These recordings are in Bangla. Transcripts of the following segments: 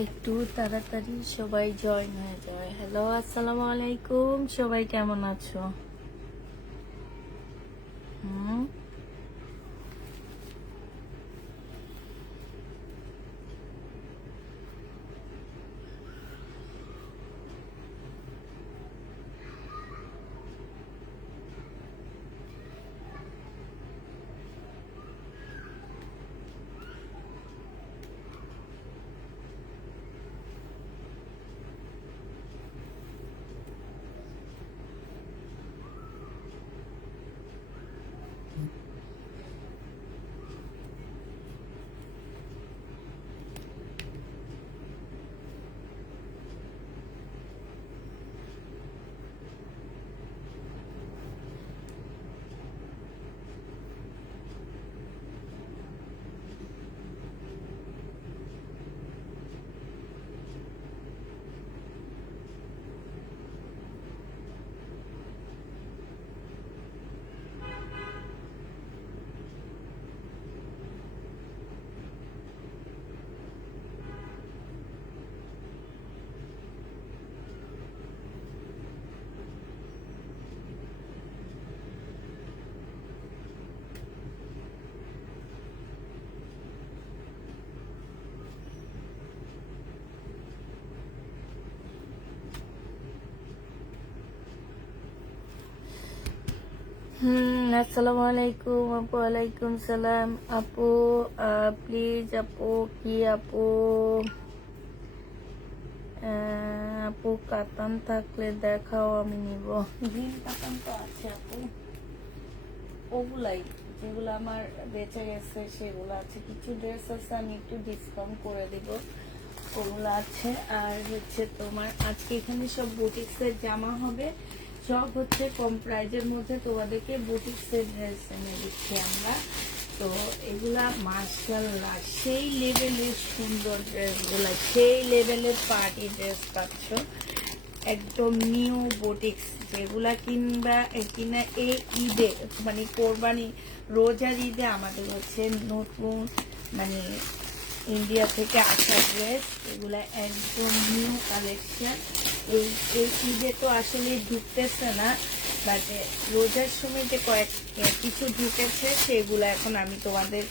একটু তাড়াতাড়ি সবাই জয়েন হয়ে যায়। হ্যালো, আসসালামু আলাইকুম। সবাই কেমন আছো? হুম। আসসালামু আলাইকুম আপু। ওয়ালাইকুম সালাম আপু। প্লিজ আপু, কি আপু? আপু কাতান থাকলে দেখাও, আমি নিব। গ্রিন কাতান তো আছে আপু, ওগুলাই যেগুলো আমার বেঁচে গেছে সেগুলো আছে। কিছু ড্রেস আছে, আমি একটু ডিসকাউন্ট করে দিব, ওগুলো আছে। আর হচ্ছে তোমার আজকে এখানে সব বুটিক্সের জামা হবে, সব হচ্ছে কম প্রাইজের মধ্যে তোমাদেরকে বুটিক্সের ড্রেস এনে দিচ্ছি আমরা। তো এগুলা মাশাআল্লাহ সেই লেভেলের সুন্দর ড্রেসগুলা, সেই লেভেলের পার্টি ড্রেস পাচ্ছ একদম নিউ বুটিক্স, যেগুলা কিনা এই ঈদে মানে কোরবানি রোজার ঈদে আমাদের হচ্ছে নতুন মানে ইন্ডিয়া থেকে আসা ড্রেস। এগুলা একদম নিউ কালেকশন। এই এই ঈদে তো আসলে ঢুকতেছে না, বাট রোজার সময় যে কিছু ঢুকেছে সেগুলো এখন আমি তোমাদের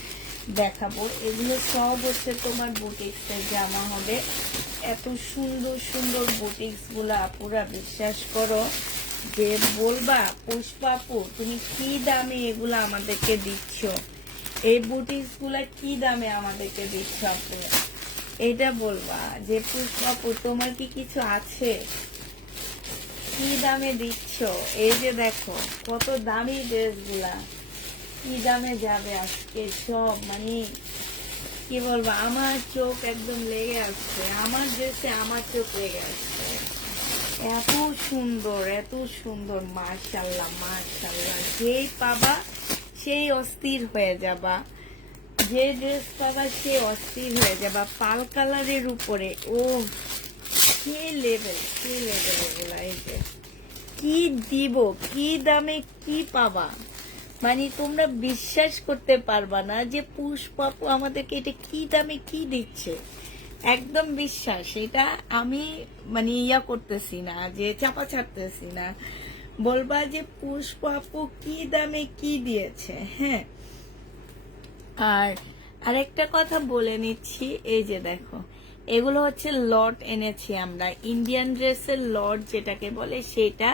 দেখাবো। এগুলো সব হচ্ছে তোমার বুটিক্সের জামা হবে। এত সুন্দর সুন্দর বুটিক্স গুলা পুরা বিশ্বাস করো যে বলবা পুষ্পা আপু তুমি কি দামে এগুলা আমাদেরকে দিচ্ছ, এই বুটিক্স গুলা কি দামে আমাদেরকে দিচ্ছ আপু, এটা বলবা যে পুষ্পা আপু তোমার কি কিছু আছে, কি দামে দিচ্ছ। এই যে দেখো কত দামি ড্রেস গুলা, কি দামে যাবে আজকে সব, মানে কি বলবো, আমার চোখ একদম লেগে আসছে, আমার ড্রেসে আমার চোখ লেগে আসছে। এত সুন্দর এত সুন্দর, মাশাল্লাহ মাশাল্লাহ। যেই পাবা সেই অস্থির হয়ে যাবা, যে ড্রেস পাবা সে অস্থির হয়ে যাবা। পাল কালারের উপরে, ও কি লেভেল, কি লেভেল এগুলা। এই যে কি দিব, কি দামে কি পাবা, মানে তোমরা বিশ্বাস করতে পারবা না যে পুষ্পাপু আমাদেরকে এটা কি দামে কি দিচ্ছে। একদম বিশ্বাস, এটা আমি মানে করতেছি না, যে চাপা ছাড়তেছি না, বলবা যে পুষ্পাপু কি দামে কি দিয়েছে। হ্যাঁ, আর আরেকটা কথা বলে নিচ্ছি, এই যে দেখো এগুলো হচ্ছে লট এনেছি আমরা, ইন্ডিয়ান ড্রেসের লট যেটাকে বলে সেটা।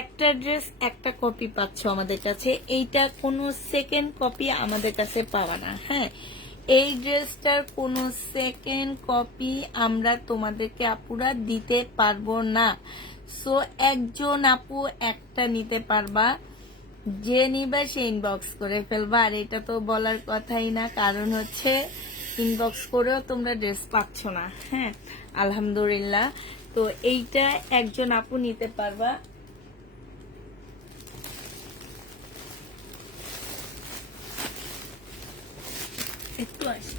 একটা ড্রেস একটা কপি পাচ্ছ আমাদের কাছে, এইটা কোনো সেকেন্ড কপি আমাদের কাছে পাওয়া না। হ্যাঁ, এই ড্রেসটার কোনো সেকেন্ড কপি আমরা তোমাদেরকে আপুরা দিতে পারবো না। সো একজন আপু একটা নিতে পারবা, যে নিবে সে ইনবক্স করে ফেলবা। আর এটা তো বলার কথাই না, কারণ হচ্ছে ইনবক্স করেও তোমরা ড্রেস পাচ্ছ না। হ্যাঁ, আলহামদুলিল্লাহ। তো এইটা একজন আপু নিতে পারবা। একটু আসি,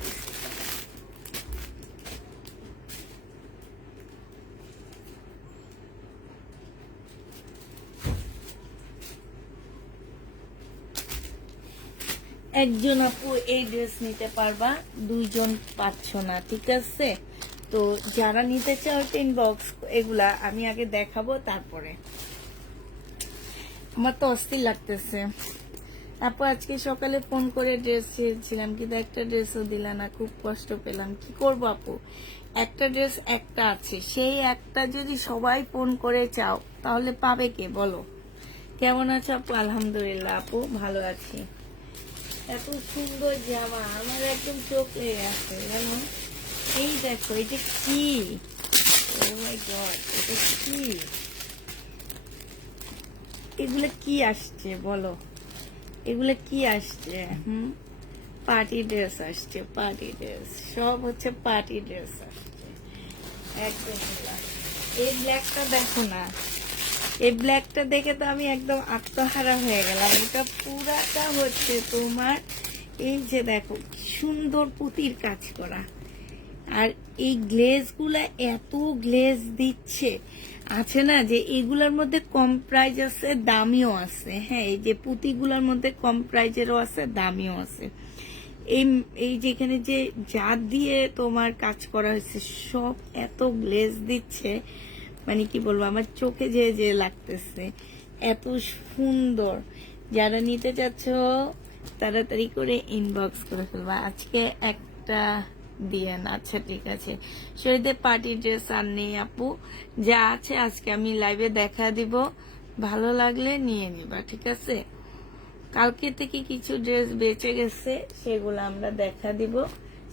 একজন আপু এই ড্রেস নিতে পারবা, দুইজন পাচ্ছ না, ঠিক আছে? তো যারা নিতে চাও ইনবক্স, এগুলা আমি আগে দেখাবো তারপরে। আমার তো অস্থির লাগতেছে আপু। আজকে সকালে ফোন করে ড্রেস চেয়েছিলাম, কিন্তু একটা ড্রেসও দিলা না, খুব কষ্ট পেলাম। কি করবো আপু, একটা ড্রেস একটা আছে, সেই একটা যদি সবাই ফোন করে চাও তাহলে পাবে কে বলো? কেমন আছো আপু? আলহামদুলিল্লাহ আপু, ভালো আছি। এত সুন্দর জামা, আমার একদম চোখ লেগে আছে যেমন। এই দেখো, এটা কি? ও মাই গড, এটা কি? এগুলো কি আসছে বলো? এগুলো কি আসছে? পার্টি ড্রেস আসছে, পার্টি ড্রেস, সব হচ্ছে পার্টি ড্রেস আসছে একদম। এই ব্ল্যাকটা দেখো না, এই ব্ল্যাকটা দেখে তো আমি একদম আত্মহারা হয়ে গেলাম। এটা পুরাটা হচ্ছে তোমার, এই যে দেখো কি সুন্দর পুঁতির কাজ করা, আর এই গ্লেজ গুলা এত গ্লেজ দিচ্ছে। আছে না যে এগুলার মধ্যে কম প্রাইস আছে, দামিও আছে। হ্যাঁ, এই যে পুঁতিগুলার মধ্যে কম প্রাইজেরও আছে, দামিও আছে। এই এই যেখানে যে জাত দিয়ে তোমার কাজ করা হয়েছে, সব এত গ্লেজ দিচ্ছে, মানে কি বলবো, আমার চোখে যে যে লাগতেছে, এত সুন্দর। যারা নিতে চাচ্ছ তাড়াতাড়ি করে ইনবক্স করে ফেলবা। আজকে একটা দিয়েন, আচ্ছা ঠিক আছে। শহীদের পার্টি ড্রেস আর নেই আপু, যা আছে আজকে আমি লাইভে দেখা দিব, ভালো লাগলে নিয়ে নিবা, ঠিক আছে? কালকে থেকে কিছু ড্রেস বেঁচে গেছে, সেগুলো আমরা দেখা দিব,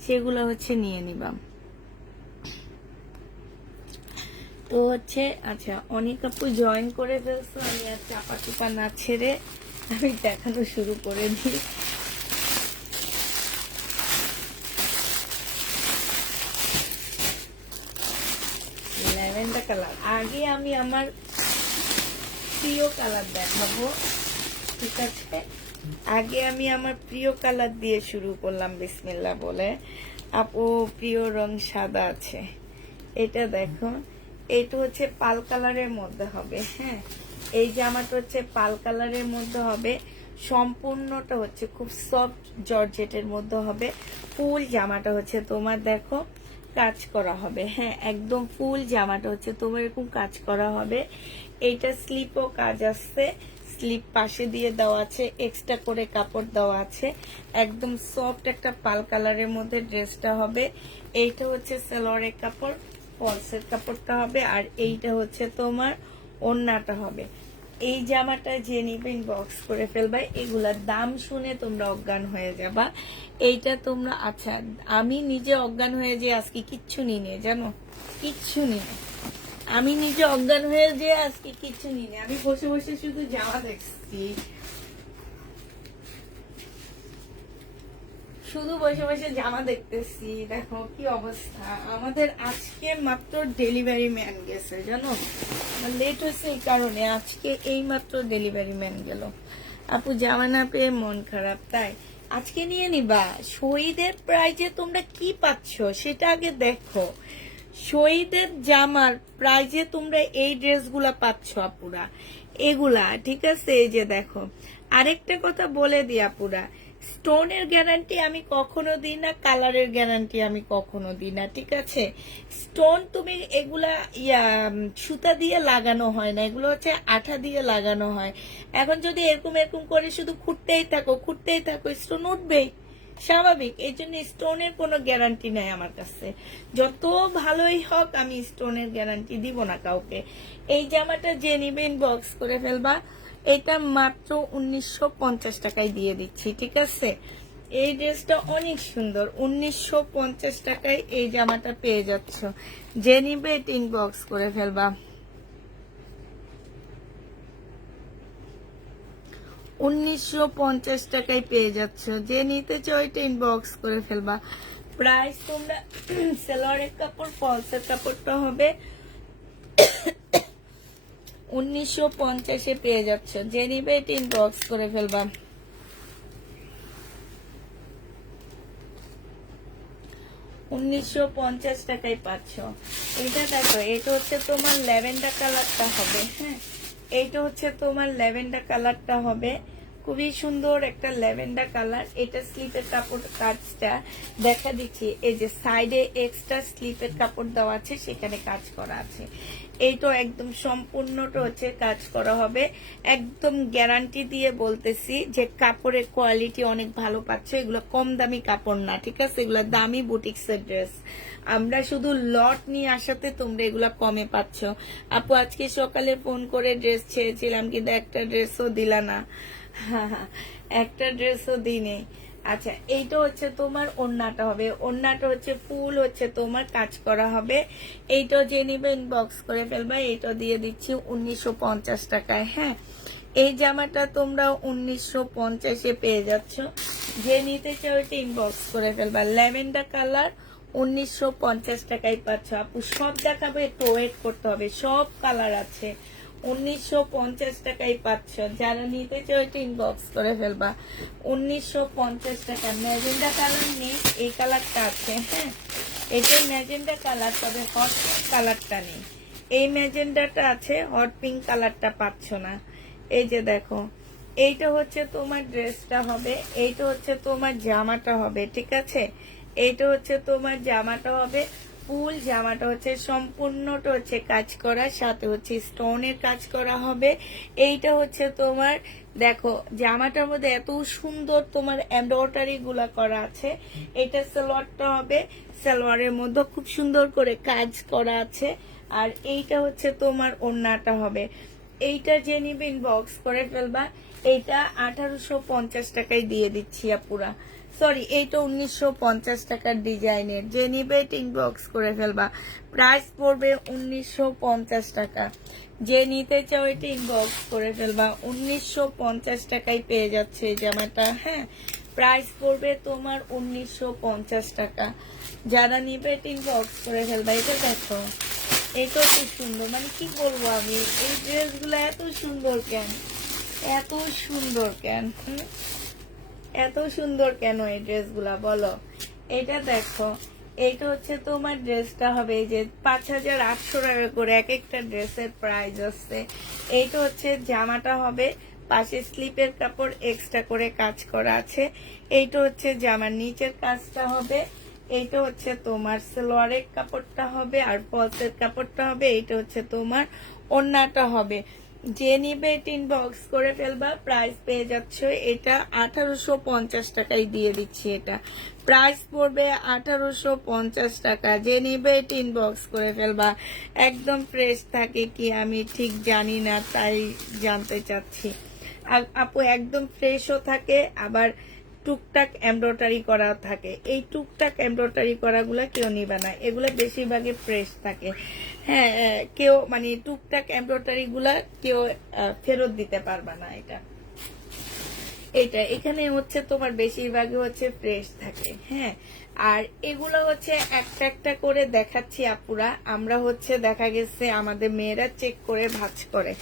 সেগুলো হচ্ছে নিয়ে নিবা। তো হচ্ছে আচ্ছা, অনেক আপু জয়েন করে ফেলছো, আমি আর চাপা চুপা না ছেড়ে আমি দেখানো শুরু করে দিই। ল্যাভেন্ডার কালার, আগে আমি আমার প্রিয় কালার দেখাবো, ঠিক আছে? আগে আমি আমার প্রিয় কালার দিয়ে শুরু করলাম, বিসমিল্লাহ বলে। আপু প্রিয় রং সাদা আছে, এটা দেখো, এটা হচ্ছে পাল কালারের মধ্যে হবে। হ্যাঁ, এই জামাটা হচ্ছে পাল কালারের মধ্যে হবে, সম্পূর্ণটা হচ্ছে খুব সফট জর্জেটের মধ্যে হবে। ফুল জামাটা হচ্ছে তোমার দেখো কাজ করা হবে। হ্যাঁ, একদম ফুল জামাটা হচ্ছে তোমার এরকম কাজ করা হবে। এইটা স্লিপও কাজ আসছে, স্লিপ পাশে দিয়ে দেওয়া আছে, এক্সট্রা করে কাপড় দেওয়া আছে। একদম সফট একটা পাল কালারের মধ্যে ড্রেসটা হবে। এইটা হচ্ছে সালোয়ারের কাপড়, ফলসের কাপড়টা হবে, আর এইটা হচ্ছে তোমার ওড়নাটা হবে। এই জামাটা যে নিবে ইনবক্স করে ফেলবা। এগুলার দাম শুনে তোমরা অজ্ঞান হয়ে যাবা। এইটা তোমরা, আচ্ছা আমি নিজে অজ্ঞান হয়ে যে আজকে কিচ্ছু নিয়ে জানো, কিচ্ছু নিয়ে আমি নিজে অজ্ঞান হয়ে যে আজকে কিচ্ছু নিয়ে আমি বসে বসে শুধু জামা দেখছি, শুধু বসে বসে জামা দেখতেছি। দেখো কি অবস্থা আমাদের। আজকে মাত্র ডেলিভারি ম্যান গেছে জানো, লেট হয়েছে এই কারণে, আজকে এই মাত্র ডেলিভারি ম্যান গেল। আপু জামা না পেয়ে মন খারাপ, তাই আজকে নিয়ে নিবা। শহীদের প্রাইজে তোমরা কি পাচ্ছ সেটা আগে দেখো। শহীদের জামার প্রাইজে তোমরা এই ড্রেসগুলা পাচ্ছ আপুরা, এগুলা, ঠিক আছে? এই যে দেখো, আরেকটা কথা বলে দিই আপুরা, স্টোনের গ্যারান্টি আমি কখনো দিই না, কালারের গ্যারান্টি আমি কখনো দিই না, ঠিক আছে? স্টোন তুমি এগুলা সুতা দিয়ে লাগানো হয় না, এগুলো হচ্ছে আঠা দিয়ে লাগানো হয়। এখন যদি এরকম এরকম করে শুধু খুঁড়তেই থাকো, স্টোন উঠবেই, স্বাভাবিক। এই জন্য স্টোনের কোনো গ্যারান্টি নাই আমার কাছে, যত ভালোই হোক আমি স্টোনের গ্যারান্টি দিব না কাউকে। এই জামাটা যে নিবে ইনবক্স করে ফেলবা, এটা মাত্র 1950 টাকায় দিয়ে দিচ্ছি, ঠিক আছে? এই ড্রেসটা অনেক সুন্দর, 1950 টাকায় এই জামাটা পেয়ে যাচ্ছ। যে নিবে এটা ইনবক্স করে ফেলবা। 1950 টাকায় পেয়ে যাচ্ছ, যে নিতে চাও এটা ইনবক্স করে ফেলবা। প্রাইস তোমরা সালোয়ারের কাপড়, ফলসের কাপড়টা হবে 1950-এ পেয়ে যাচ্ছ, যে নিবে এটা ইনবক্স করে ফেলবা। 1950 টাকায় পাচ্ছ। এটা দেখো, এটা হচ্ছে তোমার ল্যাভেন্ডার কালারটা হবে। হ্যাঁ, এইটা হচ্ছে তোমার ল্যাভেন্ডার কালারটা হবে, খুবই সুন্দর একটা ল্যাভেন্ডার কালার। এটা স্লিপের কাপড় কাজটা দেখা দিচ্ছি, এই যে সাইডে এক্সট্রা স্লিপের কাপড় দেওয়া আছে, সেখানে কাজ করা আছে। এইটা একদম সম্পূর্ণটা হচ্ছে কাজ করা হবে। একদম গ্যারান্টি দিয়ে বলতেছি যে কাপড়ের কোয়ালিটি অনেক ভালো পাচ্ছ। এগুলো কম দামি কাপড় না, ঠিক আছে? এগুলো দামি বুটিক্সের ড্রেস। আমরা শুধু লট নিয়ে আসাতে তোমরা এগুলা কমে পাচ্ছ। আপু আজকে সকালে ফোন করে ড্রেস চেয়েছিলাম, কিন্তু একটা ড্রেসও দিলা না। একটা ড্রেসও দিনে। আচ্ছা, এইটা হচ্ছে তোমার ওড়নাটা হবে। ওড়নাটা হচ্ছে ফুল হচ্ছে তোমার কাজ করা হবে। এইটা যে নিবে ইনবক্স করে ফেলবা। এইটা দিয়ে দিচ্ছি 1950 টাকায়। হ্যাঁ, এই জামাটা তোমরা 1950-এ পেয়ে যাচ্ছ। যে নিতে চাও এটা ইনবক্স করে ফেলবা। ল্যাভেন্ডার কালার 1950 টাকায় পাচ্ছ। আপু সব দেখাবো, একটু ওয়েট করতে হবে, সব কালার আছে। 1950 টাকায় পাচ্ছ। যারা নিতে চাও এটা ইনবক্স করে ফেলবা। 1950 টাকা। ম্যাজেন্ডা কালার নেই, এই কালারটা আছে। হ্যাঁ, এটা ম্যাজেন্ডা কালার, তবে হট পিঙ্ক কালারটা নেই। এই ম্যাজেন্ডাটা আছে, হট পিঙ্ক কালারটা পাচ্ছ না। এই যে দেখো, এইটা হচ্ছে তোমার ড্রেসটা হবে, এইটা হচ্ছে তোমার জামাটা হবে, ঠিক আছে? এইটা হচ্ছে তোমার জামাটা হবে। ফুল জামাটা হচ্ছে সম্পূর্ণটা হচ্ছে কাজ করা, সাথে হচ্ছে স্টোনের কাজ করা হবে। এইটা হচ্ছে তোমার, দেখো জামাটার মধ্যে এত সুন্দর তোমার এমব্রয়ডারি গুলা করা আছে। এটা সালোয়ারটা হবে, সালোয়ারের মধ্যে খুব সুন্দর করে কাজ করা আছে। আর এইটা হচ্ছে তোমার ওড়নাটা হবে। এইটা যে নিবে ইনবক্স করে ফেলবা। এইটা 1850 টাকায় দিয়ে দিচ্ছি আপুরা। সরি, এইটা 1950 টাকার ডিজাইনের। যে নিবে ইনবক্স করে ফেলবা। প্রাইস পড়বে 1950 টাকা। যে নিতে চাও এটা ইনবক্স করে ফেলবা। 1950 টাকায় পেয়ে যাচ্ছে এই জামাটা। হ্যাঁ, প্রাইস পড়বে তোমার 1950 টাকা। যারা নিবে ইনবক্স করে ফেলবা। এটা দেখো, এটা খুব সুন্দর, মানে কি বলবো আমি, এই ড্রেসগুলো এত সুন্দর কেন, এত সুন্দর কেন, এত সুন্দর কেন এই ড্রেসগুলা বলো? এটা দেখো, এইটা হচ্ছে তোমার ড্রেসটা হবে, এই যে 5800 টাকা করে এক একটা ড্রেসের প্রাইস আছে। এইটা হচ্ছে জামাটা হবে, পাশে স্লিপের কাপড় এক্সট্রা করে কাজ করা আছে। এইটা হচ্ছে জামার নিচের কাজটা হবে। এইটা হচ্ছে তোমার সালোয়ারের কাপড়টা হবে, আর ফলসের কাপড়টা হবে। এইটা হচ্ছে তোমার ওড়নাটা হবে। যে নিবে ইনবক্স করে ফেলবা। প্রাইস পেয়ে যাচ্ছ এটা 1850 টাকায় দিয়ে দিচ্ছি। এটা প্রাইস পড়বে 1850 টাকা। যে নিবে ইনবক্স করে ফেলবা। একদম ফ্রেশ থাকে কি আমি ঠিক জানি না, তাই জানতে চাচ্ছি। আপু একদম ফ্রেশও থাকে, আবার টুকটাক এমব্রয়ডারি করা থাকে। এই টুকটাক এমব্রয়ডারি করাগুলা কেউ নিবে না, এগুলো বেশিরভাগই ফ্রেশ থাকে। হ্যাঁ, কেউ মানে টুকটাক এমব্রয়ডারি গুলা কেউ ফেরত দিতে পারবে না। এটা এখানে হচ্ছে তোমার বেশিরভাগই হচ্ছে ফ্রেশ থাকে। হ্যাঁ, আর এগুলো হচ্ছে একটা একটা করে দেখাচ্ছি আপুরা। আমরা হচ্ছে দেখা গেছে আমাদের মেয়েরা চেক করে ভাঁজ করে,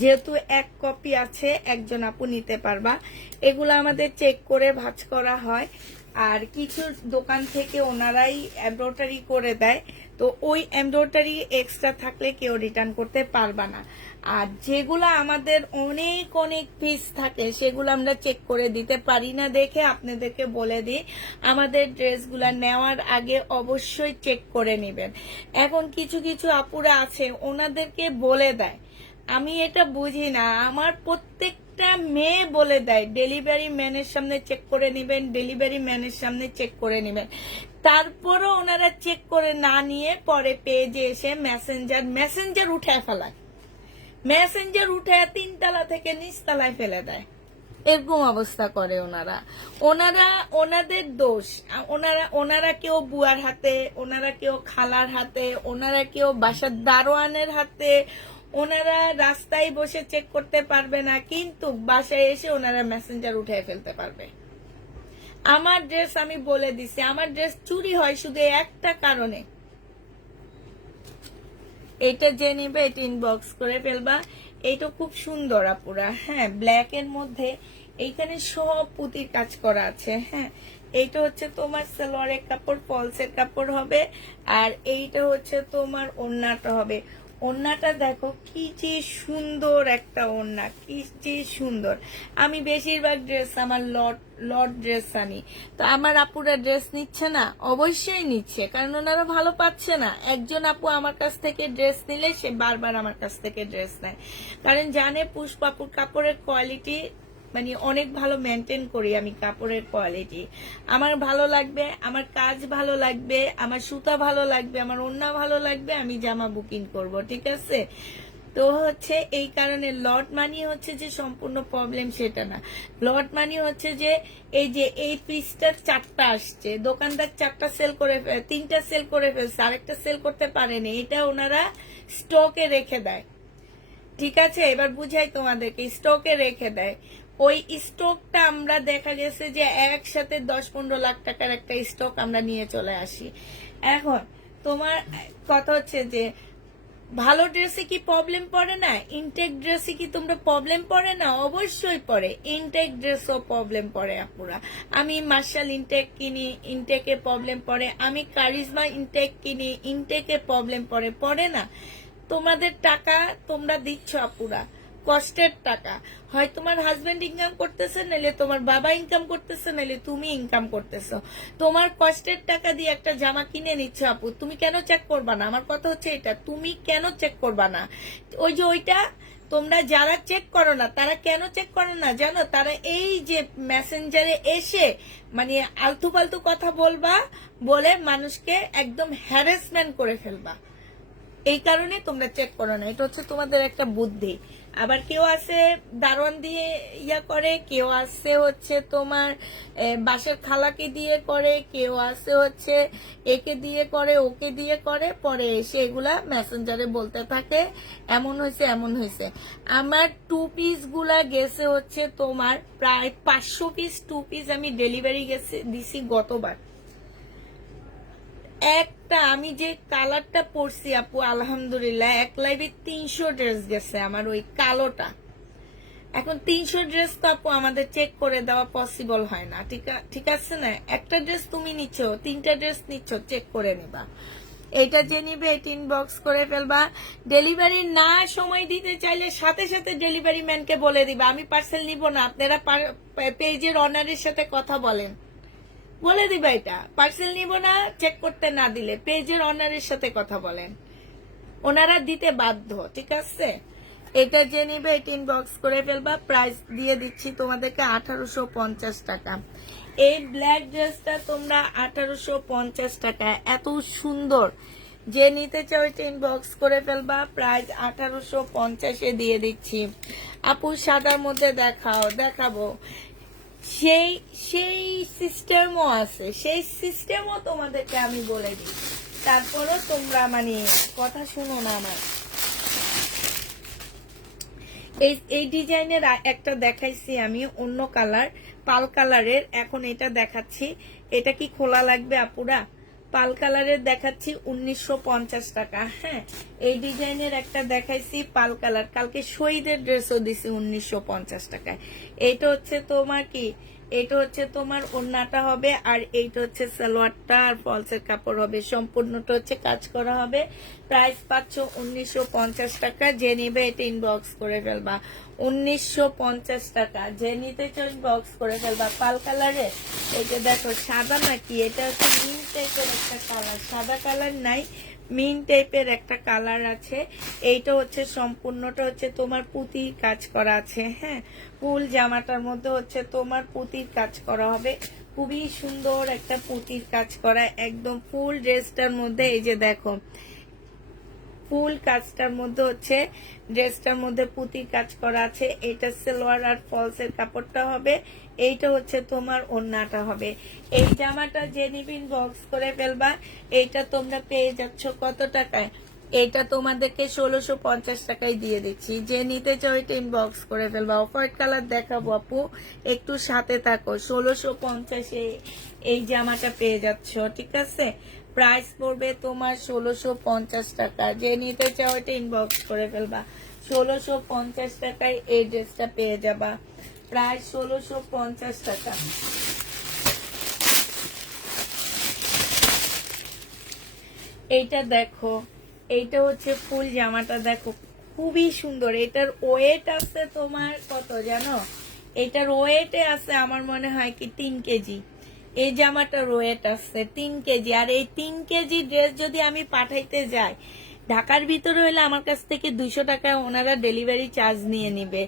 যেহেতু এক কপি আছে, একজন আপু নিতে পারবা। এগুলো আমাদের চেক করে ভাঁজ করা হয়। আর কিছু দোকান থেকে ওনারাই এমব্রয়ডারি করে দেয়, তো ওই এমব্রয়ডারি এক্সট্রা থাকলে কেউ রিটার্ন করতে পারবা না। আর যেগুলো আমাদের অনেক অনেক পিস থাকে সেগুলো আমরা চেক করে দিতে পারি না দেখে আপনাদেরকে বলে দিই, আমাদের ড্রেসগুলা নেওয়ার আগে অবশ্যই চেক করে নেবেন। এখন কিছু কিছু আপুরা আছে ওনাদেরকে বলে দেয়, আমি এটা বুঝি না, আমার প্রত্যেকটা মেয়ে বলে দেয় ডেলিভারি ম্যানের সামনে চেক করে নেবেন, ডেলিভারি ম্যানের সামনে চেক করে নেবেন। তারপরও ওনারা চেক করে না নিয়ে পরে পেজে এসে মেসেঞ্জার উঠায় ফেলায়, মেসেঞ্জার উঠে 3 তলা থেকে নিচ তলায় ফেলে দেয়। এরকম অবস্থা করে ওনারা। ওনাদের দোষ। ওনারা কেউ বুয়ার হাতে, ওনারা কেউ খালার হাতে, ওনারা কেউ বাসার দারোয়ানের হাতে, ওনারা রাস্তায় বসে চেক করতে পারবে না, কিন্তু বাসায় এসে ওনারা মেসেঞ্জার উঠে ফেলতে পারবে। আমার ড্রেস আমি বলে দিছি, আমার ড্রেস চুরি হয় শুধু একটা কারণে। এটা যে নিবে এটা ইনবক্স করে ফেলবা। এইটা খুব সুন্দর আপুরা। হ্যাঁ, ব্ল্যাক এর মধ্যে এইখানে সব পুঁতির কাজ করা আছে। হ্যাঁ, এইটা হচ্ছে তোমার সালোয়ারের কাপড়, ফলসের কাপড় হবে। আর এইটা হচ্ছে তোমার ওড়নাটা হবে। ওড়নাটা দেখো কি যে সুন্দর একটা ওড়না, কি যে সুন্দর। আমি বেশিরভাগ ড্রেস আমার লট লট ড্রেস আনি, তো আমার আপুরা ড্রেস নিচ্ছে না, অবশ্যই নিচ্ছে, কারণ ওনারা ভালো পাচ্ছে না। একজন আপু আমার কাছ থেকে ড্রেস নিলে সে বারবার আমার কাছ থেকে ড্রেস নেয়, কারণ জানে পুষ্পাপুর কাপড়ের কোয়ালিটি মানে অনেক ভালো মেনটেন করি আমি কাপড়ের কোয়ালিটি। আমার ভালো লাগবে, আমার কাজ ভালো লাগবে, আমার সুতা ভালো লাগবে, আমার ওড়না ভালো লাগবে, আমি জামা বুকিং করব, ঠিক আছে? তো হচ্ছে এই কারণে লট মানি হচ্ছে যে সম্পূর্ণ প্রবলেম সেটা না। লট মানি হচ্ছে যে এই যে এই পিসটার 4টা আসছে, দোকানদার 4টা সেল করে 3টা সেল করে ফেলছে, আরেকটা সেল করতে পারেনি, এটা ওনারা স্টকে রেখে দেয়, ঠিক আছে? এবার বুঝাই তোমাদেরকে, স্টকে রেখে দেয়। ওই স্টকটা আমরা দেখা গেছে যে একসাথে 10-15 লাখ টাকার একটা স্টক আমরা নিয়ে চলে আসি। এখন তোমার কথা হচ্ছে যে ভালো ড্রেসে কি প্রবলেম পড়ে না? ইনটেক ড্রেসে কি তোমরা প্রবলেম পড়ে না? অবশ্যই পড়ে, ইনটেক ড্রেসও প্রবলেম পড়ে আপুরা। আমি মার্শাল ইনটেক কিনি, ইনটেকে প্রবলেম পড়ে। আমি কারিজমা ইনটেক কিনি, ইনটেকে প্রবলেম পড়ে, পড়ে না? তোমাদের টাকা তোমরা দিচ্ছ আপুরা, কষ্টের টাকা। হয় তোমার হাজবেন্ড ইনকাম করতেছে, নাহলে তোমার বাবা ইনকাম করতেছে, নাহলে তুমি ইনকাম করতেছো। তোমার কষ্টের টাকা দিয়ে একটা জামা কিনে নিচ্ছ আপু, তুমি কেন চেক করবা না? আমার কথা হচ্ছে এটা, তুমি কেন চেক করবা না? ওই যে ওইটা তোমরা যারা চেক করো না, তারা কেন চেক করো না জানো? তারা এই যে মেসেঞ্জারে এসে মানে আলতু ফালতু কথা বলবা, বলে মানুষকে একদম হ্যারাসমেন্ট করে ফেলবা, এই কারণে তোমরা চেক করো না। এটা হচ্ছে তোমাদের একটা বুদ্ধি। আবার কেউ আছে দারোয়ান দিয়ে ইয়া করে, কেউ আছে হচ্ছে তোমার বাসার খালাকে দিয়ে করে, কেউ আছে হচ্ছে একে দিয়ে করে, ওকে দিয়ে করে, পরে এসে এগুলা মেসেঞ্জারে বলতে থাকে এমন হয়েছে এমন হয়েছে। আমার 2 পিস গুলা গেছে হচ্ছে তোমার প্রায় 500 পিস 2 পিস আমি ডেলিভারি গেছে দিছি গতবার। একটা আমি যে কালারটা পরছি আপু, আলহামদুলিল্লাহ এক লাইভে 300 ড্রেস গেছে আমার ওই কালোটা। এখন 300 ড্রেস তো আপু আমাদের চেক করে দেওয়া পসিবল হয় না, ঠিক আছে না? একটা ড্রেস তুমি নিচ্ছ, 3টা ড্রেস নিচ্ছ, চেক করে নিবা। এটা যে নিবে এটা ইনবক্স করে ফেলবা। ডেলিভারি না সময় দিতে চাইলে সাথে সাথে ডেলিভারি ম্যানকে বলে দিবা আমি পার্সেল নিব না, আপনারা পেজের অনারের সাথে কথা বলেন, বলে দিবা এটা পার্সেল নিব না, চেক করতে না দিলে পেজের অনারের সাথে কথা বলেন, ওনারা দিতে বাধ্য, ঠিক আছে? এটা যে নিবে এটা ইনবক্স করে ফেলবা। প্রাইস দিয়ে দিচ্ছি তোমাদেরকে 1850 টাকা। এই ব্ল্যাক ড্রেসটা তোমরা 1850 টাকা, এত সুন্দর। যে নিতে চাও এটা ইনবক্স করে ফেলবা, প্রাইস 1850 দিয়ে দিচ্ছি। আপু সাদার মধ্যে দেখাবো, সেই সেই সিস্টেমও আছে, সেই সিস্টেমও তোমাদেরকে আমি বলে দিই, তারপরও তোমরা মানে কথা শুনো না আমার। এই ডিজাইনের একটা দেখাইছি আমি, অন্য কালার, পাল কালারের। এখন এটা দেখাচ্ছি, এটা কি খোলা লাগবে আপুরা? পাল কালারের দেখাচ্ছি 1950 টাকা। হ্যাঁ, এই ডিজাইনের একটা দেখাইছি পাল কালার, কালকে শহীদের ড্রেসও দিছি 1950 টাকায়। এইটা হচ্ছে তোমার কি, এইটা হচ্ছে তোমার ওড়নাটা হবে, আর এইটা হচ্ছে সালোয়ারটা আর ফলসের কাপড় হবে, সম্পূর্ণটা হচ্ছে কাজ করা হবে। প্রাইস পাচ্ছ 1950 টাকা। যে নিবে এটা ইনবক্স করে ফেলবা, 1950 টাকা। যে নিতে চাও ইনবক্স করে ফেলবা। পাল কালারে এটা দেখো, সাদা নাকি, এটা হচ্ছে মিন টাইপের একটা কালার, সাদা কালার নাই, মিন টাইপের একটা কালার আছে। এইটা হচ্ছে সম্পূর্ণটা হচ্ছে তোমার পুঁতির কাজ করা আছে। হ্যাঁ, ফুল জামাটার মধ্যে হচ্ছে তোমার পুঁতির কাজ করা হবে, খুবই সুন্দর একটা পুঁতির কাজ করা, একদম ফুল ড্রেসটার মধ্যে। এই যে দেখো, ফুল কাজটার মধ্যে হচ্ছে ড্রেসটার মধ্যে পুঁতির কাজ করা আছে। এটা সালোয়ার আর ফলসের কাপড়টা হবে, এইটা হচ্ছে তোমার ওড়নাটা হবে। এই জামাটা যে নিবিন বক্স করে ফেলবা। এইটা তোমরা পেয়ে যাচ্ছ কত টাকায়? এটা তোমাদেরকে 1650 টাকায় দিয়ে দিচ্ছি। যে নিতে চাও এটা ইনবক্স করে ফেলবা। অফ হোয়াইট কালার দেখাবো আপু, একটু সাথে থাকো। 1650 এই জামাটা পেয়ে যাচ্ছ, ঠিক আছে? প্রাইস পড়বে তোমার 1650 টাকা। যে নিতে চাও এটা ইনবক্স করে ফেলবা। 1650 টাকায় এই ড্রেসটা পেয়ে যাবা, প্রায় 1650 টাকা। এইটা দেখো, এইটা হচ্ছে ফুল জামাটা দেখো খুবই সুন্দর। এটার ওয়েট আছে তোমার কত জানো? এটার ওয়েটে আছে আমার মনে হয় কি 3 কেজি। এই জামাটার ওয়েট আছে 3 কেজি। আর এই 3 কেজি ড্রেস যদি আমি পাঠাইতে যাই ঢাকার ভিতরে হলে আমার কাছ থেকে 200 টাকা ওনারা ডেলিভারি চার্জ নিয়ে নিবে।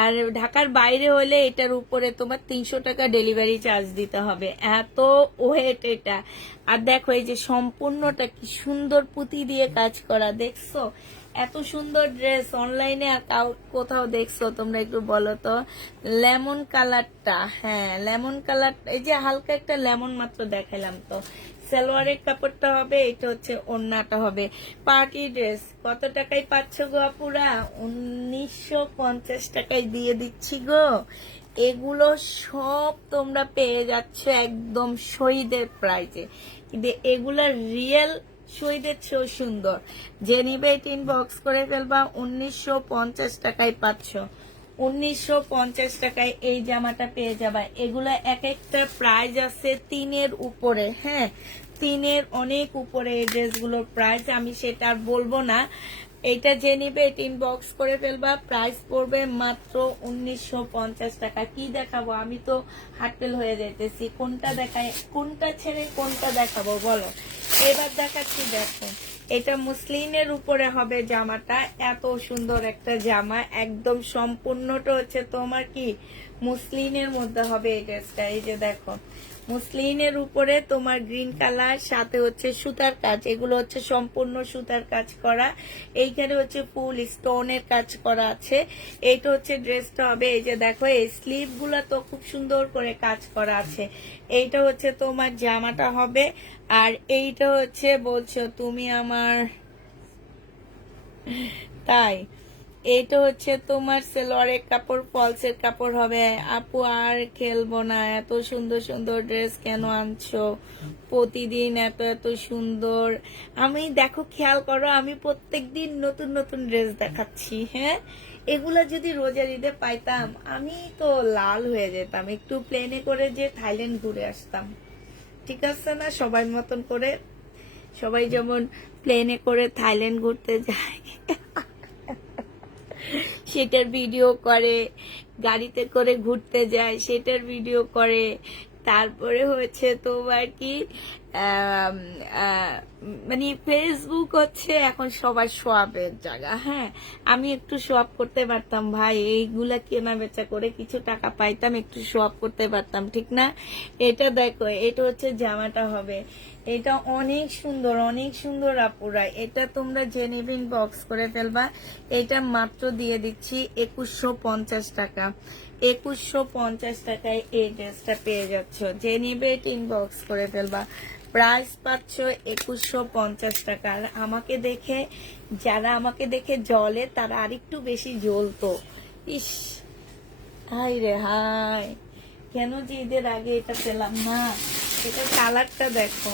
আর ঢাকার বাইরে হলে এটার উপরে তোমার 300 টাকা ডেলিভারি চার্জ দিতে হবে, এত ওয়েট এটা। আর দেখো এই যে সম্পূর্ণটা কি সুন্দর পুঁতি দিয়ে কাজ করা, দেখছো? এত সুন্দর ড্রেস অনলাইনে আর কোথাও দেখছো তোমরা? একটু বলো তো। লেমন কালারটা, হ্যাঁ লেমন কালার, এই যে হালকা একটা লেমন মাত্র দেখাইলাম তো। সালোয়ারের কাপড়টা হবে, এটা হচ্ছে ওড়নাটা হবে। পার্টি ড্রেস কত টাকায় পাচ্ছ গো আপুরা? 1950 টাকায় দিয়ে দিচ্ছি গো। এগুলো সব তোমরা পেয়ে যাচ্ছ একদম শহীদের প্রাইজে, কিন্তু এগুলা রিয়েল শহীদের চেয়েও সুন্দর। যে নিবে ইনবক্স করে ফেলবা। 1950 টাকায় পাচ্ছ। 1950 টাকায় এই জামাটা পেয়ে যাবা। এগুলা এক একটা প্রাইস আছে 3-এর উপরে, হ্যাঁ 3-এর অনেক উপরে এই ড্রেসগুলোর প্রাইস, আমি সেটা আর বলবো না। এইটা যে নিবে ইনবক্স করে ফেলবা। প্রাইস পড়বে মাত্র 1950 টাকা। কি দেখাবো? আমি তো হাটতেল হয়ে যাইতেছি, কোনটা দেখাই, কোনটা ছেড়ে কোনটা দেখাবো বলো? এবার দেখাচ্ছি, দেখো এটা মুসলিনের উপরে হবে জামাটা। এত সুন্দর একটা জামা, একদম সম্পূর্ণটা হচ্ছে তোমার কি মুসলিনের মধ্যে হবে এই ড্রেসটা। এই যে দেখো মুসলিনের উপরে তোমার গ্রিন কালার, সাথে হচ্ছে সুতার কাজ, এগুলো হচ্ছে সম্পূর্ণ সুতার কাজ করা। এইখানে হচ্ছে ফুল স্টোনের কাজ করা আছে। এইটা হচ্ছে ড্রেসটা হবে। এই যে দেখো এই স্লিভ গুলা তো খুব সুন্দর করে কাজ করা আছে। এইটা হচ্ছে তোমার জামাটা হবে। আর এইটা হচ্ছে বলছো তুমি আমার, তাই এইটা হচ্ছে তোমার সেলোয়ারের কাপড়, ফলসের কাপড় হবে। আপু আর খেলবো না, এত সুন্দর সুন্দর ড্রেস কেন আনছো প্রতিদিন এত এত সুন্দর? আমি দেখো খেয়াল করো, আমি প্রত্যেকদিন নতুন নতুন ড্রেস দেখাচ্ছি। হ্যাঁ এগুলা যদি রোজার ঈদে পাইতাম আমি তো লাল হয়ে যেতাম, একটু প্লেনে করে যে থাইল্যান্ড ঘুরে আসতাম। ঠিক আছে না? সবাই মতন করে, সবাই যেমন প্লেনে করে থাইল্যান্ড ঘুরতে যায় সেটার ভিডিও করে, গাড়িতে করে ঘুরতে যায় সেটার ভিডিও করে। তারপরে হচ্ছে তোমার কি মানে ফেসবুক হচ্ছে এখন সবার শোয়াপের জায়গা। হ্যাঁ আমি একটু শোয়াপ করতে পারতাম ভাই, এইগুলা কেনা বেচা করে কিছু টাকা পাইতাম, একটু শোয়াপ করতে পারতাম, ঠিক না? এটা দেখো এটা হচ্ছে জামাটা হবে। এটা অনেক সুন্দর, অনেক সুন্দর আপুরা। এটা তোমরা জেনেভিন বক্স করে ফেলবা। এটা মাত্র দিয়ে দিচ্ছি 2150 টাকা। 2150 টাকায় এই ড্রেসটা পেয়ে যাচ্ছ। যে নিবে ইনবক্স করে ফেলবা। প্রাইস পাচ্ছ 2150 টাকা। আর আমাকে দেখে, যারা আমাকে দেখে জ্বলে তারা আরেকটু বেশি জ্বলতো। ইস হাই রে হাই, কেন যে ঈদের আগে এটা পেলাম না। এটার কালারটা দেখো,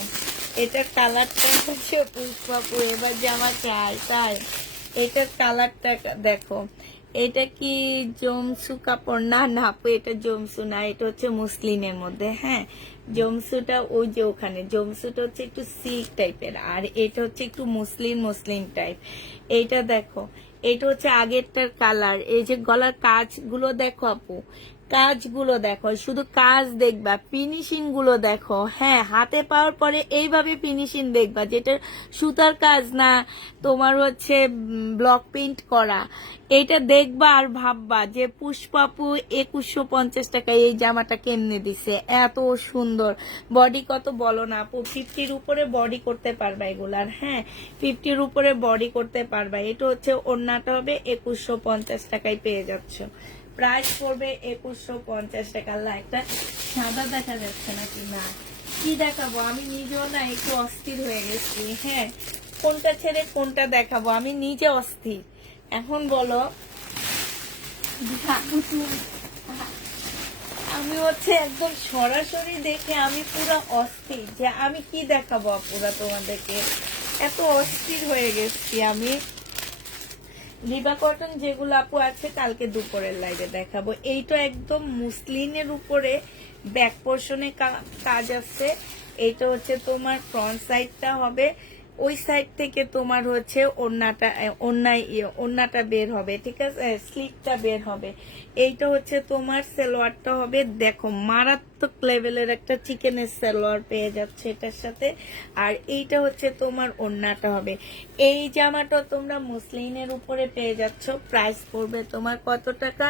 এটার কালারটা হচ্ছে পুষ্পাপু এবার জামা চাই তাই। এটার কালারটা দেখো, এটা কি জমসু কাপড়? না না আপু এটা জমসু না, এটা হচ্ছে মুসলিনের মধ্যে। হ্যাঁ জমসুটা ওই যে ওখানে, জমসুটা হচ্ছে একটু সিল্ক টাইপের, আর এটা হচ্ছে একটু মুসলিন মুসলিন টাইপ। এইটা দেখো, এটা হচ্ছে আগেরটার কালার। এই যে গলার কাজগুলো দেখো আপু, কাজগুলো দেখো, শুধু কাজ দেখবা, ফিনিশিং গুলো দেখো। হ্যাঁ হাতে পাওয়ার পরে এইভাবে ফিনিশিং দেখবা, যেটা সুতার কাজ না তোমার হচ্ছে ব্লক প্রিন্ট করা। এইটা দেখবা আর ভাববা যে পুষ্পাপু 2150 টাকায় এই জামাটা কেমনে দিছে, এত সুন্দর। বডি কত বলো না আপু? 50-র উপরে বডি করতে পারবা এগুলার। হ্যাঁ 50-র উপরে বডি করতে পারবা। এটা হচ্ছে ওড়নাটা হবে 2150 টাকায় পেয়ে যাচ্ছ। প্রাইস পড়বে 2150 টাকা। আল্লাহ একটা সাদা দেখা যাচ্ছে নাকি? না কি দেখাবো আমি নিজেও না একটু অস্থির হয়ে গেছি। হ্যাঁ কোনটা ছেড়ে কোনটা দেখাবো আমি নিজে অস্থির। এখন বলো আমি হচ্ছে একদম সরাসরি দেখে আমি পুরো অস্থির যে আমি কি দেখাবো আপুরা তোমাদেরকে, এত অস্থির হয়ে গেছি আমি। লিবা কটন যেগুলো আপু আছে কালকে দুপুরের লাইভে দেখাবো। এইটা একদম মুসলিনের উপরে ব্যাক পোর্শনে কাজ আছে। এইটা হচ্ছে তোমার ফ্রন্ট সাইডটা হবে ওই সাইড থেকে তোমার হচ্ছে ওড়নাটা বের হবে, ঠিক আছে, স্লিপটা বের হবে। এইটা হচ্ছে তোমার সালোয়ারটা হবে, দেখো মারাত্মক লেভেলের একটা চিকেনের সালোয়ার পেয়ে যাচ্ছে এটার সাথে। আর এইটা হচ্ছে তোমার ওড়নাটা হবে। এই জামাটা তোমরা মুসলিনের উপরে পেয়ে যাচ্ছ। প্রাইস পড়বে তোমার কত টাকা?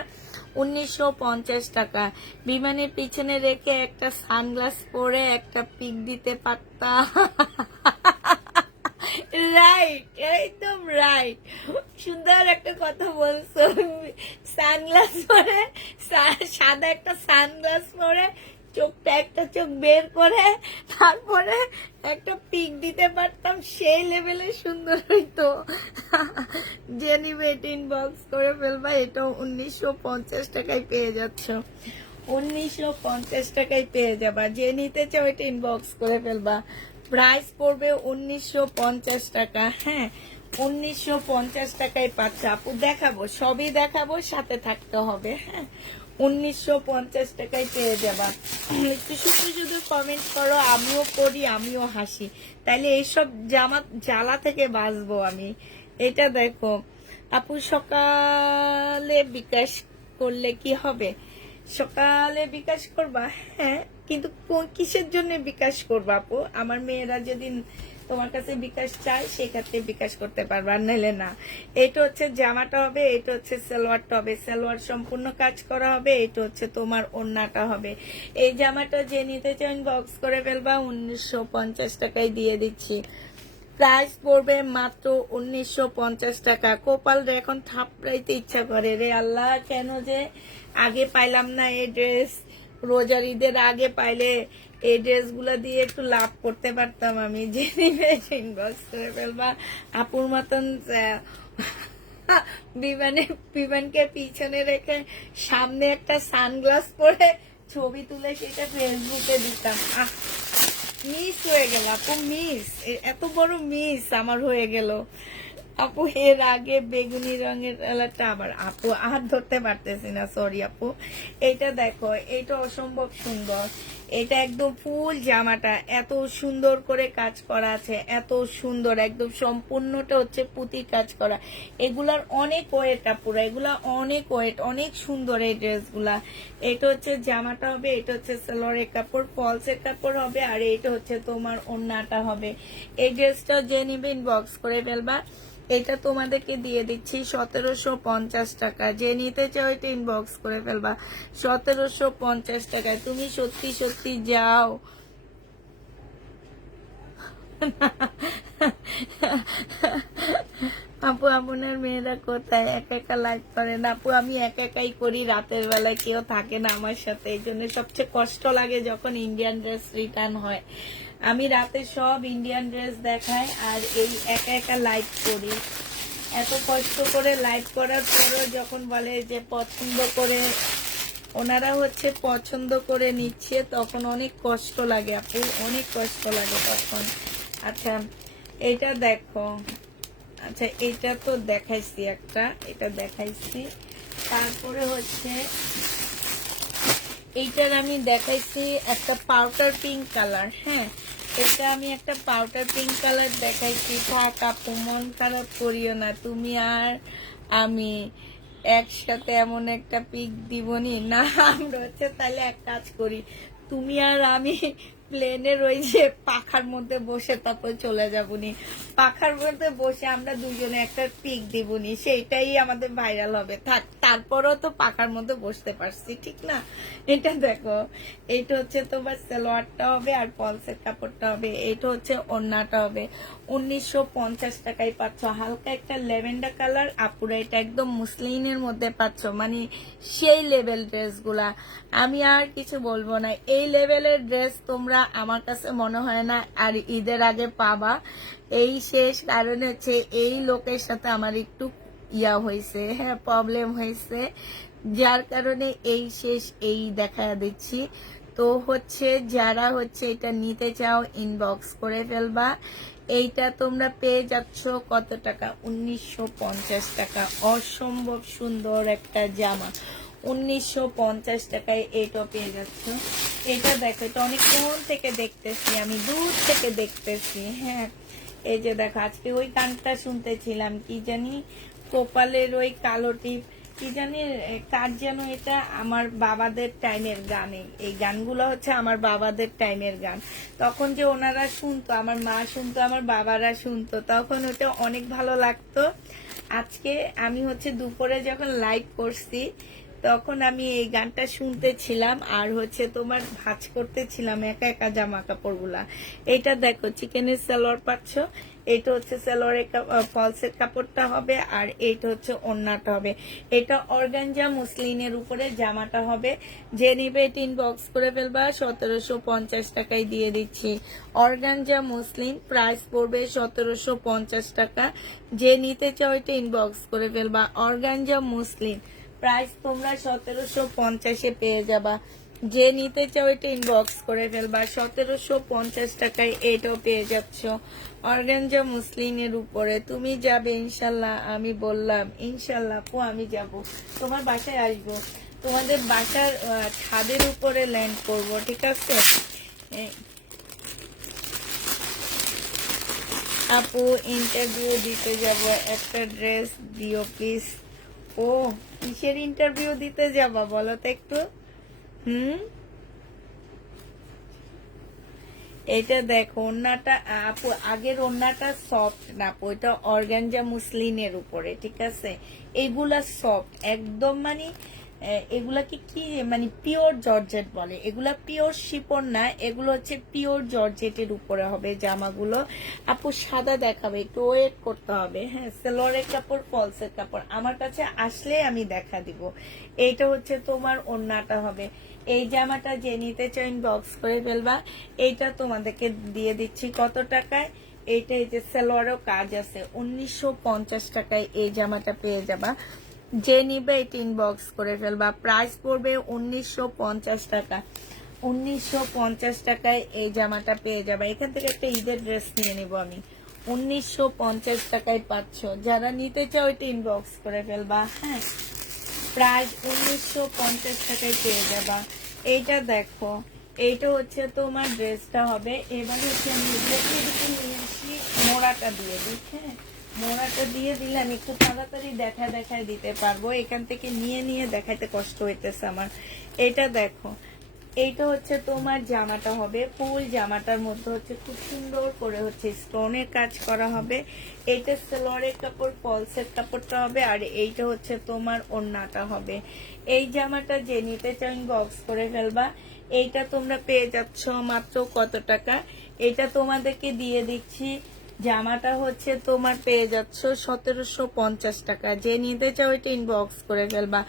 1950 টাকা। বিমানের পিছনে রেখে একটা সানগ্লাস পরে একটা পিক দিতে পারতা। রাইট, একদম রাইট, সুন্দর একটা কথা বলছো। সানগ্লাস পরে, সাদা একটা সানগ্লাস পরে, চোখটা একটা চোখ বের করে তারপরে একটা পিক দিতে পারতাম, সেই লেভেলে সুন্দর হইতো। যে নিবে এটা ইনবক্স করে ফেলবা। এটা 1950 টাকায় পেয়ে যাচ্ছ, 1950 টাকায় পেয়ে যাবা। যে নিতে চাও এটা ইনবক্স করে ফেলবা। প্রাইস পড়বে 1950 টাকা। হ্যাঁ, 1950 টাকায় পাচ্ছ আপু। দেখাবো, সবই দেখাবো, সাথে থাকতে হবে। হ্যাঁ, 1950 টাকায় পেয়ে যাবা। একটু শুধু শুধু কমেন্ট করো, আমিও পড়ি, আমিও হাসি, তাইলে এইসব জ্বালা থেকে বাঁচবো আমি। এটা দেখো আপু, সকালে বিকাশ করলে কি হবে? সকালে বিকাশ করবা? হ্যাঁ, কিন্তু কিসের জন্য বিকাশ করবা আপু? আমার মেয়েরা যদি তোমার কাছে বিকাশ চায় সেক্ষেত্রে বিকাশ করতে পারবা, নাহলে না। এটা হচ্ছে জামাটা হবে, এটা হচ্ছে সালোয়ারটা হবে, সালোয়ার সম্পূর্ণ কাজ করা হবে। এটা হচ্ছে তোমার ওড়নাটা হবে। এই জামাটা যে নিতে চান বক্স করে ফেলবা, 1950 টাকায় দিয়ে দিচ্ছি। প্রাইস পড়বে মাত্র 1950 টাকা। কোপাল রে এখন থাপড়াইতে ইচ্ছা করে রে আল্লাহ, কেন যে আগে পাইলাম না এই ড্রেস। রোজার ঈদের আগে পাইলে এই ড্রেস গুলা দিয়ে একটু লাভ করতে পারতাম আমি। যে নিবে ইনবক্স করে ফেলবা। আপুর মতন বিমানকে পিছনে রেখে সামনে একটা সানগ্লাস পরে ছবি তুলে সেটা ফেসবুকে দিতাম। মিস হয়ে গেল আপু, মিস, এত বড় মিস আমার হয়ে গেল আপু। এর আগে বেগুনি রঙের এলাটা আবার আপু হাত ধরতে পারতেছি না, সরি আপু। এটা দেখো, এটা অসম্ভব সুন্দর। এটা একদম ফুল জামাটা এত সুন্দর করে কাজ করা আছে, এত সুন্দর, একদম সম্পূর্ণটা হচ্ছে পুঁতির কাজ করা। এগুলার অনেক ওয়েট আপুরা, এগুলা অনেক ওয়েট, অনেক সুন্দর এই ড্রেসগুলা। এটা হচ্ছে জামাটা হবে, এটা হচ্ছে সালোয়ারের কাপড়, ফলসের কাপড় হবে, আর এটা হচ্ছে তোমার ওড়নাটা হবে। এই ড্রেসটা যে নিবে ইনবক্স করে ফেলবা। এটা তোমাদেরকে দিয়ে দিচ্ছি 1750 টাকা। যে নিতে চাও এটা ইনবক্স করে ফেলবা 1750 টাকায়। তুমি সত্যি সত্যি যাও। আপু আপনার মেয়েরা কোথায়? একা একা লাইভ করেন? আপু আমি একা একাই করি, রাতের বেলায় কেউ থাকে না আমার সাথে। এই জন্য সবচেয়ে কষ্ট লাগে যখন ইন্ডিয়ান ড্রেস রিটার্ন হয়। আমি রাতে সব ইন্ডিয়ান ড্রেস দেখাই আর এই একা একা লাইভ করি। এত কষ্ট করে লাইভ করার পরও যখন বলে যে পছন্দ করে, ওনারা হচ্ছে পছন্দ করে নিচ্ছে, তখন অনেক কষ্ট লাগে আপু, অনেক কষ্ট লাগে তখন। আচ্ছা এটা দেখো, আচ্ছা এটা তো দেখাইছি একটা, এটা দেখাইছি। তারপরে হচ্ছে এইটার আমি দেখাইছি একটা পাউডার পিঙ্ক কালার। হ্যাঁ, এটা আমি একটা পাউডার পিঙ্ক কালার দেখাইছি। থাক আপু, মন খারাপ করিও না, তুমি আর আমি একসাথে এমন একটা পিক দিবনি না। আমরা হচ্ছে তাহলে এক কাজ করি, তুমি আর আমি প্লেনের ওই যে পাখার মধ্যে বসে তারপর চলে যাবনি। পাখার মধ্যে বসে আমরা দুজনে একটা পিক দিবনি, সেইটাই আমাদের ভাইরাল হবে। থাক, তারপরও তো পাখার মধ্যে বসতে পারছি, ঠিক না? এটা দেখো, এইটা হচ্ছে তোমার সালোয়ারটা হবে আর পলসের কাপড়টা হবে। এইটা হচ্ছে ওড়নাটা হবে। 1950 টাকায় পাচ্ছ। হালকা একটা ল্যাভেন্ডার কালার আপুরা, এটা একদম মুসলিনের মধ্যে পাচ্ছ, মানে সেই লেভেল ড্রেস গুলা। আমি আর কিছু বলবো না, এই লেভেলের ড্রেস তোমরা আমার কাছে মনে হয় না আর ঈদের আগে পাবা। এই শেষ, কারণ হচ্ছে এই লোকের সাথে আমার একটু ইয়া হয়েছে, হ্যাঁ প্রবলেম হয়েছে, যার কারণে এই শেষ, এই দেখা দিচ্ছি। তো হচ্ছে যারা হচ্ছে এটা নিতে চাও ইনবক্স করে ফেলবা। এইটা তোমরা পেয়ে যাচ্ছ কত টাকা? 1950 টাকা। অসম্ভব সুন্দর একটা জামা, 1950 টাকায় এটা পেয়ে যাচ্ছ। এটা দেখো, এটা অনেকক্ষণ থেকে দেখতেছি আমি, দূর থেকে দেখতেছি। হ্যাঁ, এই যে দেখো আজকে ওই গানটা শুনতেছিলাম, কি জানি কপালের ওই কালো টিপ, কি জানি কার যেন, এটা আমার বাবাদের টাইমের গান। এই গানগুলো হচ্ছে আমার বাবাদের টাইমের গান। তখন যে ওনারা শুনতো, আমার মা শুনতো, আমার বাবারা শুনতো, তখন ওটা অনেক ভালো লাগতো। আজকে আমি হচ্ছে দুপুরে যখন লাইভ করছি তখন আমি এই গানটা শুনতেছিলাম আর হচ্ছে তোমার ভাঁজ করতেছিলাম একা একা জামা কাপড়গুলা। এটা দেখো চিকেনের সালোয়ার পাচ্ছ, এটা হচ্ছে সালোয়ারের ফলসের কাপড়টা হবে, আর এইটা হচ্ছে ওড়নাটা হবে। এটা অর্গানজা মুসলিনের উপরে জামাটা হবে। যে নিবে এটা ইনবক্স করে ফেলবা, 1750 টাকায় দিয়ে দিচ্ছি। অর্গানজা মুসলিন, প্রাইস পড়বে 1750 টাকা। যে নিতে চাও এটা ইনবক্স করে ফেলবা। অর্গানজা মুসলিন, প্রাইস তোমরা 1750-এ পেয়ে যাবা। যে নিতে চাও এটা ইনবক্স করে ফেলবা, 1750 টাকায় এটাও পেয়ে যাচ্ছ। অর্গানজা মুসলিনের উপরে তুমি যাবে ইনশাল্লাহ, আমি বললাম ইনশাল্লাহ আপু আমি যাব, তোমার বাসায় আসবো, তোমাদের বাসার ছাদের উপরে ল্যান্ড করব, ঠিক আছে? আপু ইন্টারভিউ দিতে যাব, একটা ড্রেস দিও প্লিজ। ও কিসের ইন্টারভিউ দিতে যাবা বলো তো একটু? এটা দেখো ওড়নাটা আপু, আগের ওড়নাটা সফট না আপু, এটা অর্গানজা মুসলিনের উপরে, ঠিক আছে? এগুলা সফট একদম, মানে এগুলাকে কি মানে পিওর জর্জেট বলে, এগুলা পিওর শিপন না, এগুলো হচ্ছে পিওর জর্জেটের উপরে হবে জামাগুলো। আপু সাদা দেখাবে, একটু ওয়েট করতে হবে। হ্যাঁ, সেলোয়ারের কাপড়, ফলসের কাপড় আমার কাছে আসলে আমি দেখা দিব। এইটা হচ্ছে তোমার ওড়নাটা হবে। এই জামাটা যে নিতে চাও ইনবক্স করে ফেলবা। এইটা তোমাদেরকে দিয়ে দিচ্ছি কত টাকায়? এইটা এই যে সালোয়ারও কাজ আছে, 1950 টাকায় এই জামাটা পেয়ে যাবা। যে নিবে এটা ইনবক্স করে ফেলবা, প্রাইস পড়বে 1950 টাকা। 1950 টাকায় এই জামাটা পেয়ে যাবা। এখান থেকে একটা ঈদের ড্রেস নিয়ে নিব আমি, 1950 টাকায় পাচ্ছ। যারা নিতে চাও এটা ইনবক্স করে ফেলবা। হ্যাঁ, প্রাইস 1950 টাকায় পেয়ে যাবা। এইটা দেখো, এইটা হচ্ছে তোমার ড্রেসটা হবে। এবার হচ্ছে আমি এগুলোকে এদিকে নিয়ে আসি, মোড়াটা দিয়ে দিই। হ্যাঁ, মোড়াটা দিয়ে দিলে আমি একটু তাড়াতাড়ি দেখায় দিতে পারবো, এখান থেকে নিয়ে নিয়ে দেখাইতে কষ্ট হইতেছে আমার। এটা দেখো, এইটা হচ্ছে তোমার জামাটা হবে। ফুল জামাটার মধ্যে হচ্ছে খুব সুন্দর করে হচ্ছে স্টোনের কাজ করা হবে। এইটা সালোয়ারের কাপড়, ফলসের কাপড়টা হবে, আর এইটা হচ্ছে তোমার ওড়নাটা হবে। এই জামাটা যে নিতে চাও বক্স করে ফেলবা। এইটা তোমরা পেয়ে যাচ্ছ মাত্র কত টাকা? এটা তোমাদেরকে দিয়ে দিচ্ছি, জামাটা হচ্ছে তোমার পেয়ে যাচ্ছ 1750 টাকা। যে নিতে চাও এটা ইনবক্স করে ফেলবা,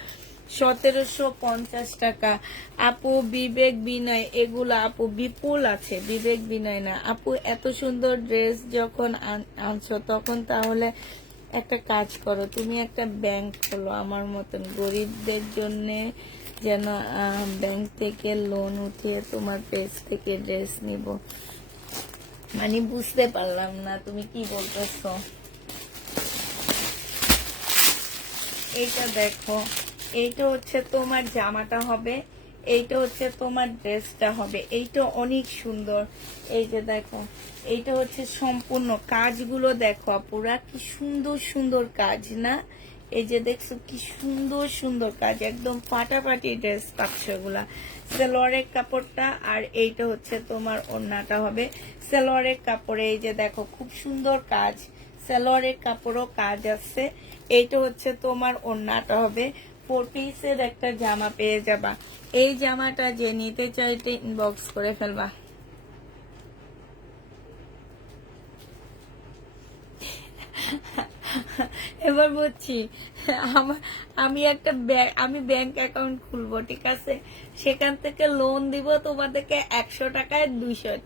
1750 টাকা। আপু বিবেক বিনয়, এগুলা আপু বিপুল আছে, বিবেক বিনয় না আপু। এত সুন্দর ড্রেস যখন আনছো তখন তাহলে একটা কাজ করো, তুমি একটা ব্যাংক খোলো আমার মতন গরিবদের জন্য, যেন ব্যাংক থেকে লোন উঠিয়ে তোমার পেজ থেকে ড্রেস নিব। মানে বুঝতে পারলাম না তুমি কি বলতেছো। এইটা দেখো, এইটা হচ্ছে তোমার জামাটা হবে, এইটা হচ্ছে তোমার ড্রেসটা হবে। এইটা অনেক সুন্দর। এই যে দেখো, এইটা হচ্ছে সম্পূর্ণ কাজগুলো দেখো পুরা কি সুন্দর সুন্দর কাজ না? এই যে দেখছো কি সুন্দর সুন্দর কাজ, একদম ফাটাফাটি ড্রেস পাচ্ছ এগুলা। সালোয়ারের কাপড়টা, আর এইটা হচ্ছে তোমার ওড়নাটা হবে। সালোয়ারের কাপড়ে এই যে দেখো খুব সুন্দর কাজ, সালোয়ারের কাপড়ও কাজ আছে। এইটা হচ্ছে তোমার ওড়নাটা হবে। 4 পিসের একটা জামা পেয়ে যাবা। এই জামাটা যে নিতে চাইতে ইনবক্স করে ফেলবা। এবার বুঝছি, আমি একটা আমি ব্যাংক অ্যাকাউন্ট খুলবো, ঠিক আছে? সেখান থেকে লোন দিব তোমাদেরকে, 100 টাকায়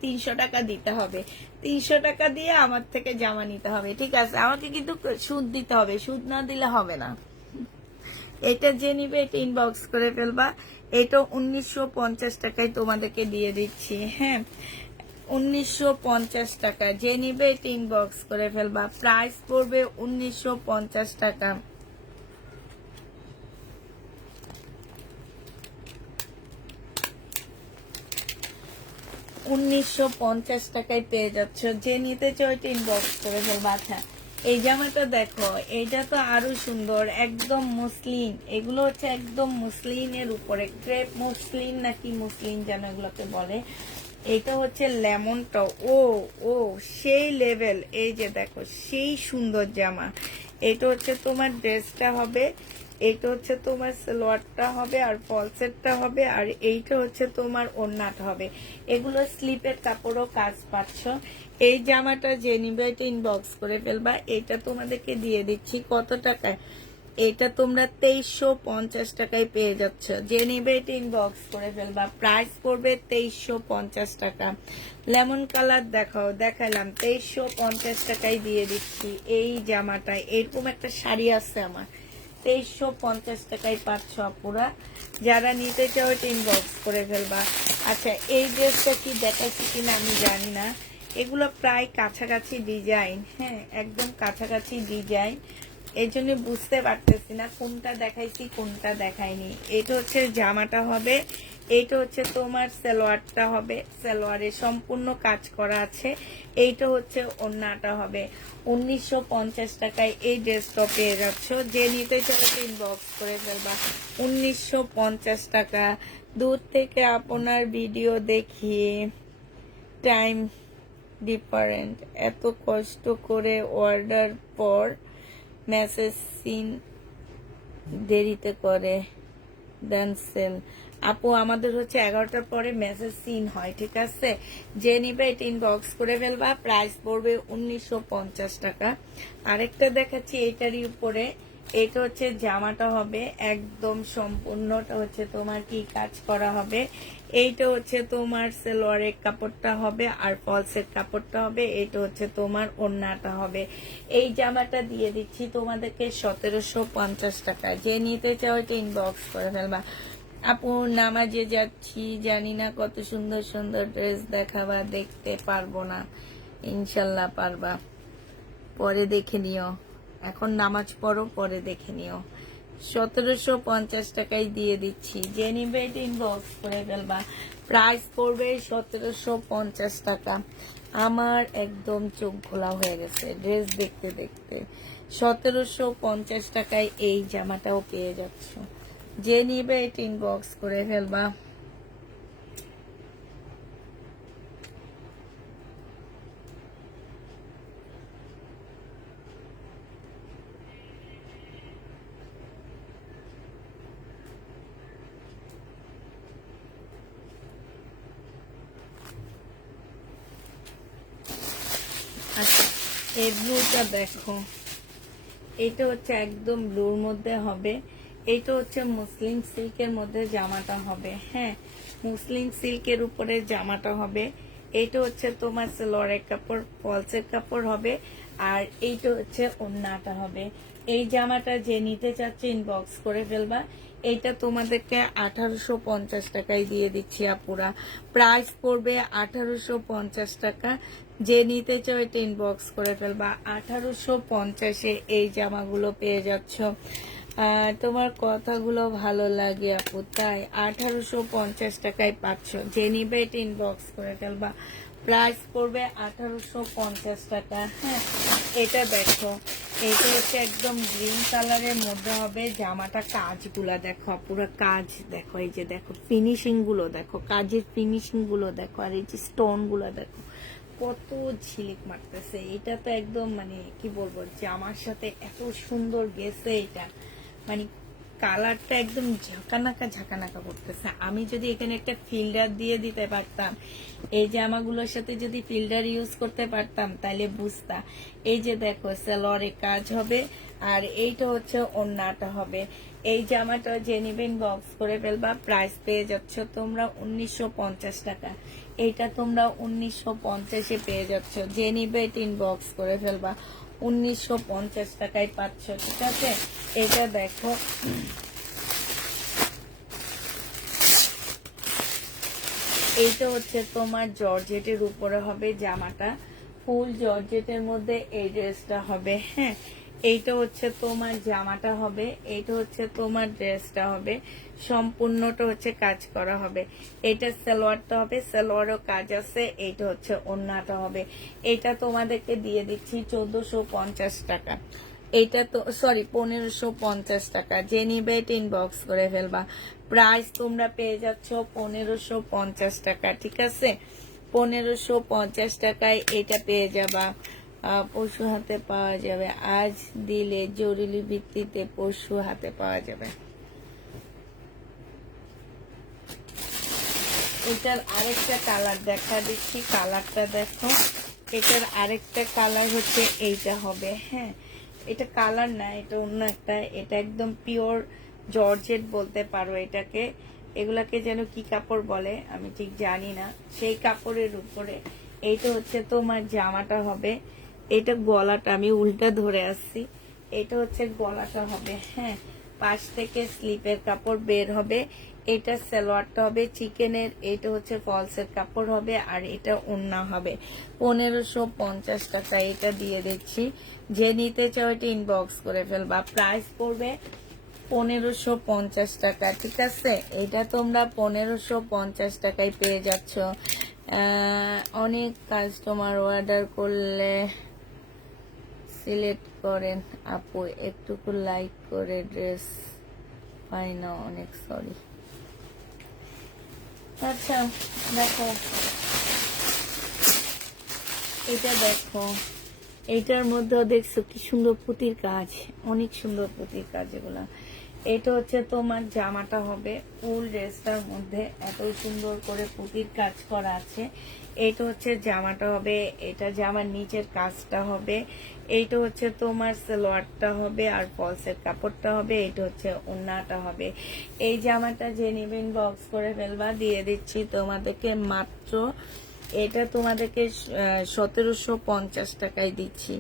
300 টাকা দিতে হবে। 300 টাকা দিয়ে আমার থেকে জামা নিতে হবে, ঠিক আছে? আমাকে কিন্তু সুদ দিতে হবে, সুদ না দিলে হবে না। এটা যে নিবে এটা ইনবক্স করে ফেলবা। এটা 1950 টাকায় তোমাদেরকে দিয়ে দিচ্ছি। হ্যাঁ, 1950 টাকা। যে নিবে এটা ইনবক্স করে ফেলবা, প্রাইস পড়বে 1950 টাকা। 1950 টাকায় পেয়ে যাচ্ছ। যে নিতে চাও এটা ইনবক্স করে ফেলবা। আচ্ছা এই জামাটা দেখো, এইটা তো আরো সুন্দর, একদম মসলিন। এগুলো হচ্ছে একদম মসলিনের উপরে, ক্রেপ মসলিন নাকি মসলিন যেন এগুলোকে বলে। এটা হচ্ছে লেমনটা, ও ও সেই লেভেল। এই যে দেখো সেই সুন্দর জামা। এটা হচ্ছে তোমার ড্রেসটা হবে, এইটা হচ্ছে তোমার সালোয়ারটা হবে আর ফলসেটটা হবে, আর এইটা হচ্ছে তোমার ওড়নাটা হবে। এগুলো স্লিপের কাপড়ও কাজ পাচ্ছ। এই জামাটা যে নিবে এটা ইনবক্স করে ফেলবা। এটা তোমাদেরকে দিয়ে দিচ্ছি কত টাকায়? এটা তোমরা 2350 টাকায় পেয়ে যাচ্ছ। যে নিবে এটা ইনবক্স করে ফেলবা। প্রাইস পড়বে 2350 টাকা। লেমন কালার দেখাও, দেখালাম 2350 টাকায় দিয়ে দিচ্ছি এই জামাটায়। এরকম একটা শাড়ি আছে আমার, 2350 টাকায় পাচ্ছ আপুরা। যারা নিতে চাও এটা ইনবক্স করে ফেলবা। আচ্ছা এই ড্রেসটা কি দেখাচ্ছি কিনা আমি জানি না, এগুলো প্রায় কাছাকাছি ডিজাইন, হ্যাঁ একদম কাছাকাছি ডিজাইন, এই জন্য বুঝতে পারতেছি না কোনটা দেখাইছি কোনটা দেখাইনি। এটা হচ্ছে জামাটা হবে, এইটা হচ্ছে তোমার সালোয়ারটা হবে, সালোয়ারে সম্পূর্ণ কাজ করা আছে। এইটা হচ্ছে ওড়নাটা হবে। 1950 টাকায় এই ড্রেসটা পেয়ে যাচ্ছ। যে নিতে চাও ইনবক্স করে ফেলবা। 1950 টাকা। দূর থেকে আপনার ভিডিও দেখিয়ে টাইম ডিফারেন্ট, এত কষ্ট করে অর্ডার পর মেসেজ সিন দেরিতে করে দেন সেল। আপু আমাদের হচ্ছে 11টার পরে মেসেজ সিন হয়, ঠিক আছে? যে নিবে এটা ইনবক্স করে ফেলবা। প্রাইস পড়বে 1950 টাকা। আরেকটা দেখাচ্ছি এটারই উপরে। এটা হচ্ছে জামাটা হবে একদম সম্পূর্ণটা হচ্ছে তোমার কি কাজ করা হবে। এইটা হচ্ছে তোমার সালোয়ারের কাপড়টা হবে আর ফলসের কাপড়টা হবে। এইটা হচ্ছে তোমার ওড়নাটা হবে। এই জামাটা দিয়ে দিচ্ছি তোমাদেরকে 1750 টাকা। যে নিতে চাও এটা ইনবক্স করে ফেলবা। আপু নামাজে যাচ্ছি, জানি না কত সুন্দর সুন্দর ড্রেস দেখাবা, দেখতে পারবো না। ইনশাল্লাহ পারবা, পরে দেখে নিও। এখন নামাজ পড়ো, পরে দেখে নিও। 1750 টাকায় দিয়ে দিচ্ছি। যে নিবে এটা ইনবক্স করে ফেলবা। প্রাইস পড়বে 1750 টাকা। আমার একদম চোখ ঘোলা হয়ে গেছে ড্রেস দেখতে দেখতে। 1750 টাকায় এই জামাটাও পেয়ে যাচ্ছ। যে নিবে এটা ইনবক্স করে ফেলবা। আচ্ছা এই ব্লুটা দেখো, এটা হচ্ছে একদম ব্লুর মধ্যে হবে। এটা হচ্ছে মুসলিম সিল্কের মধ্যে জামাটা হবে, হ্যাঁ মুসলিম সিল্কের উপরে জামাটা হবে। এইটা হচ্ছে তোমার সালোয়ারের কাপড়, ফলসের কাপড় হবে, আর এইটা হচ্ছে ওড়নাটা হবে। এই জামাটা যে নিতে চাচ্ছে ইনবক্স করে ফেলবা। এইটা তোমাদেরকে 1850 টাকায় দিয়ে দিচ্ছি আপুরা। প্রাইস পড়বে 1850 টাকা। যে নিতে চাও এটা ইনবক্স করে ফেলবা। 1850-এ এই জামাগুলো পেয়ে যাচ্ছ। তোমার কথাগুলো ভালো লাগে আপু, তাই 1850 টাকায় পাচ্ছ। যে নিবে এটা ইনবক্স করে ফেলবা। প্রাইস পড়বে 1850 টাকা। হ্যাঁ এটা দেখো, এটা হচ্ছে একদম গ্রিন কালারের মধ্যে হবে। জামাটা কাজগুলা দেখো, পুরো কাজ দেখো, এই যে দেখো ফিনিশিং গুলো দেখো, কাজের ফিনিশিং গুলো দেখো, আর এই যে স্টোন গুলো দেখো কত ঝিলিক মারতেছে। এটা তো একদম মানে কি বলবো, জামার সাথে এত সুন্দর গেছে। এটা মানে কালারটা একদম ঝাঁকানাকা ঝাঁকানাকা করতেছে। আমি যদি এখানে একটা ফিল্টার দিয়ে দিতে পারতাম, এই জামাগুলোর সাথে যদি ফিল্টার ইউজ করতে পারতাম তাহলে বুঝতা। এই যে দেখো সালোয়ারে কাজ হবে, আর এইটা হচ্ছে ওড়নাটা হবে। এই জামাটা যে নিবেন বক্স করে ফেলবা। প্রাইস পেয়ে যাচ্ছ তোমরা 1950 টাকা। এইটা তোমরা 1950-এ পেয়ে যাচ্ছ। যে নিবে এটা ইনবক্স করে ফেলবা। 1950 টাকায় পাচ্ছ, ঠিক আছে? এটা দেখো, এইটা হচ্ছে তোমার জর্জেটের উপরে হবে জামাটা, ফুল জর্জেটের মধ্যে এই ড্রেসটা হবে। হ্যাঁ এইটা হচ্ছে তোমার জামাটা হবে, এইটা হচ্ছে তোমার ড্রেসটা হবে, সম্পূর্ণটা হচ্ছে কাজ করা হবে। এটা সালোয়ারটা হবে, সালোয়ারও কাজ আছে। এইটা হচ্ছে ওড়নাটা হবে। এটা তোমাদেরকে দিয়ে দিচ্ছি 1450 টাকা। এইটা তো সরি 1550 টাকা। যে নিবে এটা ইনবক্স করে ফেলবা। প্রাইস তোমরা পেয়ে যাচ্ছ 1550 টাকা, ঠিক আছে? 1550 টাকায় এটা পেয়ে যাবা। পশু হাতে পাওয়া যাবে, আজ দিলে জরুরি ভিত্তিতে পশু হাতে পাওয়া যাবে। এটার আরেকটা কালার দেখা দিচ্ছি, কালারটা দেখো। এটার আরেকটা কালার হচ্ছে এইটা হবে। হ্যাঁ, এটা কালার না, এটা অন্য একটা। এটা একদম পিওর জর্জেট বলতে পারো এটাকে। এগুলাকে যেন কি কাপড় বলে আমি ঠিক জানি না, সেই কাপড়ের উপরে এইটা হচ্ছে তোমার জামাটা হবে। এটা গলাটা আমি উল্টা ধরে আসছি, এটা হচ্ছে গলাটা হবে। হ্যাঁ, পাশ থেকে স্লিপের কাপড় বের হবে। এটা সালোয়ারটা হবে চিকেনের, এটা হচ্ছে ফলসের কাপড় হবে, আর এটা ওড়না হবে। 1550 টাকা এটা দিয়ে দিচ্ছি। যে নিতে চাও এটা ইনবক্স করে ফেলবা। প্রাইস পড়বে 1550 টাকা, ঠিক আছে? এটা তোমরা 1550 টাকায় পেয়ে যাচ্ছ। অনেক কাস্টমার অর্ডার করলে সিলেক্ট করেন আপু, একটুকু লাইক করে ড্রেস পাই না, অনেক সরি। আচ্ছা দেখো, এটা দেখো, এটার মধ্যে দেখছো কি সুন্দর পুঁতির কাজ, অনেক সুন্দর পুঁতির কাজ এগুলা। এটা হচ্ছে তোমার জামাটা হবে, ফুল ড্রেসটার মধ্যে এত সুন্দর করে পুঁতির কাজ করা আছে। এটা হচ্ছে জামাটা হবে, এটা জামার নিচের কাজটা হবে। এইটা হচ্ছে তোমার সালোয়ারটা হবে, আর ফলসের কাপড়টা হবে। এটা হচ্ছে ওড়নাটা হবে। এই জামাটা যে নেবেন বক্স করে ফেলবা, দিয়ে দিচ্ছি তোমাদেরকে মাত্র, এটা তোমাদেরকে 1750 টাকায় দিচ্ছি।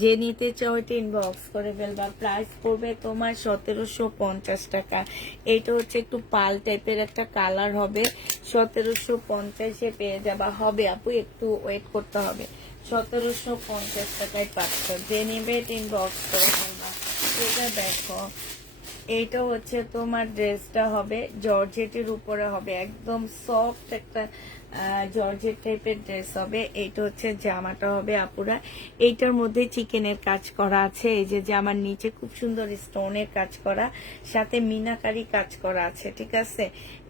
যে নিতে চাও এটা ইনবক্স করে ফেলবা। প্রাইস পড়বে তোমার 1750 টাকা। এটা হচ্ছে একটু পাল টাইপের একটা কালার হবে, 1750-এ পেয়ে যাবা। হবে আপু, একটু ওয়েট করতে হবে। 1750 টাকায় পাচ্ছ, যে নিবে এটা ইনবক্স করে ফেলবা। এটা দেখো, এইটা হচ্ছে তোমার ড্রেসটা হবে জর্জেটের উপরে হবে, একদম সফট একটা জর্জেট টাইপের ড্রেস হবে। এইটা হচ্ছে জামাটা হবে আপুরা। এইটার মধ্যে চিকেনের কাজ করা আছে, এই যে জামার নিচে খুব সুন্দর স্টোনের কাজ করা, সাথে মিনাকারি কাজ করা আছে, ঠিক আছে?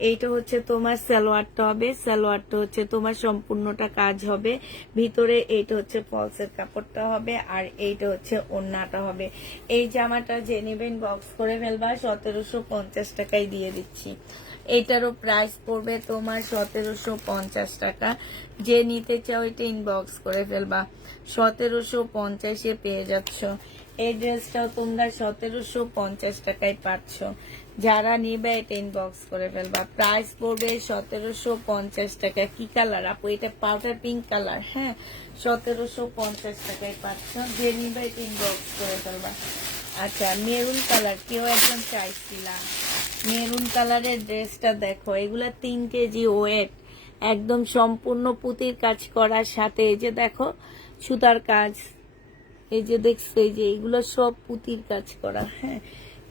এইটা হচ্ছে তোমার সালোয়ারটা হবে, সালোয়ারটা হচ্ছে তোমার সম্পূর্ণটা কাজ হবে ভিতরে। এইটা হচ্ছে ফলসের কাপড়টা হবে, আর এইটা হচ্ছে ওড়নাটা হবে। এই জামাটা যে নেবেন বক্স করে ফেলবা, 1750 টাকায় দিয়ে দিচ্ছি। এটারও প্রাইস পড়বে তোমার 1750 টাকা। যে নিতে চাও এটা ইনবক্স করে ফেলবা। 1750-এ পেয়ে যাচ্ছ। এই ড্রেসটাও তোমরা 1750 টাকায় পাচ্ছ। যারা নিবে এটা ইনবক্স করে ফেলবা। প্রাইস পড়বে 1750 টাকা। কি কালার আপু? এটা পাউডার পিঙ্ক কালার। হ্যাঁ, 1750 টাকায় পাচ্ছ। যে নিবে এটা ইনবক্স করে ফেলবা। আচ্ছা, মেরুন কালার কেউ একদম চাইছিলাম। মেরুন কালারের ড্রেসটা দেখো, এগুলা 3 কেজি ওয়েট, একদম সম্পূর্ণ পুঁতির কাজ করার সাথে এই যে দেখো সুতার কাজ, এই যে দেখছো, এই যে এগুলো সব পুঁতির কাজ করা। হ্যাঁ,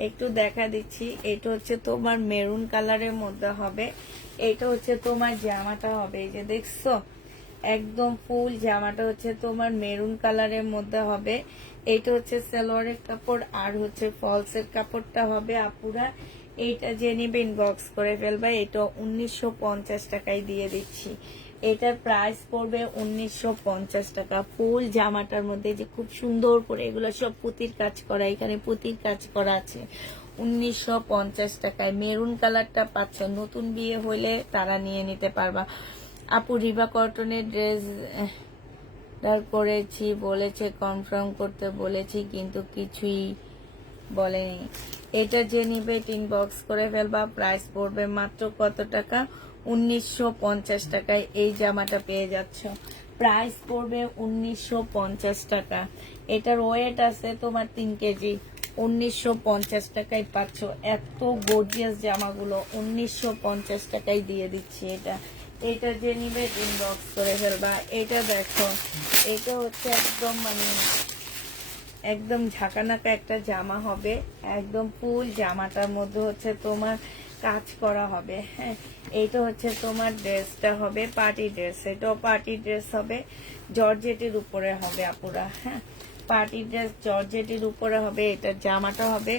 একটু দেখা দিচ্ছি। এটা হচ্ছে তোমার মেরুন কালারের মধ্যে হবে। এটা হচ্ছে তোমার জামাটা হবে, এই যে দেখছো একদম ফুল জামাটা হচ্ছে তোমার মেরুন কালারের মধ্যে হবে। এইটা হচ্ছে সালোয়ারের কাপড়, আর হচ্ছে ফলসের কাপড়টা হবে আপুরা। এইটা যে নিবে ইনবক্স করে ফেলবা। এটা 1950 টাকায় দিয়ে দিচ্ছি। এটার প্রাইস পড়বে 1950 টাকা। ফুল জামাটার মধ্যে যে খুব সুন্দর করে এগুলো সব পুঁতির কাজ করা, এখানে পুঁতির কাজ করা আছে। 1950 টাকায় মেরুন কালারটা পাচ্ছ। নতুন বিয়ে হইলে তারা নিয়ে নিতে পারবা। আপু রিবা কটনের ড্রেস করেছি, বলেছে কনফার্ম করতে বলেছি, কিন্তু কিছুই বলেনি। এটা যে নিবে ইনবক্স করে ফেলবা। প্রাইস পড়বে মাত্র কত টাকা? 1950 টাকায় এই জামাটা পেয়ে যাচ্ছ। প্রাইস পড়বে 1950 টাকা। এটার ওয়েট আছে তোমার 3 কেজি। 1950 টাকায় পাচ্ছ। এত গর্জিয়াস জামাগুলো 1950 টাকায় দিয়ে দিচ্ছি। এটা যে নিবে ইনবক্স করে ফেলবা। এটা দেখো, এটা হচ্ছে একদম মানে একদম ঝাঁকানাকা একটা জামা হবে, একদম ফুল জামাটার মধ্যে হচ্ছে তোমার কাজ করা হবে। হ্যাঁ, এইটা হচ্ছে তোমার ড্রেসটা হবে পার্টি ড্রেস, এটাও পার্টি ড্রেস হবে, জর্জেটের উপরে হবে আপুরা। হ্যাঁ, পার্টি ড্রেস জর্জেটের উপরে হবে, এটা জামাটা হবে,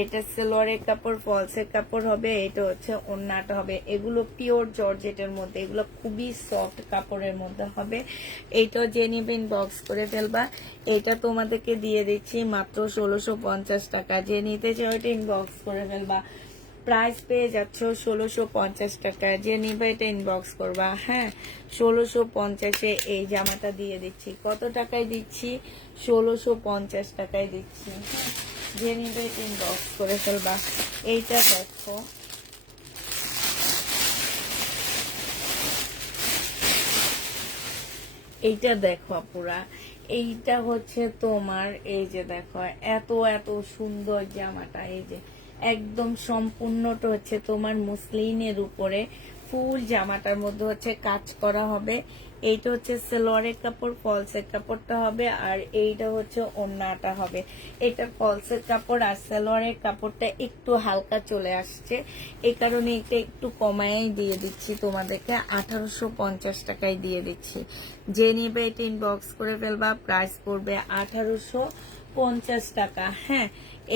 এটা সালোয়ারের কাপড় ফলসের কাপড় হবে, এটা হচ্ছে ওড়নাটা হবে। এগুলো পিওর জর্জেটের মধ্যে, এগুলো খুবই সফট কাপড়ের মধ্যে হবে। এইটাও যে নিবেন বক্স করে ফেলবা। এটা তোমাদেরকে দিয়ে দিচ্ছি মাত্র 1650 টাকা, যে নিতে চাও এটা ইনবক্স করে ফেলবা। প্রাইস পেয়ে যাচ্ছ 1650 টাকা, যে নিবে এটা ইনবক্স করবা। হ্যাঁ, 1650-এ এই জামাটা দিয়ে দিচ্ছি। কত টাকায় দিচ্ছি? 1650 টাকায় দিচ্ছি। হ্যাঁ, যে নিবে এটা ইনবক্স করে ফেলবা। এইটা দেখো, এইটা দেখো আপুরা, এইটা হচ্ছে তোমার, এই যে দেখো এত এত সুন্দর জামাটা, এই যে একদম সম্পূর্ণটা হচ্ছে তোমার মুসলিনের উপরে ফুল জামাটার মধ্যে হচ্ছে কাজ করা হবে। এইটা হচ্ছে সালোয়ারের কাপড়, ফলসের কাপড়টা হবে, আর এইটা হচ্ছে ওড়নাটা হবে। এটা ফলসের কাপড় আর সালোয়ারের কাপড়টা একটু হালকা চলে আসছে, এই কারণে এটা একটু কমাই দিয়ে দিচ্ছি তোমাদেরকে, 1850 টাকায় দিয়ে দিচ্ছি। যে নিবে এটা ইনবক্স করে ফেলবা। প্রাইস পড়বে 1850 টাকা। হ্যাঁ,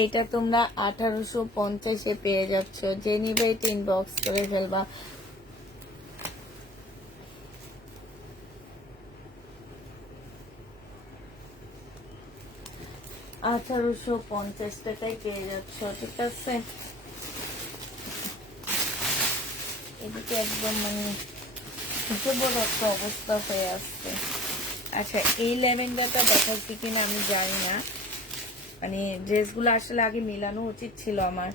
এটা তোমরা 1850-এ পেয়ে যাচ্ছ, যে নিবে এটা ইনবক্স করে ফেলবা। $1850 টাকায় পেয়ে যাচ্ছ, ঠিক আছে। এদিকে একদম মানে বড় একটা অবস্থা হয়ে আসছে। আচ্ছা, এই ল্যাভেন্ডারটা দেখাচ্ছি কিনা আমি জানি না, মানে ড্রেসগুলো আসলে আগে মিলানো উচিত ছিল আমার।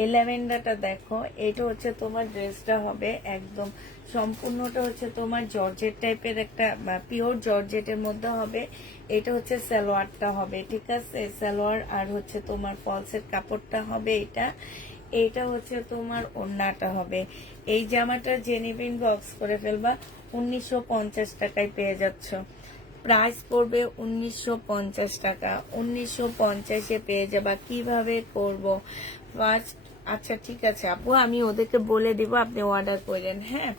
এই ল্যাভেন্ডারটা দেখো, এটা হচ্ছে তোমার ড্রেসটা হবে একদম সম্পূর্ণটা হচ্ছে তোমার জর্জেট টাইপের, একটা পিওর জর্জেটের মধ্যে হবে। এটা হচ্ছে সালোয়ারটা হবে, ঠিক আছে, সালোয়ার আর হচ্ছে তোমার ফলসের কাপড়টা হবে এটা। এইটা হচ্ছে তোমার ওড়নাটা হবে। এই জামাটা জেনিবিন বক্স করে ফেলবা। 1950 টাকায় পেয়ে যাচ্ছ। প্রাইস পড়বে 1950 টাকা। 1950-এ পেয়ে যাবা। কিভাবে করব ফার্স্ট? আচ্ছা ঠিক আছে আপু, আমি ওদেরকে বলে দিব, আপনি অর্ডার করেন। হ্যাঁ,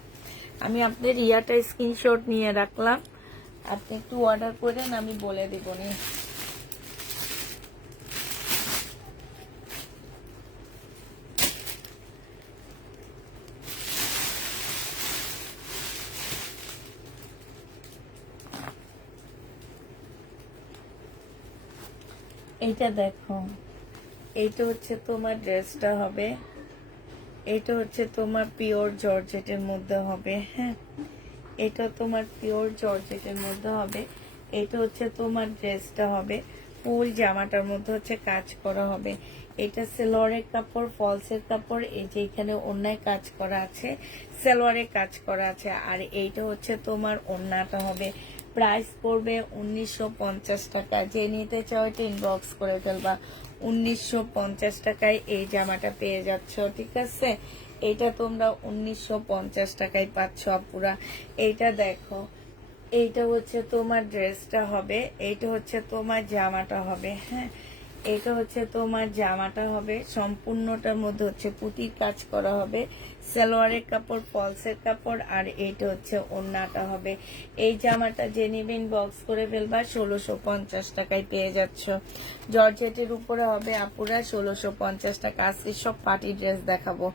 আমি আপনার ইয়াটা স্ক্রিনশট নিয়ে রাখলাম, আপনি একটু অর্ডার করেন, আমি বলে দিব নি। এইটা দেখো, এইটা হচ্ছে তোমার ড্রেসটা হবে, এইটা হচ্ছে তোমার পিওর জর্জেটের মধ্যে হবে। হ্যাঁ, এটা তোমার পিওর জর্জেটের মধ্যে হবে। এটা হচ্ছে তোমার ড্রেসটা হবে, ফুল জামাটার মধ্যে হচ্ছে কাজ করা হবে। এটা সালোয়ারের কাপড়, ফলসের কাপড়, এই যে এখানে ওড়নায় কাজ করা আছে, সালোয়ারে কাজ করা আছে, আর এইটা হচ্ছে তোমার ওড়নাটা হবে। প্রাইস পড়বে 1950 টাকা। যে নিতে চাও এটা ইনবক্স করে ফেলবা। 1950 টাকায় এই জামাটা পেয়ে যাচ্ছ, ঠিক আছে। এটা তোমরা 1950 টাকায় পাচ্ছ আপুরা। এইটা দেখো, এইটা হচ্ছে তোমার ড্রেসটা হবে, এইটা হচ্ছে তোমার জামাটা হবে। হ্যাঁ, এটা হচ্ছে তোমার জামাটা হবে, সম্পূর্ণটার মধ্যে হচ্ছে পুঁতির কাজ করা হবে, সালোয়ারের কাপড়, ফলসের কাপড়, আর এইটা হচ্ছে ওড়নাটা হবে। এই জামাটা যে নিবেন বক্স করে ফেলবা। 1650 টাকায় পেয়ে যাচ্ছ। জর্জেটের উপরে হবে আপুরা, 1650 টাকা। আজকে সব পার্টি ড্রেস দেখাবো।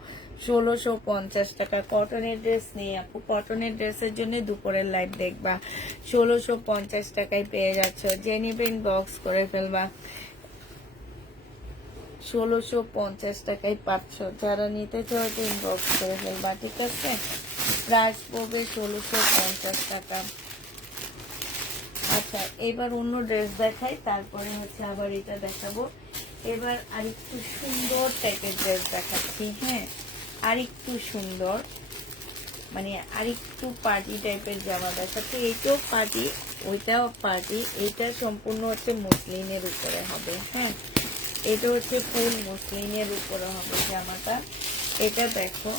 1650 টাকা। কটনের ড্রেস নেই আপু, কটনের ড্রেসের জন্য দুপুরের লাইভ দেখবা। 1650 টাকায় পেয়ে যাচ্ছ, যে নিবেন বক্স করে ফেলবা। 1650 টাকায় পাচ্ছ, যারা নিতে চাও ইনবক্স করে ফেলবা, ঠিক আছে। প্রাইস পড়বে 1650 টাকা। আচ্ছা, এবার অন্য ড্রেস দেখাই, তারপরে হচ্ছে আবার এটা দেখাবো। এবার আরেকটু সুন্দর টাইপের ড্রেস দেখাচ্ছি। হ্যাঁ, আরেকটু সুন্দর, মানে আরেকটু পার্টি টাইপের জামা দেখাচ্ছি। এইটাও পার্টি, ওইটাও পার্টি। এইটা সম্পূর্ণ হচ্ছে মসলিনের উপরে হবে। হ্যাঁ, এটা হচ্ছে ফুল মসলিনের উপরে হবে জামাটা। এটা দেখো,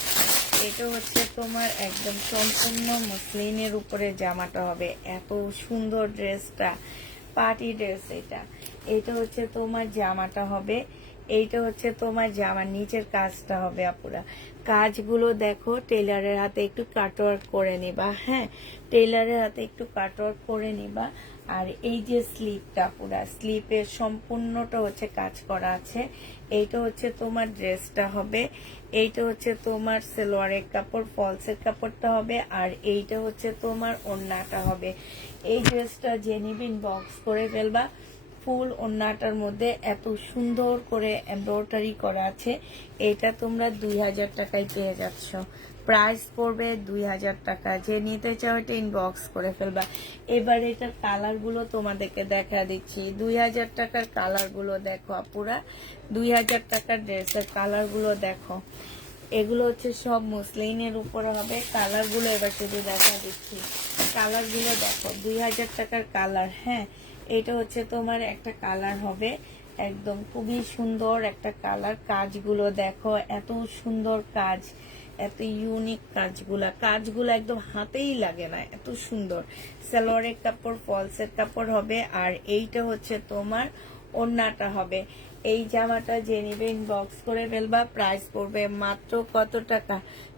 এটা হচ্ছে তোমার একদম সম্পূর্ণ মসলিনের উপরে জামাটা হবে। এত সুন্দর ড্রেসটা, পার্টি ড্রেস এটা। এইটা হচ্ছে তোমার জামাটা হবে, এইটা হচ্ছে তোমার জামার নিচের কাজটা হবে আপুরা। কাজগুলো দেখো, টেলারের হাতে একটু কাটওয়ার্ক করে নিবা, হ্যাঁ টেলারের হাতে একটু কাটওয়ার্ক করে নিবা। আর এই যে স্লিপটা, পুরা স্লিপের সম্পূর্ণটা হচ্ছে কাজ করা আছে। এইটা হচ্ছে তোমার ড্রেসটা হবে, এইটা হচ্ছে তোমার সালোয়ারের কাপড়, ফলসের কাপড়টা হবে, আর এইটা হচ্ছে তোমার ওড়নাটা হবে। এই ড্রেসটা যে নিবিন বক্স করে ফেলবা। ফুল ওড়নাটার মধ্যে এত সুন্দর করে এমব্রয়ডারি করা আছে। এটা তোমরা 2000 টাকায় পেয়ে যাচ্ছ। প্রাইস পড়বে 2000 টাকা। যে নিতে চাও এটা ইনবক্স করে ফেলবা। এবার এটার কালার গুলো তোমাদেরকে দেখা দিচ্ছি। 2000 টাকার কালার গুলো দেখো আপুরা, 2000 টাকার ড্রেসের কালার গুলো দেখো। এগুলো হচ্ছে সব মুসলিনের উপরে হবে। কালার গুলো এবার শুধু দেখা দিচ্ছি, কালার গুলো দেখো। 2000 টাকার কালার, হ্যাঁ এটা হচ্ছে তোমার একটা কালার হবে, একদম খুবই সুন্দর একটা কালার। কাজগুলো দেখো, এত সুন্দর কাজ, এত ইউনিক কাজগুলো একদম হাতেই লাগে না, এত সুন্দর। সালোয়ারের কাপড়, ফলসের কাপড় হবে, আর এইটা হচ্ছে তোমার ওড়নাটা হবে। এই জামাটা যে নিবে ইনবক্স করে ফেলবা। প্রাইস পড়বে মাত্র কত টাকা?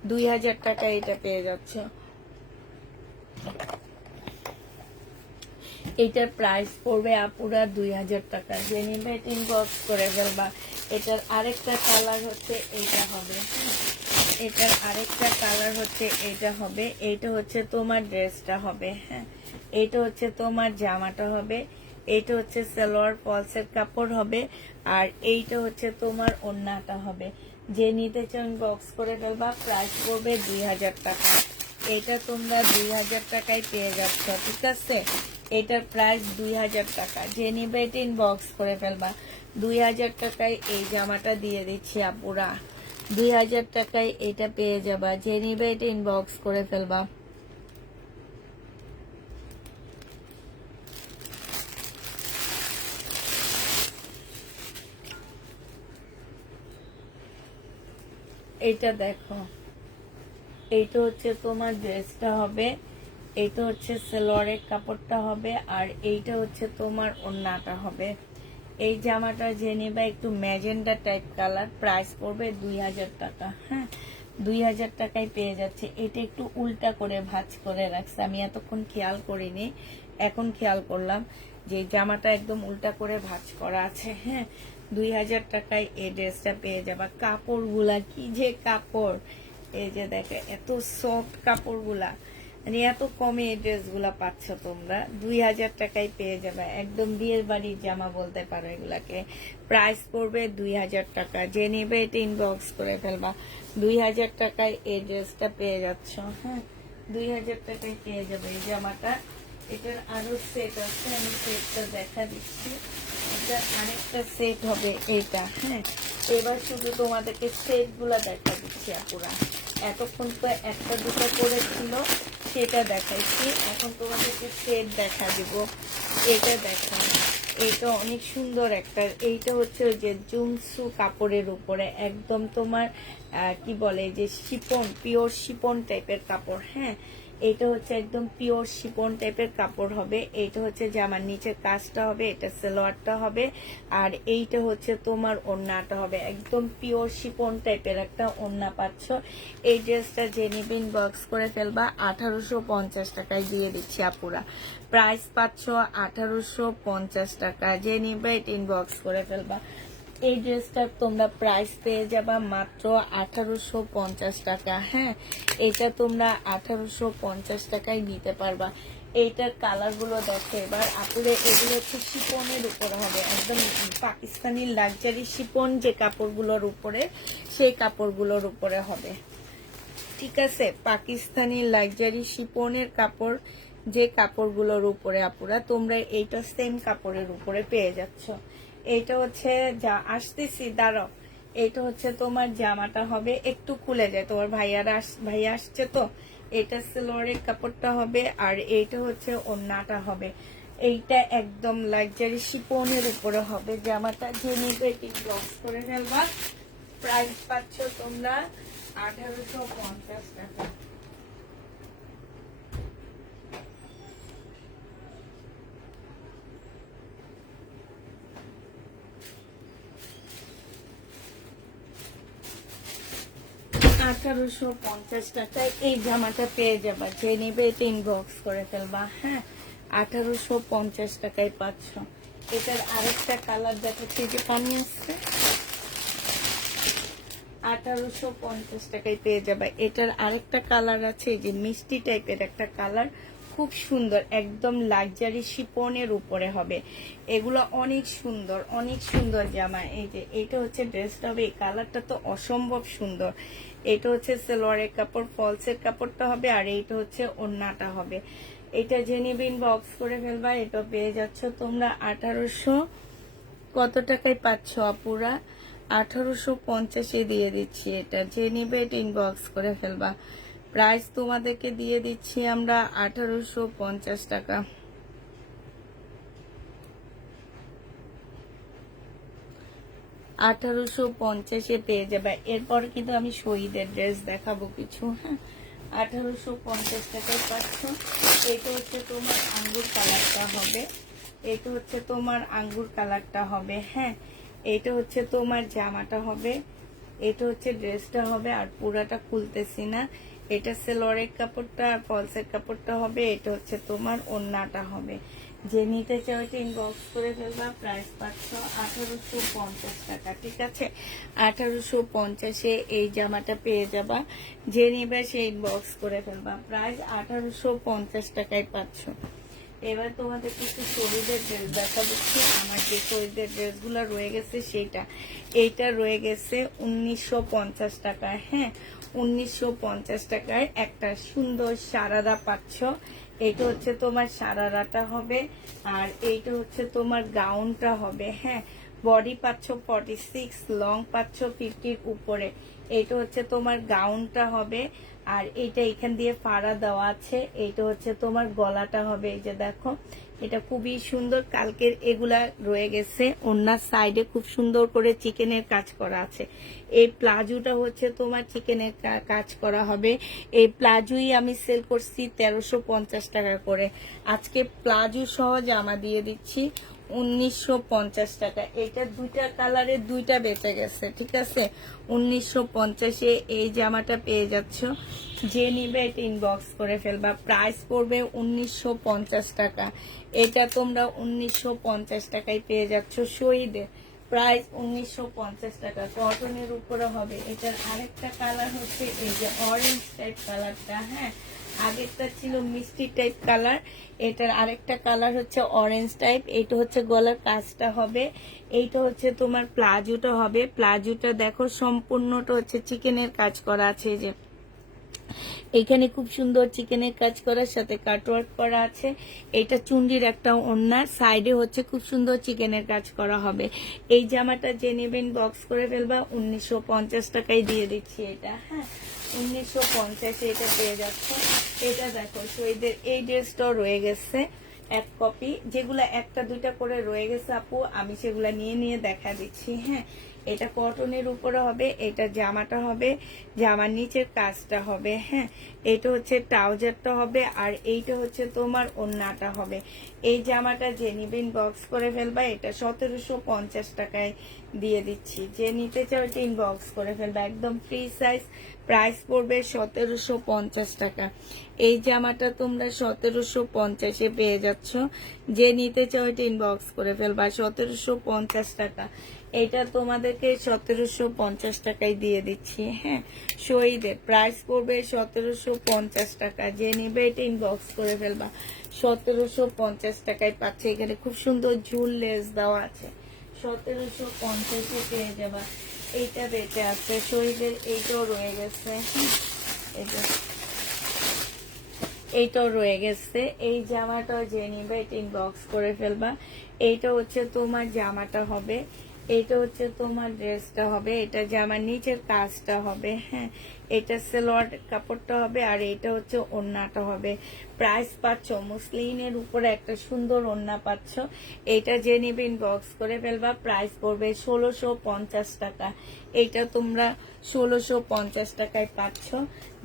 2000 টাকা এটা পেয়ে যাচ্ছে। এটার প্রাইস পড়বে আপুরা 2000 টাকা। যে নিবে ইনবক্স করে ফেলবা। এটার আরেকটা কালার হচ্ছে এইটা হবে, এটার আরেকটা কালার হচ্ছে এইটা হবে। এইটা হচ্ছে তোমার ড্রেসটা হবে, হ্যাঁ এইটা হচ্ছে তোমার জামাটা হবে, এইটা হচ্ছে সালোয়ার ফলসের কাপড় হবে, আর এইটা হচ্ছে তোমার ওড়নাটা হবে। যে নিতে চান বক্স করে ফেলবা। প্রাইস পড়বে 2000 টাকা। এটা তোমরা 2000 টাকায় পেয়ে যাচ্ছ, ঠিক আছে। এটার প্রাইস 2000 টাকা। যে নিবে এটা ইনবক্স করে ফেলবা। 2000 টাকায় এই জামাটা দিয়ে দিচ্ছি আপুরা। 2000 টাকায় এটা পেয়ে যাবা। যে নিবে এটা ইনবক্স করে ফেলবা। এইটা দেখো, এইটা হচ্ছে তোমার ড্রেসটা হবে, এইটা হচ্ছে সালোয়ারের কাপড়টা হবে, আর এইটা হচ্ছে তোমার ওড়নাটা হবে। এই জামাটা যে নেবা একটু ম্যাজেন্ডা টাইপ কালার। প্রাইস পড়বে 2000 টাকা, হ্যাঁ 2000 টাকায় পেয়ে যাচ্ছে। এটা একটু উল্টা করে ভাঁজ করে রাখছে, আমি এতক্ষণ খেয়াল করিনি, এখন খেয়াল করলাম যে জামাটা একদম উল্টা করে ভাঁজ করা আছে, হ্যাঁ 2000 টাকায় এই ড্রেসটা পেয়ে যাবা। কাপড়গুলা কি যে কাপড়, এই যে দেখে এত সফট কাপড়গুলা, মানে এত কমে এই ড্রেসগুলা পাচ্ছ তোমরা। 2000 টাকায় পেয়ে যাবে, একদম বিয়ের বাড়ির জামা বলতে পারো এগুলাকে। প্রাইস পড়বে 2000 টাকা। যে নেবে এটা ইনবক্স করে ফেলবা। 2000 টাকায় এই ড্রেসটা পেয়ে যাচ্ছ, হ্যাঁ 2000 টাকায় পেয়ে যাবে এই জামাটা। এটার আরো সেট আছে, আমি সেটটা দেখা দিচ্ছি। এটা আরেকটা সেট হবে এইটা, হ্যাঁ এবার শুধু তোমাদেরকে সেট গুলা দেখা দিচ্ছি আপুরা। এতক্ষণ তো একটা দুটো করে ছিল, সেটা দেখাইছি, এখন তোমাদেরকে সেট দেখা দিব। এটা দেখো, এটা অনেক সুন্দর একটা। এইটা হচ্ছে ওই যে জুমসু কাপড়ের উপরে একদম তোমার কি বলে যে শিপন, পিওর শিপন টাইপের কাপড়, হ্যাঁ এটা হচ্ছে একদম পিওর শিপন টাইপের কাপড় হবে। এইটা হচ্ছে জামার নিচের কাজটা হবে, এটা সালোয়ারটা হবে, আর এইটা হচ্ছে তোমার ওড়নাটা হবে। একদম পিওর শিপন টাইপের একটা ওড়না পাচ্ছ। এই ড্রেসটা যে নিবে ইনবক্স করে ফেলবা। 1850 টাকায় দিয়ে দিচ্ছি আপুরা। প্রাইস পাচ্ছ 1850 টাকা। যে নিবে ইনবক্স করে ফেলবা। এই ড্রেসটা তোমরা প্রাইস পেয়ে যাবা মাত্র 1850 টাকা, হ্যাঁ এটা তোমরা 1850 টাকায় নিতে পারবা। এইটার কালার গুলো দেখো এবার আপুরে। এগুলো হচ্ছে শিপনের উপরে হবে, একদম পাকিস্তানি লাক্সারি শিপন যে কাপড়গুলোর উপরে, সেই কাপড়গুলোর উপরে হবে, ঠিক আছে। পাকিস্তানি লাক্সারি শিপনের কাপড়, যে কাপড়গুলোর উপরে আপুরা তোমরা এইটা সেম কাপড়ের উপরে পেয়ে যাচ্ছ। এইটা হচ্ছে যা আসতেছি দাঁড়াও। এটা হচ্ছে তোমার জামাটা হবে, একটু খুলে যায়, তোমার ভাইয়া আসছে তো। এটা সালোয়ারের কাপড়টা হবে, আর এইটা হচ্ছে ওড়নাটা হবে। এইটা একদম লাক্সারি শিপনের উপরে হবে জামাটা। যে নিবে ব্লক করে ফেলবা। প্রাইস পাচ্ছ তোমরা 1850 টাকা। 1850 টাকায় এই জামাটা পেয়ে যাবা, যে নিবে এটা ইনবক্স করে ফেলবা। হ্যাঁ, 1850 টাকায় পাচ্ছ। এটার আরেকটা কালার দেখাচ্ছি, যে পানি আসছে, 1850 টাকায় পেয়ে যাবে। এটার আরেকটা কালার আছে, যে মিষ্টি টাইপের একটা কালার, খুব সুন্দর, একদম লাক্সারি শিপনের উপরে হবে। এগুলো অনেক সুন্দর, অনেক সুন্দর জামা। এই যে এটা হচ্ছে ড্রেসটা হবে, এই কালারটা তো অসম্ভব সুন্দর। এটা হচ্ছে সালোয়ারের কাপড়, ফলসের কাপড়টা হবে, আর এইটা হচ্ছে ওড়নাটা হবে। এটা জেনিবিন বক্স করে ফেলবা। এটা পেয়ে যাচ্ছ তোমরা 1800 কত টাকায় পাচ্ছ আপুরা? 1850 দিয়ে দিচ্ছি। এটা যে নিবে এটা ইনবক্স করে ফেলবা। প্রাইস তোমাদেরকে দিয়ে দিচ্ছি আমরা 1850 টাকা। 1850 পেয়ে যাবে। এরপর কিন্তু আমি শহীদের ড্রেস দেখাবো কিছু। হ্যাঁ, 1850 টাকায় পাচ্ছ। এটা হচ্ছে তোমার আঙ্গুর কালারটা হবে, এটা হচ্ছে তোমার আঙ্গুর কালারটা হবে। হ্যাঁ, এটা হচ্ছে তোমার জামাটা হবে, এটা হচ্ছে ড্রেসটা হবে। আর পুরাটা খুলতেছি না। এটা সেলোয়ারের কাপড়টা আর ফলসের কাপড়টা হবে। এটা হচ্ছে তোমার ওড়নাটা হবে। যে নিতে চাও এটা ইনবক্স করে ফেলবা। প্রাইস পাচ্ছ 1850 টাকা। ঠিক আছে, 1850 এই জামাটা পেয়ে যাবা। যে নিবে সে ইনবক্স করে ফেলবা। প্রাইস 1850 টাকায় পাচ্ছ। এবার তোমাদের কিছু শহীদের ড্রেস দেখা দিচ্ছি। আমার যে শহীদের ড্রেসগুলো রয়ে গেছে সেইটা, এইটা রয়ে গেছে 1950 টাকায়। হ্যাঁ, 1950 টাকায় একটা সুন্দর সারারা পাচ্ছ। এইটা হচ্ছে তোমার সারারাটা হবে, আর এইটা হচ্ছে তোমার গাউনটা হবে। হ্যাঁ, বডি পাচ্ছ 46, লং পাচ্ছ 50-র উপরে। এইটা হচ্ছে তোমার গাউনটা হবে, আর এইটা এখান দিয়ে ফাড়া দেওয়া আছে। এইটা হচ্ছে তোমার গলাটা হবে। এই যে দেখো, এটা খুবই সুন্দর। কালকের এগুলা রয়ে গেছে। ওনার সাইডে খুব সুন্দর করে চিকেনের কাজ করা আছে। এই প্লাজোটা হচ্ছে তোমার চিকেনের কাজ করা হবে। এই প্লাজোই আমি সেল করছি 1350 টাকা করে। আজকে প্লাজো সহ জামা দিয়ে দিচ্ছি 1950 টাকা। এটা দুইটা কালারে দুইটা বেঁচে গেছে। ঠিক আছে, 1950 এই জামাটা পেয়ে যাচ্ছ। যে নিবে এটা ইনবক্স করে ফেলবা। প্রাইস পড়বে 1950 টাকা। এটা তোমরা 1950 টাকায় পেয়ে যাচ্ছ। শহীদের প্রাইস 1950 টাকা। কটনের উপরে হবে। এটার আরেকটা কালার হচ্ছে এই যে অরেঞ্জ টাইপ কালারটা। হ্যাঁ, আগেরটা ছিল মিষ্টি টাইপ কালার, এটার আরেকটা কালার হচ্ছে অরেঞ্জ টাইপ। এইটা হচ্ছে গলার কাজটা হবে, এইটা হচ্ছে তোমার প্লাজোটা হবে। প্লাজোটা দেখো সম্পূর্ণটা হচ্ছে চিকেনের কাজ করা আছে। যে এইখানে খুব সুন্দর চিকেনের কাজ করার সাথে কাটওয়ার্ক করা আছে। এটা চুন্ডির একটা ওড়না, সাইডে হচ্ছে খুব সুন্দর চিকেনের কাজ করা হবে। এই জামাটা যে নেবেন বক্স করে ফেলবা। 1950 টাকায় দিয়ে দিচ্ছি এটা। হ্যাঁ, 1950 এটা পেয়ে যাচ্ছে। এটা দেখো শহীদের এই ড্রেসটাও রয়ে গেছে এক কপি, যেগুলা একটা দুইটা করে রয়ে গেছে আপু, আমি সেগুলা নিয়ে নিয়ে দেখা দিচ্ছি। হ্যাঁ, এটা কটনের উপরে হবে। এটা জামাটা হবে, জামার নিচের কাজটা হবে। হ্যাঁ, এইটা হচ্ছে ট্রাউজারটা হবে, আর এইটা হচ্ছে তোমার ওড়নাটা হবে। এই জামাটা যে নিবেন বক্স করে ফেলবা। এটা 1750 টাকায় দিয়ে দিচ্ছি। যে নিতে চাও এটা ইনবক্স করে ফেলবা, একদম ফ্রি সাইজ। প্রাইস পড়বে 1750 টাকা। এই জামাটা তোমরা 1750 পেয়ে যাচ্ছ। যে নিতে চাও এটা ইনবক্স করে ফেলবা। 1750 টাকা। এটা তোমাদেরকে 1750 টাকায় দিয়ে দিচ্ছি। হ্যাঁ, শহীদের প্রাইস পড়বে 1750 টাকা। যে নিবে এটা ইনবক্স করে ফেলবা। 1750 টাকায় পাচ্ছে। এখানে খুব সুন্দর ঝুল লেস দেওয়া আছে। 1750 পেয়ে যাবা। এইটা বেঁচে আছে শহীদের, এইটাও রয়ে গেছে। এইটাও রয়ে গেছে। এই জামাটাও যে নিবে এটা ইনবক্স করে ফেলবা। এইটা হচ্ছে তোমার জামাটা হবে, এইটা হচ্ছে তোমার ড্রেসটা হবে। এটা জামার নিচের কাজটা হবে। হ্যাঁ, এটা সেলোয়ার কাপড়টা হবে, আর এইটা হচ্ছে ওড়নাটা হবে। প্রাইস পাচ্ছ মুসলিনের উপরে একটা সুন্দর ওড়না পাচ্ছ। এটা যে নিবে ইনবক্স করে ফেলবা। প্রাইস পড়বে 1650 টাকা। এইটা তোমরা 1650 টাকায় পাচ্ছ।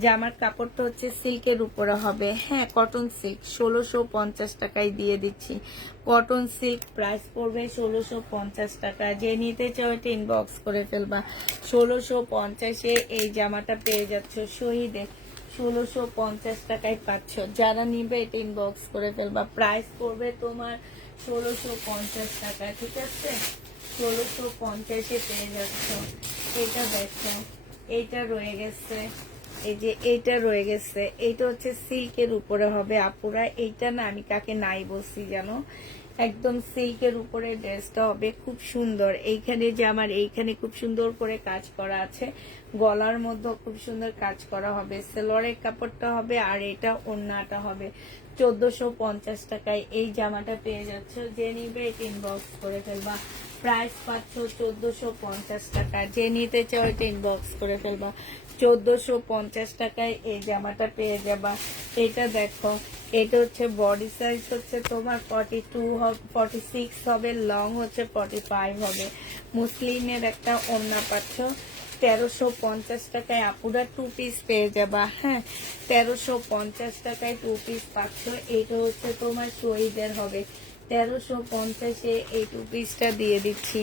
জামার কাপড়টা হচ্ছে সিল্কের উপরে হবে। হ্যাঁ, কটন সিল্ক। 1650 টাকায় দিয়ে দিচ্ছি। কটন সিল্ক প্রাইস পড়বে 1650 টাকা। যে নিতে চাও এটা ইনবক্স করে ফেলবা। 1650 এই জামাটা পেয়ে যাচ্ছ শহীদে 1650 টাকায় পাচ্ছ। যারা নিবে এটা ইনবক্স করে ফেলবা। প্রাইস পড়বে তোমার 1650 টাকা, ঠিক আছে? 1650-এ পেয়ে যাচ্ছ। এটা দেখো, এইটা রয়ে গেছে, এই যে এইটা রয়ে গেছে, এইটা হচ্ছে সিল্কের উপরে হবে আপুরা। এইটা না আমি কাকে নাই বলছি জানো, একদম সিল্কের উপরে ড্রেসটা হবে, খুব সুন্দর। এইখানে যে আমার এইখানে খুব সুন্দর করে কাজ করা আছে, গলার মধ্যে খুব সুন্দর কাজ করা হবে, সেলোয়ারের কাপড়টা হবে, আর এটা ওড়নাটা হবে। 1450 টাকায় এই জামাটা পেয়ে যাচ্ছ। যে নিবে এটা ইনবক্স করে ফেলবা। প্রাইস পাচ্ছ 1450 টাকা। যে নিতে চাও এটা ইনবক্স করে ফেলবা। 1450 টাকায় এই জামাটা পেয়ে যাবা। এটা দেখো, এটা হচ্ছে বডি সাইজ হচ্ছে তোমার 46 হবে, লং হচ্ছে 45 হবে। মুসলিমের একটা ওড়না পাচ্ছ 1350 টাকায় আপুরা 2 পিস পেয়ে যাবা। হ্যাঁ, 1350 টাকায় 2 পিস পাচ্ছ। এটা হচ্ছে তোমার শহীদের হবে। 1350-এ এই 2 পিসটা দিয়ে দিচ্ছি।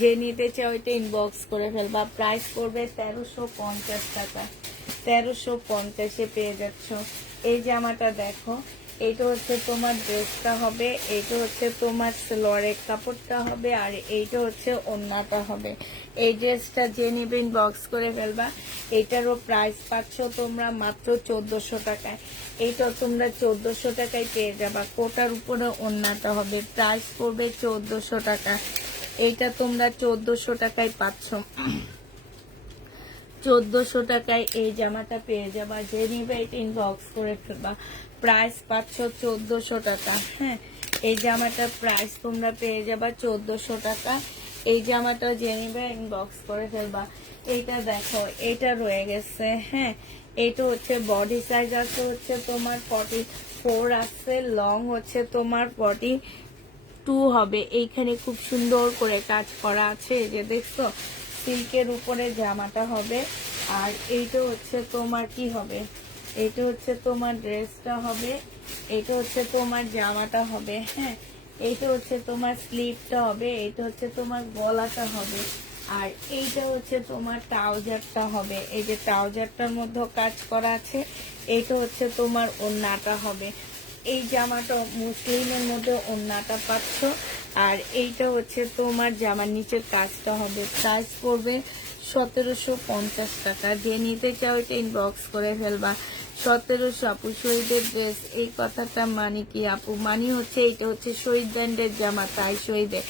যে নিতে চাও এটা ইনবক্স করে ফেলবা। প্রাইস পড়বে 1350 টাকা। 1350-এ পেয়ে যাচ্ছ। এই জামাটা দেখো, এইটা হচ্ছে তোমার ড্রেসটা হবে, এইটা হচ্ছে তোমার সেলোয়ারের কাপড়টা হবে, আর এইটা হচ্ছে ওড়নাটা হবে। এই ড্রেসটা যে নেবে ইনবক্স করে ফেলবা। এটারও প্রাইস পাচ্ছ তোমরা মাত্র 1400 টাকায়। এইটা তোমরা 1400 টাকায় পেয়ে যাবা। কোটার উপরে ওড়নাটা হবে, প্রাইস পড়বে 1400 টাকা। এইটা তোমরা 1400 টাকায় পাচ্ছ। 1400 টাকায় এই জামাটা পেয়ে যাবা। যে নিবে এটা ইনবক্স করে ফেলবা। প্রাইস পাচ্ছ 1400 টাকা। হ্যাঁ, এই জামাটার প্রাইস তোমরা পেয়ে যাবা 1400 টাকা। এই জামাটা যে নিবে ইনবক্স করে ফেলবা। এইটা দেখো, এটা রয়ে গেছে। হ্যাঁ, এটা হচ্ছে বডি সাইজ আছে হচ্ছে তোমার 44 আছে, লং হচ্ছে তোমার 42 হবে। এইখানে খুব সুন্দর করে কাজ করা আছে, এই যে দেখছো, সিল্কের উপরে জামাটা হবে। আর এইটা হচ্ছে তোমার কি হবে, এইটা হচ্ছে তোমার ড্রেসটা হবে, এইটা হচ্ছে তোমার জামাটা হবে। হ্যাঁ, এইটা হচ্ছে তোমার স্লিভটা হবে, এইটা হচ্ছে তোমার গলাটা হবে, আর এইটা হচ্ছে তোমার ট্রাউজারটা হবে। এই যে ট্রাউজারটার মধ্যে কাজ করা আছে, এইটা হচ্ছে তোমার ওড়নাটা হবে। এই জামাটা মুসলিমের মধ্যে ওড়নাটা পাচ্ছ, আর এইটা হচ্ছে তোমার জামার নিচের কাজটা হবে। প্রাইস পড়বে 1750 টাকা। যে নিতে চাও এটা ইনবক্স করে ফেলবা। 1700 আপু শহীদের ড্রেস, এই কথাটা মানে কি আপু? মানে হচ্ছে এইটা হচ্ছে শহীদ ব্র্যান্ডের জামা, তাই শহীদে।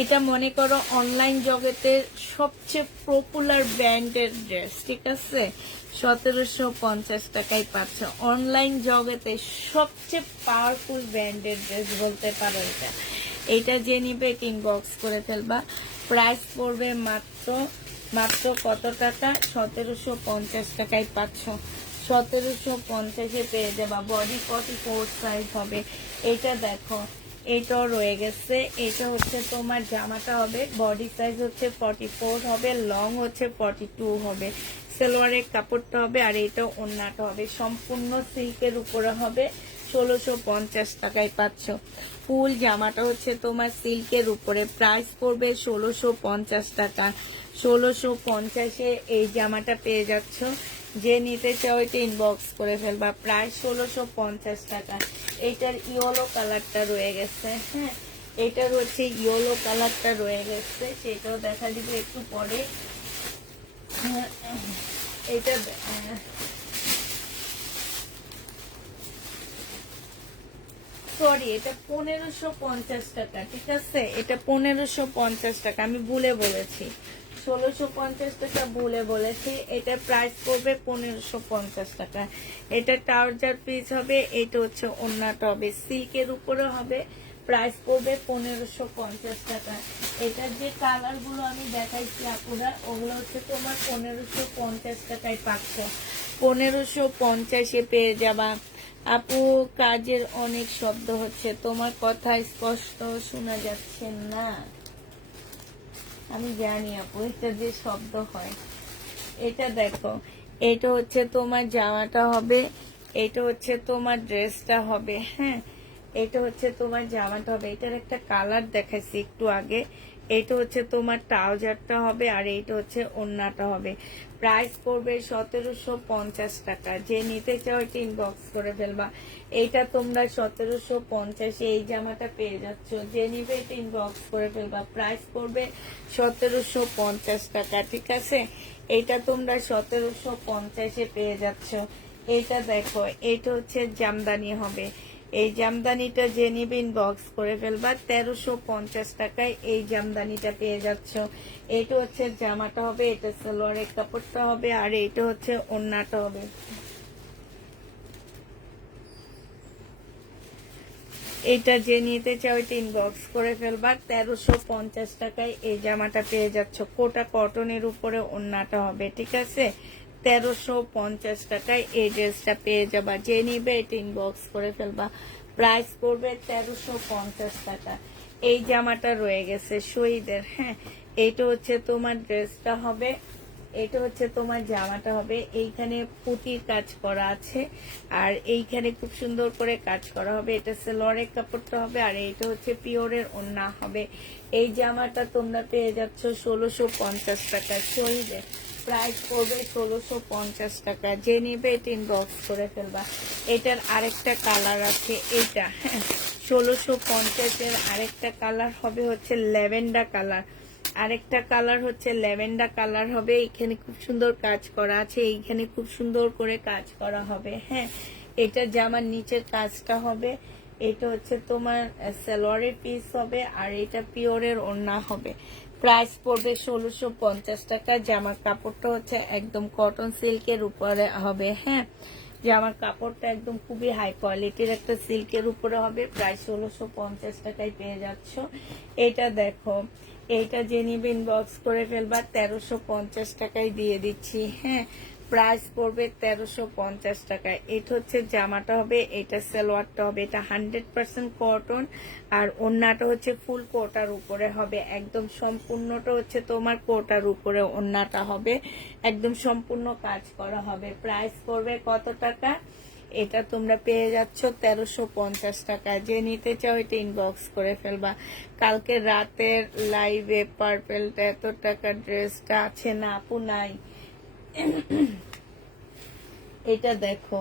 এটা মনে করো অনলাইন জগতের সবচেয়ে পপুলার ব্র্যান্ডের ড্রেস, ঠিক আছে? 1750 টাকায় পাচ্ছ। অনলাইন জগতে সবচেয়ে পাওয়ারফুল ব্র্যান্ডের ড্রেস বলতে পারো এটা। এইটা যে নিবে এটা ইনবক্স করে ফেলবা। প্রাইস পড়বে মাত্র মাত্র কত টাকা? 1750 টাকায় পাচ্ছ। 1750-এ পেয়ে যাবা। বডি 44 সাইজ হবে। এটা দেখো, এটাও রয়ে গেছে। এটা হচ্ছে তোমার জামাটা হবে, বডি সাইজ হচ্ছে 44 হবে, লং হচ্ছে 42 হবে, সালোয়ারের কাপড়টা হবে, আর এটা ওড়নাটা হবে। সম্পূর্ণ সিল্কের উপরে হবে। 1650 টাকায় পাচ্ছ। ফুল জামাটা হচ্ছে তোমার সিল্কের উপরে। প্রাইস পড়বে 1650 টাকা। 1650-এ এই জামাটা পেয়ে যাচ্ছ। যে নিতে চাও এটা ইনবক্স করে ফেলবা। প্রাইস 1650 টাকা। এইটার ইয়েলো কালারটা রয়ে গেছে। হ্যাঁ, এটার হচ্ছে ইয়েলো কালারটা রয়ে গেছে, সেটাও দেখা দিবে একটু পরে। এটা সরি, এটা 1550 টাকা, ঠিক আছে? এটা 1550 টাকা, আমি ভুলে বলেছি। 1650 টাকা ভুলে বলেছি। এটা প্রাইস পড়বে 1550 টাকা। এটা ট্রাউজার পিস হবে, এটা হচ্ছে ওড়নাটা হবে, সিল্কের উপরে হবে। প্রাইস পড়বে 1550 টাকা। এটার যে কালার গুলো আমি দেখাইছি আপুরা, ওগুলো হচ্ছে তোমার 1550 টাকায় পাচ্ছ। 1550-এ পেয়ে যাবা। আপু কাজের অনেক শব্দ হচ্ছে, তোমার কথা স্পষ্ট শোনা যাচ্ছে না। আমি জানি আপু, এটা যে শব্দ হয়। এটা দেখো, এটা হচ্ছে তোমার জামাটা হবে, এটা হচ্ছে তোমার ড্রেসটা হবে। হ্যাঁ, এটা হচ্ছে তোমার জামাটা হবে। এটার একটা কালার দেখাইছি একটু আগে, এইটা হচ্ছে তোমার ট্রাউজারটা হবে, আর এইটা হচ্ছে ওড়নাটা হবে। প্রাইস পড়বে 1750 টাকা। যে নিতে চাও এটা ইনবক্স করে ফেলবা। এইটা তোমরা 1750 এই জামাটা পেয়ে যাচ্ছ। যে নিবে এটা ইনবক্স করে ফেলবা। প্রাইস পড়বে 1750 টাকা, ঠিক আছে? এইটা তোমরা 1750 পেয়ে যাচ্ছ। এইটা দেখো, এইটা হচ্ছে জামদানি হবে। এই জামদানিটা যে নিবে ইনবক্স করে ফেলবা। 1350 টাকায় এই জামদানিটা পেয়ে যাচ্ছ। এইটা হচ্ছে জামাটা হবে, এটা সালোয়ারের কাপড়টা হবে, আর এইটা হচ্ছে ওড়নাটা হবে। এটা যে নিতে চাও এটা ইনবক্স করে ফেলবা। 1350 টাকায় এই জামাটা পেয়ে যাচ্ছ। কোটা কটনের উপরে ওড়নাটা হবে, ঠিক আছে? 1350 টাকায় এই ড্রেসটা পেয়ে যাবা। যে নিবে এটা ইনবক্স করে ফেলবা। প্রাইস পড়বে 1350 টাকা। এই জামাটা রয়ে গেছে শহীদের, হ্যাঁ। এইটা হচ্ছে তোমার ড্রেসটা হবে, এটা হচ্ছে তোমার জামাটা হবে। এইখানে পুঁতির কাজ করা আছে, আর এইখানে খুব সুন্দর করে কাজ করা হবে। এটা সালোয়ারের কাপড়টা হবে, আর এইটা হচ্ছে পিওরের ওড়না হবে। এই জামাটা তোমরা পেয়ে যাচ্ছ 1650 টাকা। শহীদের প্রাইস পড়বে 1650 টাকা। যে নিবে এটা ইনবক্স করে ফেলবা। এটার আরেকটা কালার আছে, এইটা, হ্যাঁ। 1650 আরেকটা কালার হবে হচ্ছে ল্যাভেন্ডার কালার। আরেকটা কালার হচ্ছে ল্যাভেন্ডার কালার হবে। এখানে খুব সুন্দর কাজ করা আছে, এইখানে খুব সুন্দর করে কাজ করা হবে, হ্যাঁ। এটা জামার নিচের কাজটা হবে। এটা হচ্ছে তোমার সালোয়ারের পিস হবে, আর এটা পিওরের ওড়না হবে। প্রাইস পড়বে 1650 টাকা। জামার কাপড়টা হচ্ছে একদম কটন সিল্কের উপরে হবে, হ্যাঁ। জামার কাপড়টা একদম খুবই হাই কোয়ালিটির একটা সিল্কের উপরে হবে। প্রায় 1650 টাকায় পেয়ে যাচ্ছ। এটা দেখো, এইটা যে নিবে ইনবক্স করে ফেলবা। 1350 টাকায় দিয়ে দিচ্ছি, হ্যাঁ। প্রাইস পড়বে 1350 টাকায়। এটা হচ্ছে জামাটা হবে, এটা সালোয়ারটা হবে। এটা 100% কটন, আর ওড়নাটা হচ্ছে ফুল কোটার উপরে হবে। একদম সম্পূর্ণটা হচ্ছে তোমার কোটার উপরে ওড়নাটা হবে, একদম সম্পূর্ণ কাজ করা হবে। প্রাইস পড়বে কত টাকা? এটা তোমরা পেয়ে যাচ্ছ 1350 টাকা। যে নিতে চাও এটা ইনবক্স করে ফেলবা। কালকে রাতের লাইভে পার্পেলটা এত টাকা ড্রেসটা আছে না আপু? নাই। এটা দেখো,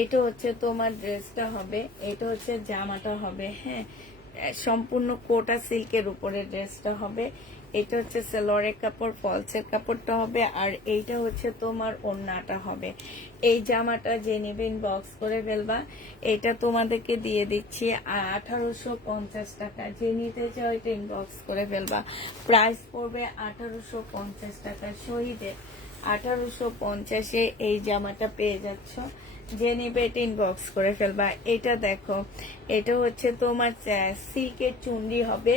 এটা হচ্ছে তোমার ড্রেসটা হবে, এটা হচ্ছে জামাটা হবে, হ্যাঁ। সম্পূর্ণ কোটা সিল্কের উপরে ড্রেসটা হবে। এটা হচ্ছে সালোয়ারের কাপড়, ফলসের কাপড়টা হবে, আর এইটা হচ্ছে তোমার ওড়নাটা হবে। এই জামাটা যে নেবে ইনবক্স করে ফেলবা। এটা তোমাদেরকে দিয়ে দিচ্ছি 1850 টাকা। যে নিতে চাও এটা ইনবক্স করে ফেলবা। প্রাইস পড়বে 1850 টাকা। শহীদের 1850 এই জামাটা পেয়ে যাচ্ছ। যে নিবে এটা ইনবক্স করে ফেলবা। এটা দেখো, এটা হচ্ছে তোমার সিল্কের চুন্ডি হবে।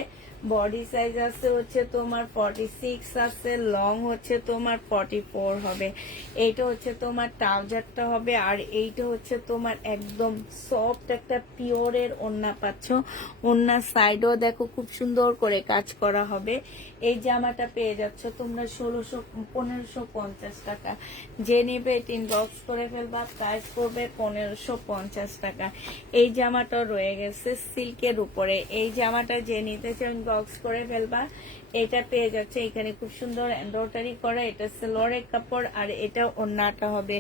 বডি সাইজ আছে হচ্ছে তোমার 46 আছে, লং হচ্ছে তোমার 44 হবে। এইটা হচ্ছে তোমার ট্রাউজারটা হবে, আর এইটা হচ্ছে তোমার একদম সফট একটা পিওরের ওড়না পাচ্ছ। ওড়নার সাইডও দেখো খুব সুন্দর করে কাজ করা হবে। এই জামাটা পেয়ে যাচ্ছ তোমরা 1550 টাকা। যে নিবে এটা ইনবক্স করে ফেলবা। প্রাইস পড়বে 1550 টাকা। এই জামাটা রয়ে গেছে সিল্কের উপরে। এই জামাটা যে নিতে চাও ইনবক্স করে ফেলবা। এটা পেয়ে যাচ্ছে, এখানে খুব সুন্দর এমব্রয়ডারি করা। এটা সালোয়ারের কাপড়, আর এটা ওড়নাটা হবে।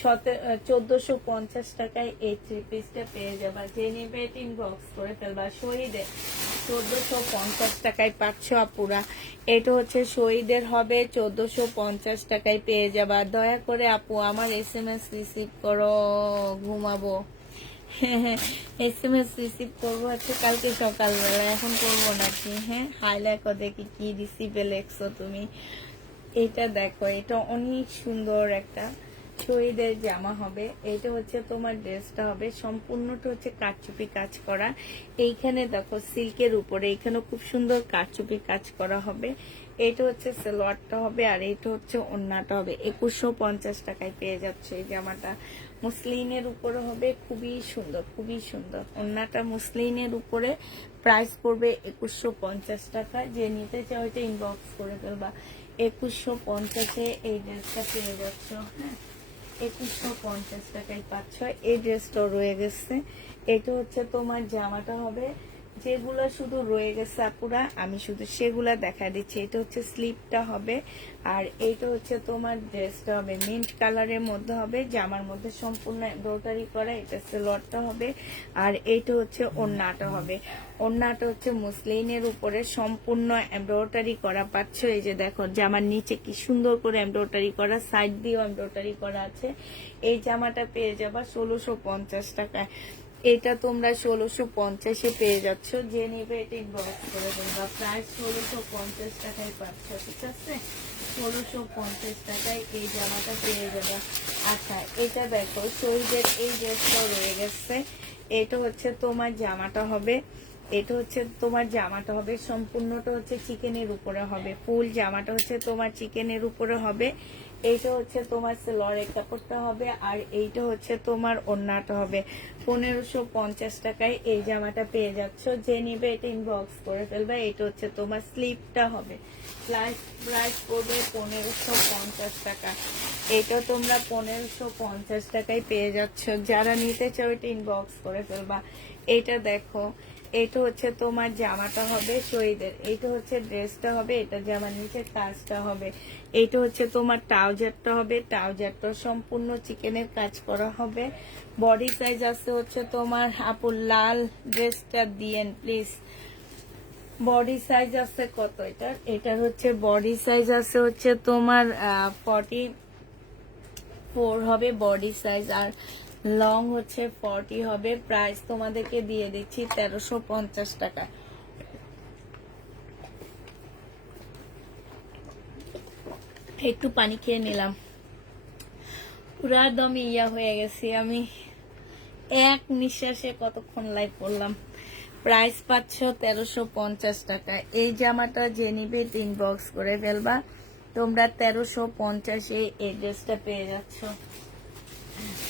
1450 টাকায় এই থ্রি পিসটা পেয়ে যাবা। যে নিবে এটা ইনবক্স করে ফেলবা। শহীদের 1450 টাকায় পাচ্ছ আপুরা। এটা হচ্ছে শহীদের হবে, 1450 টাকায় পেয়ে যাবা। দয়া করে আপু আমার SMS রিসিভ করো, ঘুমাবো। SMS রিসিভ করবো হচ্ছে কালকে সকালবেলা, এখন করবো নাকি? হ্যাঁ, হাইলাইট দেখি কি রিসিভে লেখছো তুমি। এটা দেখো, এটা অনেক সুন্দর একটা শহীদের জামা হবে। এটা হচ্ছে তোমার ড্রেসটা হবে, সম্পূর্ণটা হচ্ছে কারচুপি কাজ করা। এইখানে দেখো সিল্কের উপরে এখানে খুব সুন্দর কারচুপি কাজ করা হবে। এটা হচ্ছে সালোয়ারটা হবে, আর এটা হচ্ছে ওড়নাটা হবে। 2150 টাকায় পেয়ে যাচ্ছে এই জামাটা। মুসলিনের উপরে হবে, খুবই সুন্দর, খুবই সুন্দর। ওড়নাটা মুসলিনের উপরে। প্রাইস পড়বে 2150 টাকা। যে নিতে চাও এটা ইনবক্স করে ফেলবা। 2150 এই ড্রেসটা পেয়ে যাচ্ছ, হ্যাঁ। 2150 টাকায় পাচ্ছ। এই ড্রেসটা রয়ে গেছে। এটা হচ্ছে তোমার জামাটা হবে, যেগুলো শুধু রয়ে গেছে আপুরা, আমি শুধু সেগুলা দেখা দিচ্ছি। এটা হচ্ছে স্লিপটা হবে, আর এইটা হচ্ছে তোমার ড্রেসটা হবে মিন্ট কালারের মধ্যে হবে, জামার মধ্যে সম্পূর্ণ এমব্রয়ডারি করা। এটা সেলোয়ারটা হবে, আর এইটা হচ্ছে ওড়নাটা হবে। ওড়নাটা হচ্ছে মুসলিনের উপরে সম্পূর্ণ এমব্রয়ডারি করা পাচ্ছ। এই যে দেখো জামার নিচে কি সুন্দর করে এমব্রয়ডারি করা, সাইড দিয়েও এমব্রয়ডারি করা আছে। এই জামাটা পেয়ে যাবা 1650 টাকায়। এটা তোমরা 1650-এ পেয়ে যাচ্ছ। যে নিবে এটা ইনবক্স করে দেবা। প্রাইস 1650 টাকায় পাচ্ছ, ঠিক আছে? 1650 টাকায় এই জামাটা পেয়ে যাবে। আচ্ছা, এটা দেখো শহীদের এই ড্রেসটা রয়ে গেছে। এটা হচ্ছে তোমার জামাটা হবে, এটা হচ্ছে তোমার জামাটা হবে সম্পূর্ণটা হচ্ছে চিকেনের উপরে হবে। ফুল জামাটা হচ্ছে তোমার চিকেনের উপরে হবে। এইটা হচ্ছে তোমার সেলোয়ারের কাপড়টা হবে, আর এইটা হচ্ছে তোমার ওড়নাটা হবে। 1550 টাকায় এই জামাটা পেয়ে যাচ্ছ। যে নিবে এটা ইনবক্স করে ফেলবে। এটা হচ্ছে তোমার স্লিপটা হবে। প্রাইস পড়বে 1550 টাকা। এটা তোমরা 1550 টাকায় পেয়ে যাচ্ছ। যারা নিতে চাও এটা ইনবক্স করে ফেলবা। এটা দেখো, এটা হচ্ছে তোমার জামাটা হবে শহীদের, এইটা হচ্ছে ড্রেসটা হবে, এটা জামার নিচে কাজটা হবে। এইটা হচ্ছে তোমার ট্রাউজারটা হবে, ট্রাউজারটা সম্পূর্ণ চিকেনের কাজ করা হবে। বডি সাইজ আছে হচ্ছে তোমার আপুর লাল ড্রেসটা দিয়েন প্লিজ। বডি সাইজ আছে কত এটার? এটার হচ্ছে বডি সাইজ আছে হচ্ছে তোমার 44 হবে বডি সাইজ, আর লং হচ্ছে 40 হবে। প্রাইস তোমাদেরকে দিয়ে দিচ্ছি 1350 টাকা। একটু পানি খেয়ে নিলাম, পুরা দমে ইয়া হয়ে গেছি আমি। এক নিঃশ্বাসে কতক্ষণ লাইভ করলাম। প্রাইস পাচ্ছ 1350 টাকা। এই জামাটা যে নিবে ইনবক্স করে ফেলবা। তোমরা 1350-এ এই ড্রেসটা পেয়ে যাচ্ছ।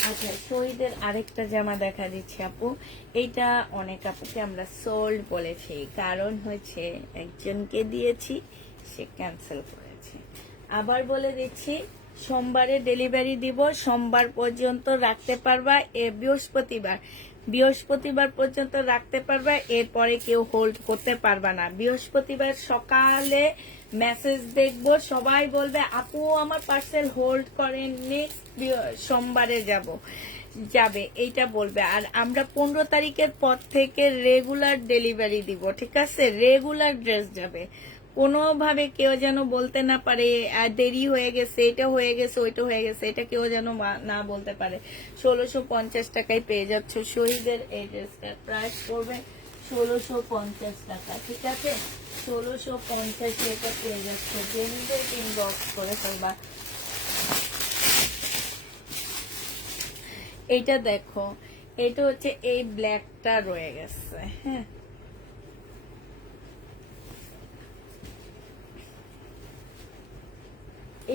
আচ্ছা, শহীদের আরেকটা জামা দেখা দিচ্ছি আপু। এইটা অনেক আপুকে আমরা সোল্ড বলেছি, কারণ হচ্ছে একজনকে দিয়েছি, সে ক্যান্সেল করেছে। আবার বলে দিচ্ছি, সোমবারে ডেলিভারি দিব, সোমবার পর্যন্ত রাখতে পারবা। বৃহস্পতিবার পর্যন্ত রাখতে পারবা, এরপরে কেউ হোল্ড করতে পারবা না। বৃহস্পতিবার সকালে মেসেজ দেখবো, সবাই বলবে আপু আমার পার্সেল হোল্ড করেন, নেক্সট সোমবারে যাবে এইটা বলবে। আর আমরা 15 তারিখের পর থেকে রেগুলার ডেলিভারি দিব, ঠিক আছে? রেগুলার ড্রেস যাবে, কোনোভাবে কেউ যেন বলতে না পারে দেরি হয়ে গেছে, এটা হয়ে গেছে, ওইটা হয়ে গেছে, এটা কেউ যেন না বলতে পারে। 1650 টাকায় পেয়ে যাচ্ছ শহীদের এই ড্রেসটা। প্রাইস পড়বে 1650 টাকা, ঠিক আছে? 1650 এটা পেয়ে যাচ্ছ। জেনিদের ইনবক্স করে ফেলবা। এইটা দেখো, এটা হচ্ছে এই ব্ল্যাকটা রয়ে গেছে, হ্যাঁ।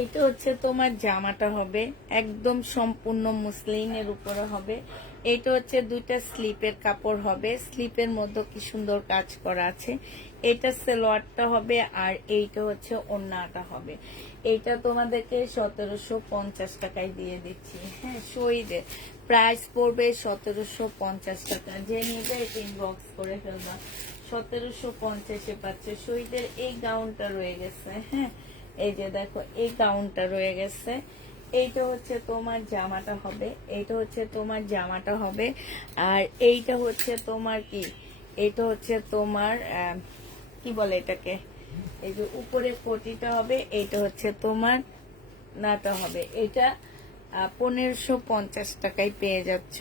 এটা হচ্ছে তোমার জামাটা হবে একদম সম্পূর্ণ মুসলিনের উপরে হবে। এটা হচ্ছে দুইটা স্লিপের কাপড় হবে, স্লিপের মধ্যে কি সুন্দর কাজ করা আছে। এটা সেলোয়ারটা হবে, আর এইটা হচ্ছে ওড়নাটা হবে। এইটা তোমাদেরকে 1750 টাকায় দিয়ে দিচ্ছি, হ্যাঁ। শহীদের প্রাইস পড়বে 1750 টাকা। যে নিবে এটা ইনবক্স করে ফেলবা। 1750-এ পাচ্ছে। শহীদের এই গাউনটা রয়ে গেছে, হ্যাঁ। এই যে দেখো এই গাউনটা রয়ে গেছে। এইটা হচ্ছে তোমার জামাটা হবে, এইটা হচ্ছে তোমার জামাটা হবে, আর এইটা হচ্ছে তোমার কি, এইটা হচ্ছে তোমার কি বলে এটাকে, এই যে উপরে কোটিটা হবে, এইটা হচ্ছে তোমার নাটা হবে। এটা 1550 টাকায় পেয়ে যাচ্ছ।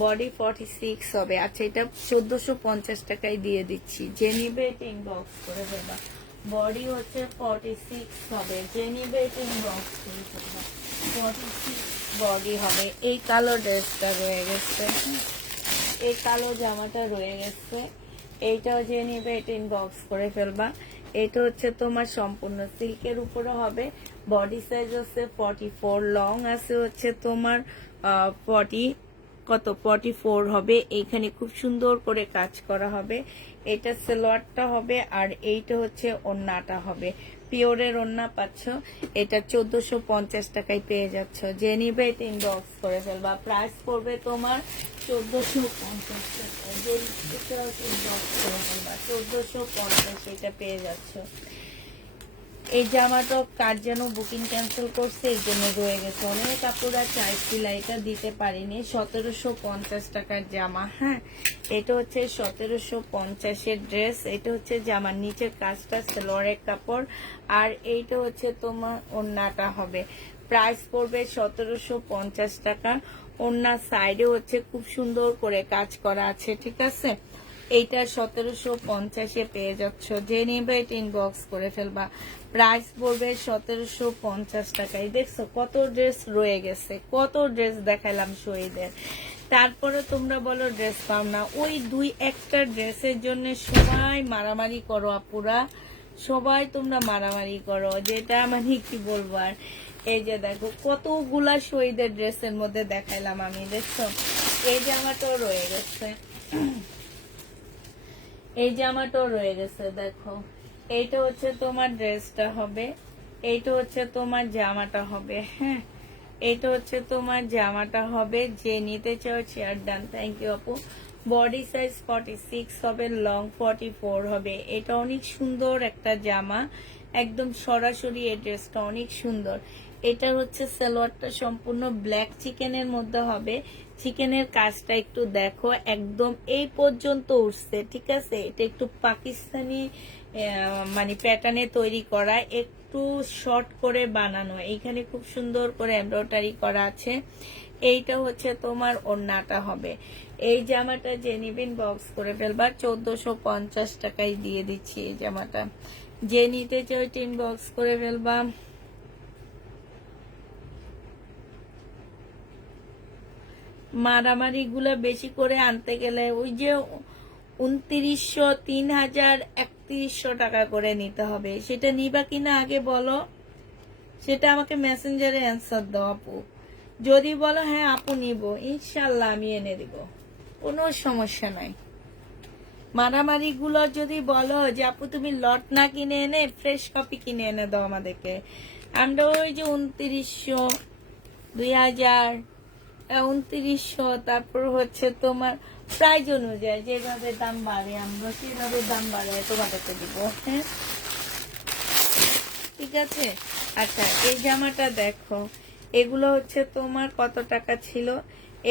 বডি 46 হবে। আচ্ছা, এটা 1450 টাকায় দিয়ে দিচ্ছি। যে নিবে এটা ইনবক্স করে দেবা। বডি হচ্ছে 46 হবে। যে নিবে এটা ইনবক্স করে দেবা। 46 বডি হবে। এই কালো ড্রেসটা রয়ে গেছে, এই কালো জামাটা রয়ে গেছে। এইটাও যে নিবে এটা ইনবক্স করে ফেলবা। এটা হচ্ছে তোমার সম্পূর্ণ সিল্কের উপরে হবে। বডি সাইজ হচ্ছে 44, লং আছে হচ্ছে তোমার 44 হবে। এইখানে খুব সুন্দর করে কাজ করা হবে। এটা সালোয়ারটা হবে, আর এইটা হচ্ছে ওড়নাটা হবে। পিওরের ওড়না পাচ্ছ, এটা 1450 টাকায় পেয়ে যাচ্ছ। যে নিবে এটা ইনবক্স করে ফেলবা, প্রাইস পড়বে তোমার 1450 টাকা। যে এটা ইনবক্স করে ফেলবা 1450, এটা পেয়ে যাচ্ছ। এই জামাটা কার যেন বুকিং ক্যান্সেল করছে, এই জন্য রয়ে গেছে। অনেক কাপড়া চাইছিল, এটা দিতে পারিনি। 1750 টাকার জামা। হ্যাঁ, এটা হচ্ছে 1750-এর ড্রেস। এটা হচ্ছে জামার নিচের কাজটা সেলোয়ারের কাপড়, আর এইটা হচ্ছে তোমার ওড়নাটা হবে। প্রাইস পড়বে 1750 টাকা। ওড়নার সাইডে হচ্ছে খুব সুন্দর করে কাজ করা আছে, ঠিক আছে। এইটা 1750-এ পেয়ে যাচ্ছ। যে নিবে এটা ইনবক্স করে ফেলবা, প্রাইস পড়বে 1750 টাকায়। দেখছো কত ড্রেস রয়ে গেছে, কত ড্রেস দেখাইলাম শহীদের, তারপরে তোমরা বলো ড্রেস পাও না। ওই দুই একটা ড্রেসের জন্য সবাই মারামারি করো আপুরা, সবাই তোমরা মারামারি করো, যেটা মানে কি বলবো আর। এই যে দেখো কতগুলা শহীদের ড্রেসের মধ্যে দেখাইলাম আমি, দেখছো। এই জামাটাও রয়ে গেছে, এই জামাটাও রয়ে গেছে, দেখো। এইটা হচ্ছে তোমার ড্রেসটা হবে, এইটা হচ্ছে তোমার জামাটা হবে। হ্যাঁ, এটা হচ্ছে তোমার জামাটা হবে। যে নিতে চাও চেয়ার ডান। থ্যাংক ইউ আপু। বডি সাইজ 46 হবে, লং 44 হবে। এটা অনেক সুন্দর একটা জামা, একদম সরাসরি। এই ড্রেসটা অনেক সুন্দর। এটা হচ্ছে সালোয়ারটা সম্পূর্ণ ব্ল্যাক চিকেনের মধ্যে হবে। চিকেনের কাজটা একটু দেখো, একদম এই পর্যন্ত উঠছে, ঠিক আছে। এটা একটু পাকিস্তানি মানে প্যাটার্নে তৈরি করা, একটু শর্ট করে বানানো। এইখানে খুব সুন্দর করে এমব্রয়ডারি করা আছে। এইটা হচ্ছে তোমার ওড়নাটা হবে। এই জামাটা যে নিবেন বক্স করে ফেলবা, 1450 টাকায় দিয়ে দিচ্ছি এই জামাটা। যে নিতে চাও টিন বক্স করে ফেলবা। মারামারি গুলো বেশি করে আনতে গেলে ওই যে 2900, 3000, 3100 টাকা করে নিতে হবে। সেটা নিবা কিনা আগে বলো, সেটা আমাকে মেসেঞ্জারে অ্যান্সার দাও আপু। যদি বলো হ্যাঁ আপু নিব, ইনশাল্লাহ আমি এনে দিব, কোনো সমস্যা নাই। মারামারি গুলো যদি বলো যে আপু তুমি লট না কিনে এনে ফ্রেশ কপি কিনে এনে দাও আমাদেরকে, আমরা ওই যে 2900, 2000, 2900, তারপর হচ্ছে তোমার প্রাইজ অনুযায়ী যেভাবে দাম বাড়ে আমরা সেভাবে দাম বাড়ায় তোমাদেরকে দিব। হ্যাঁ, ঠিক আছে। আচ্ছা, এই জামাটা দেখো, এগুলো হচ্ছে তোমার কত টাকা ছিল,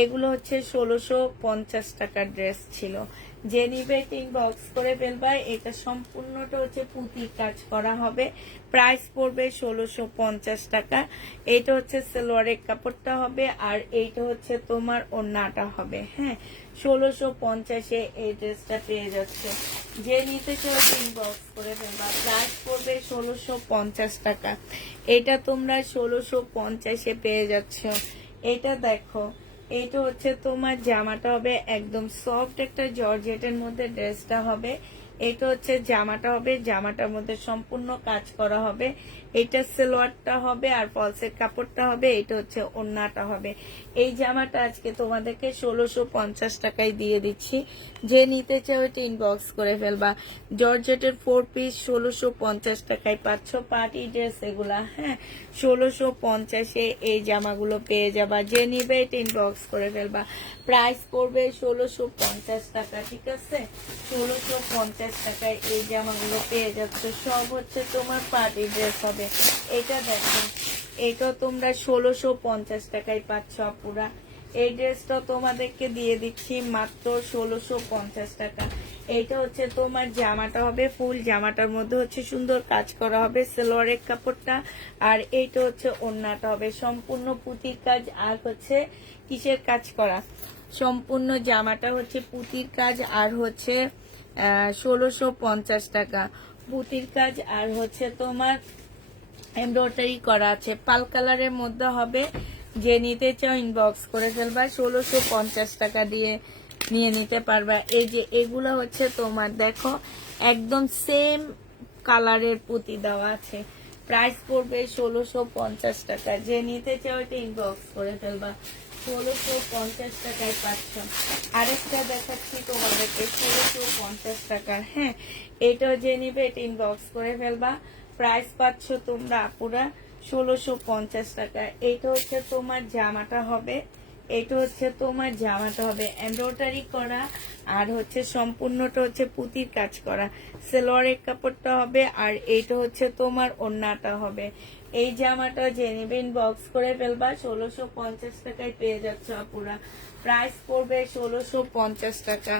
এগুলো হচ্ছে 1650 টাকার ড্রেস ছিল। যে নিবে ইনবক্স করে ফেলবা। এটা সম্পূর্ণটা হচ্ছে পুঁতির কাজ করা হবে, প্রাইস পড়বে 1650 টাকা। এইটা হচ্ছে সালোয়ারের কাপড়টা হবে, আর এইটা হচ্ছে তোমার ওড়নাটা হবে। হ্যাঁ, 1650-এ এই ড্রেসটা পেয়ে যাচ্ছে। যে নিতে চাও ইনবক্স করে ফেলবা, প্রাইস পড়বে 1650 টাকা। এটা তোমরা 1650-এ পেয়ে যাচ্ছ। এটা দেখো, এইটা হচ্ছে তোমার জামাটা হবে, একদম সফট একটা জর্জেটের মধ্যে ড্রেসটা হবে। এটা হচ্ছে জামাটা হবে, জামাটার মধ্যে সম্পূর্ণ কাজ করা হবে। এটা সালোয়ারটা হবে আর ফলসের কাপড়টা হবে। এটা হচ্ছে ওড়নাটা হবে। এই জামাটা আজকে তোমাদেরকে 1650 টাকায় দিয়ে দিচ্ছি। যে নিতে চাও এটা ইনবক্স করে ফেলবা। জর্জেটের 4 পিস 1650 টাকায় পাচ্ছ, পার্টি ড্রেস এগুলা। হ্যাঁ, 1650-এ এই জামাগুলো পেয়ে যাবা। যে নিবে এটা ইনবক্স করে ফেলবা, প্রাইস পড়বে 1650 টাকা, ঠিক আছে। 1650 টাকায় এই জামাগুলো পেয়ে যাচ্ছ। সব হচ্ছে তোমার পার্টি ড্রেস হবে। এটা দেখো, এটা তোমরা 1650 টাকায় পাচ্ছ আপুরা। এই ড্রেসটা তোমাদেরকে দিয়ে দিচ্ছি মাত্র 1650 টাকা। এইটা হচ্ছে তোমার জামাটা হবে, ফুল জামাটার মধ্যে হচ্ছে সুন্দর কাজ করা হবে সালোয়ারের কাপড়টা, আর এইটা হচ্ছে ওড়নাটা হবে সম্পূর্ণ পুঁতির কাজ। আর হচ্ছে কিসের কাজ করা, সম্পূর্ণ জামাটা হচ্ছে পুঁতির কাজ, আর হচ্ছে 1650 টাকা পুঁতির কাজ, আর হচ্ছে তোমার এমব্রয়ডারি করা আছে। পাল কালারের মধ্যে হবে। যে নিতে চাও ইনবক্স করে ফেলবা, 1650 টাকা দিয়ে নিয়ে নিতে পারবা। এই যে এগুলো হচ্ছে তোমার দেখো একদম সেম কালারের পুঁতি দেওয়া আছে, প্রাইস পড়বে 1650 টাকা। যে নিতে চাও এটা ইনবক্স করে ফেলবা, 1650 টাকায় পাচ্ছ। আরেকটা দেখাচ্ছি তোমাদেরকে 1650 টাকার। হ্যাঁ, এটাও যে নিবে এটা ইনবক্স করে ফেলবা, প্রাইস পাচ্ছ তোমরা আপুরা 1650 টাকা। এইটা হচ্ছে তোমার জামাটা হবে, এটা হচ্ছে তোমার জামাটা হবে এমব্রয়ডারি করা, আর হচ্ছে সম্পূর্ণটা হচ্ছে পুঁতির কাজ করা। সেলোয়ারের কাপড়টা হবে, আর এইটা হচ্ছে তোমার ওড়নাটা হবে। এই জামাটা যে নেবেন বক্স করে ফেলবা, 1650 টাকায় পেয়ে যাচ্ছ আপুরা। প্রাইস পড়বে 1650 টাকা।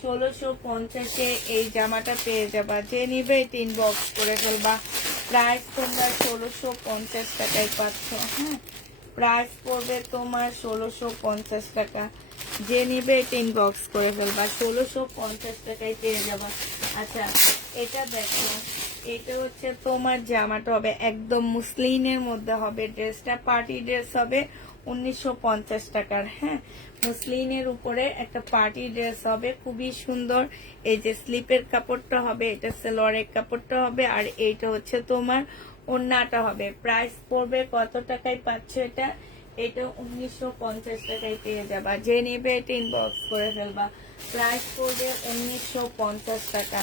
1650-এ এই জামাটা পেয়ে যাবা, যে নিবে 3 বক্স করে ফেলবা। প্রাইস তোমরা 1650 টাকায় পাচ্ছ। হ্যাঁ, প্রাইস পড়বে তোমার 1650 টাকা। যে নিবে 3 বক্স করে ফেলবা, 1650 টাকায় পেয়ে যাবা। আচ্ছা, এটা দেখো, এটা হচ্ছে তোমার জামাটা হবে একদম মুসলিনের মধ্যে হবে। ড্রেসটা পার্টি ড্রেস হবে, 1950 টাকার। হ্যাঁ, মুসলিনের উপরে একটা পার্টি ড্রেস হবে, খুবই সুন্দর। এই যে স্লিপের কাপড়টা হবে, এটা সেলোয়ারের কাপড়টা হবে, আর এইটা হচ্ছে তোমার ওড়নাটা হবে। প্রাইস পড়বে কত টাকায় পাচ্ছ এটা? এটা 1950 টাকায় পেয়ে যাবা। যে নেবে এটা ইনবক্স করে ফেলবা। প্রাইস পড়বে 1950 টাকা।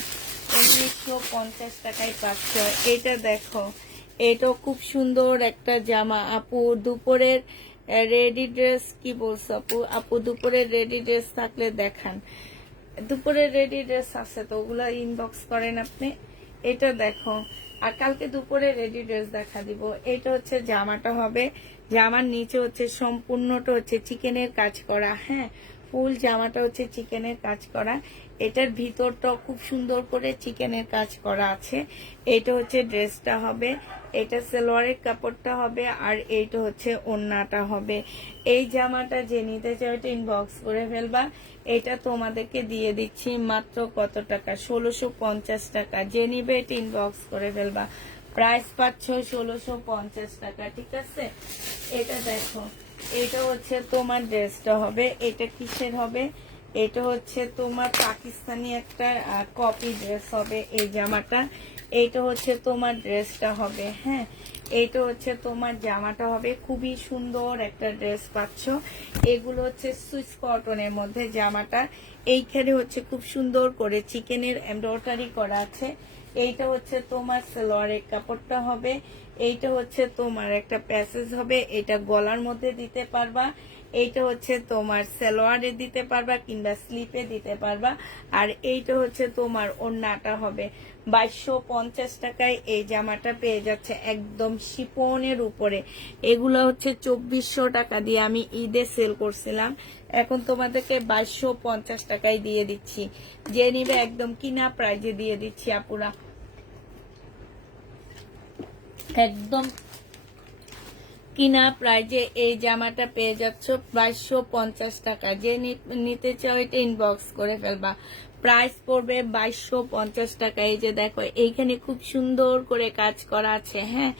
1950 টাকায় পাচ্ছ। এটা দেখো, এটাও খুব সুন্দর একটা জামা আপু। দুপুরের রেডি ড্রেস কি বলছো আপু? আপু দুপুরের রেডি ড্রেস থাকলে দেখান। দুপুরের রেডি ড্রেস আছে তো, ওগুলো ইনবক্স করেন আপনি। এটা দেখো, আর কালকে দুপুরে রেডি ড্রেস দেখা দিব। এটা হচ্ছে জামাটা হবে, জামার নিচে হচ্ছে সম্পূর্ণটা হচ্ছে চিকেনের কাজ করা। হ্যাঁ, ফুল জামাটা হচ্ছে চিকেনের কাজ করা। এটার ভিতরটা খুব সুন্দর করে চিকেনের কাজ করা আছে। এটা হচ্ছে ড্রেসটা হবে, এটা সালোয়ারের কাপড়টা হবে, আর এইটা হচ্ছে ওড়নাটা হবে। এই জামাটা যে নিতে চাও এটা ইনবক্স করে ফেলবা। এটা তোমাদেরকে দিয়ে দিচ্ছি মাত্র কত টাকা? 1650 টাকা। যে নিবে এটা ইনবক্স করে ফেলবা। প্রাইস পাচ্ছ 1650 টাকা। ঠিক আছে, এটা দেখো, এটা হচ্ছে তোমার ড্রেসটা হবে। এটা কিসের হবে? এটা হচ্ছে তোমার পাকিস্তানি একটা কপি ড্রেস হবে এই জামাটা। এইটা হচ্ছে তোমার ড্রেসটা হবে। হ্যাঁ, এইটা হচ্ছে তোমার জামাটা হবে। খুবই সুন্দর একটা ড্রেস পাচ্ছ। এগুলো হচ্ছে সুইস কটনের মধ্যে জামাটা। এইখানে হচ্ছে খুব সুন্দর করে চিকেনের এমব্রয়ডারি করা আছে। এইটা হচ্ছে তোমার সালোয়ারের কাপড়টা হবে। এইটা হচ্ছে তোমার একটা প্যাসেজ হবে, এটা গলার মধ্যে দিতে পারবা। এইটা হচ্ছে তোমার সালোয়ারে দিতে পারবা কিংবা স্লিপে দিতে পারবা। আর এইটা হচ্ছে তোমার ওড়নাটা হবে। 2250 টাকায় এই জামাটা পেয়ে যাচ্ছে একদম শিপনের উপরে। এগুলো হচ্ছে 2400 টাকা দিয়ে আমি ঈদে সেল করছিলাম, এখন তোমাদেরকে 2250 টাকায় দিয়ে দিচ্ছি। যে নিবে একদম কিনা প্রাইজে দিয়ে দিচ্ছি আপুরা, একদম কিনা প্রাইজে এই জামাটা পেয়ে যাচ্ছ 2250 টাকা। যে নিতে চাও এটা ইনবক্স করে ফেলবা। প্রাইস পড়বে 2250 টাকা। এই যে দেখো, এইখানে খুব সুন্দর করে কাজ করা আছে। হ্যাঁ,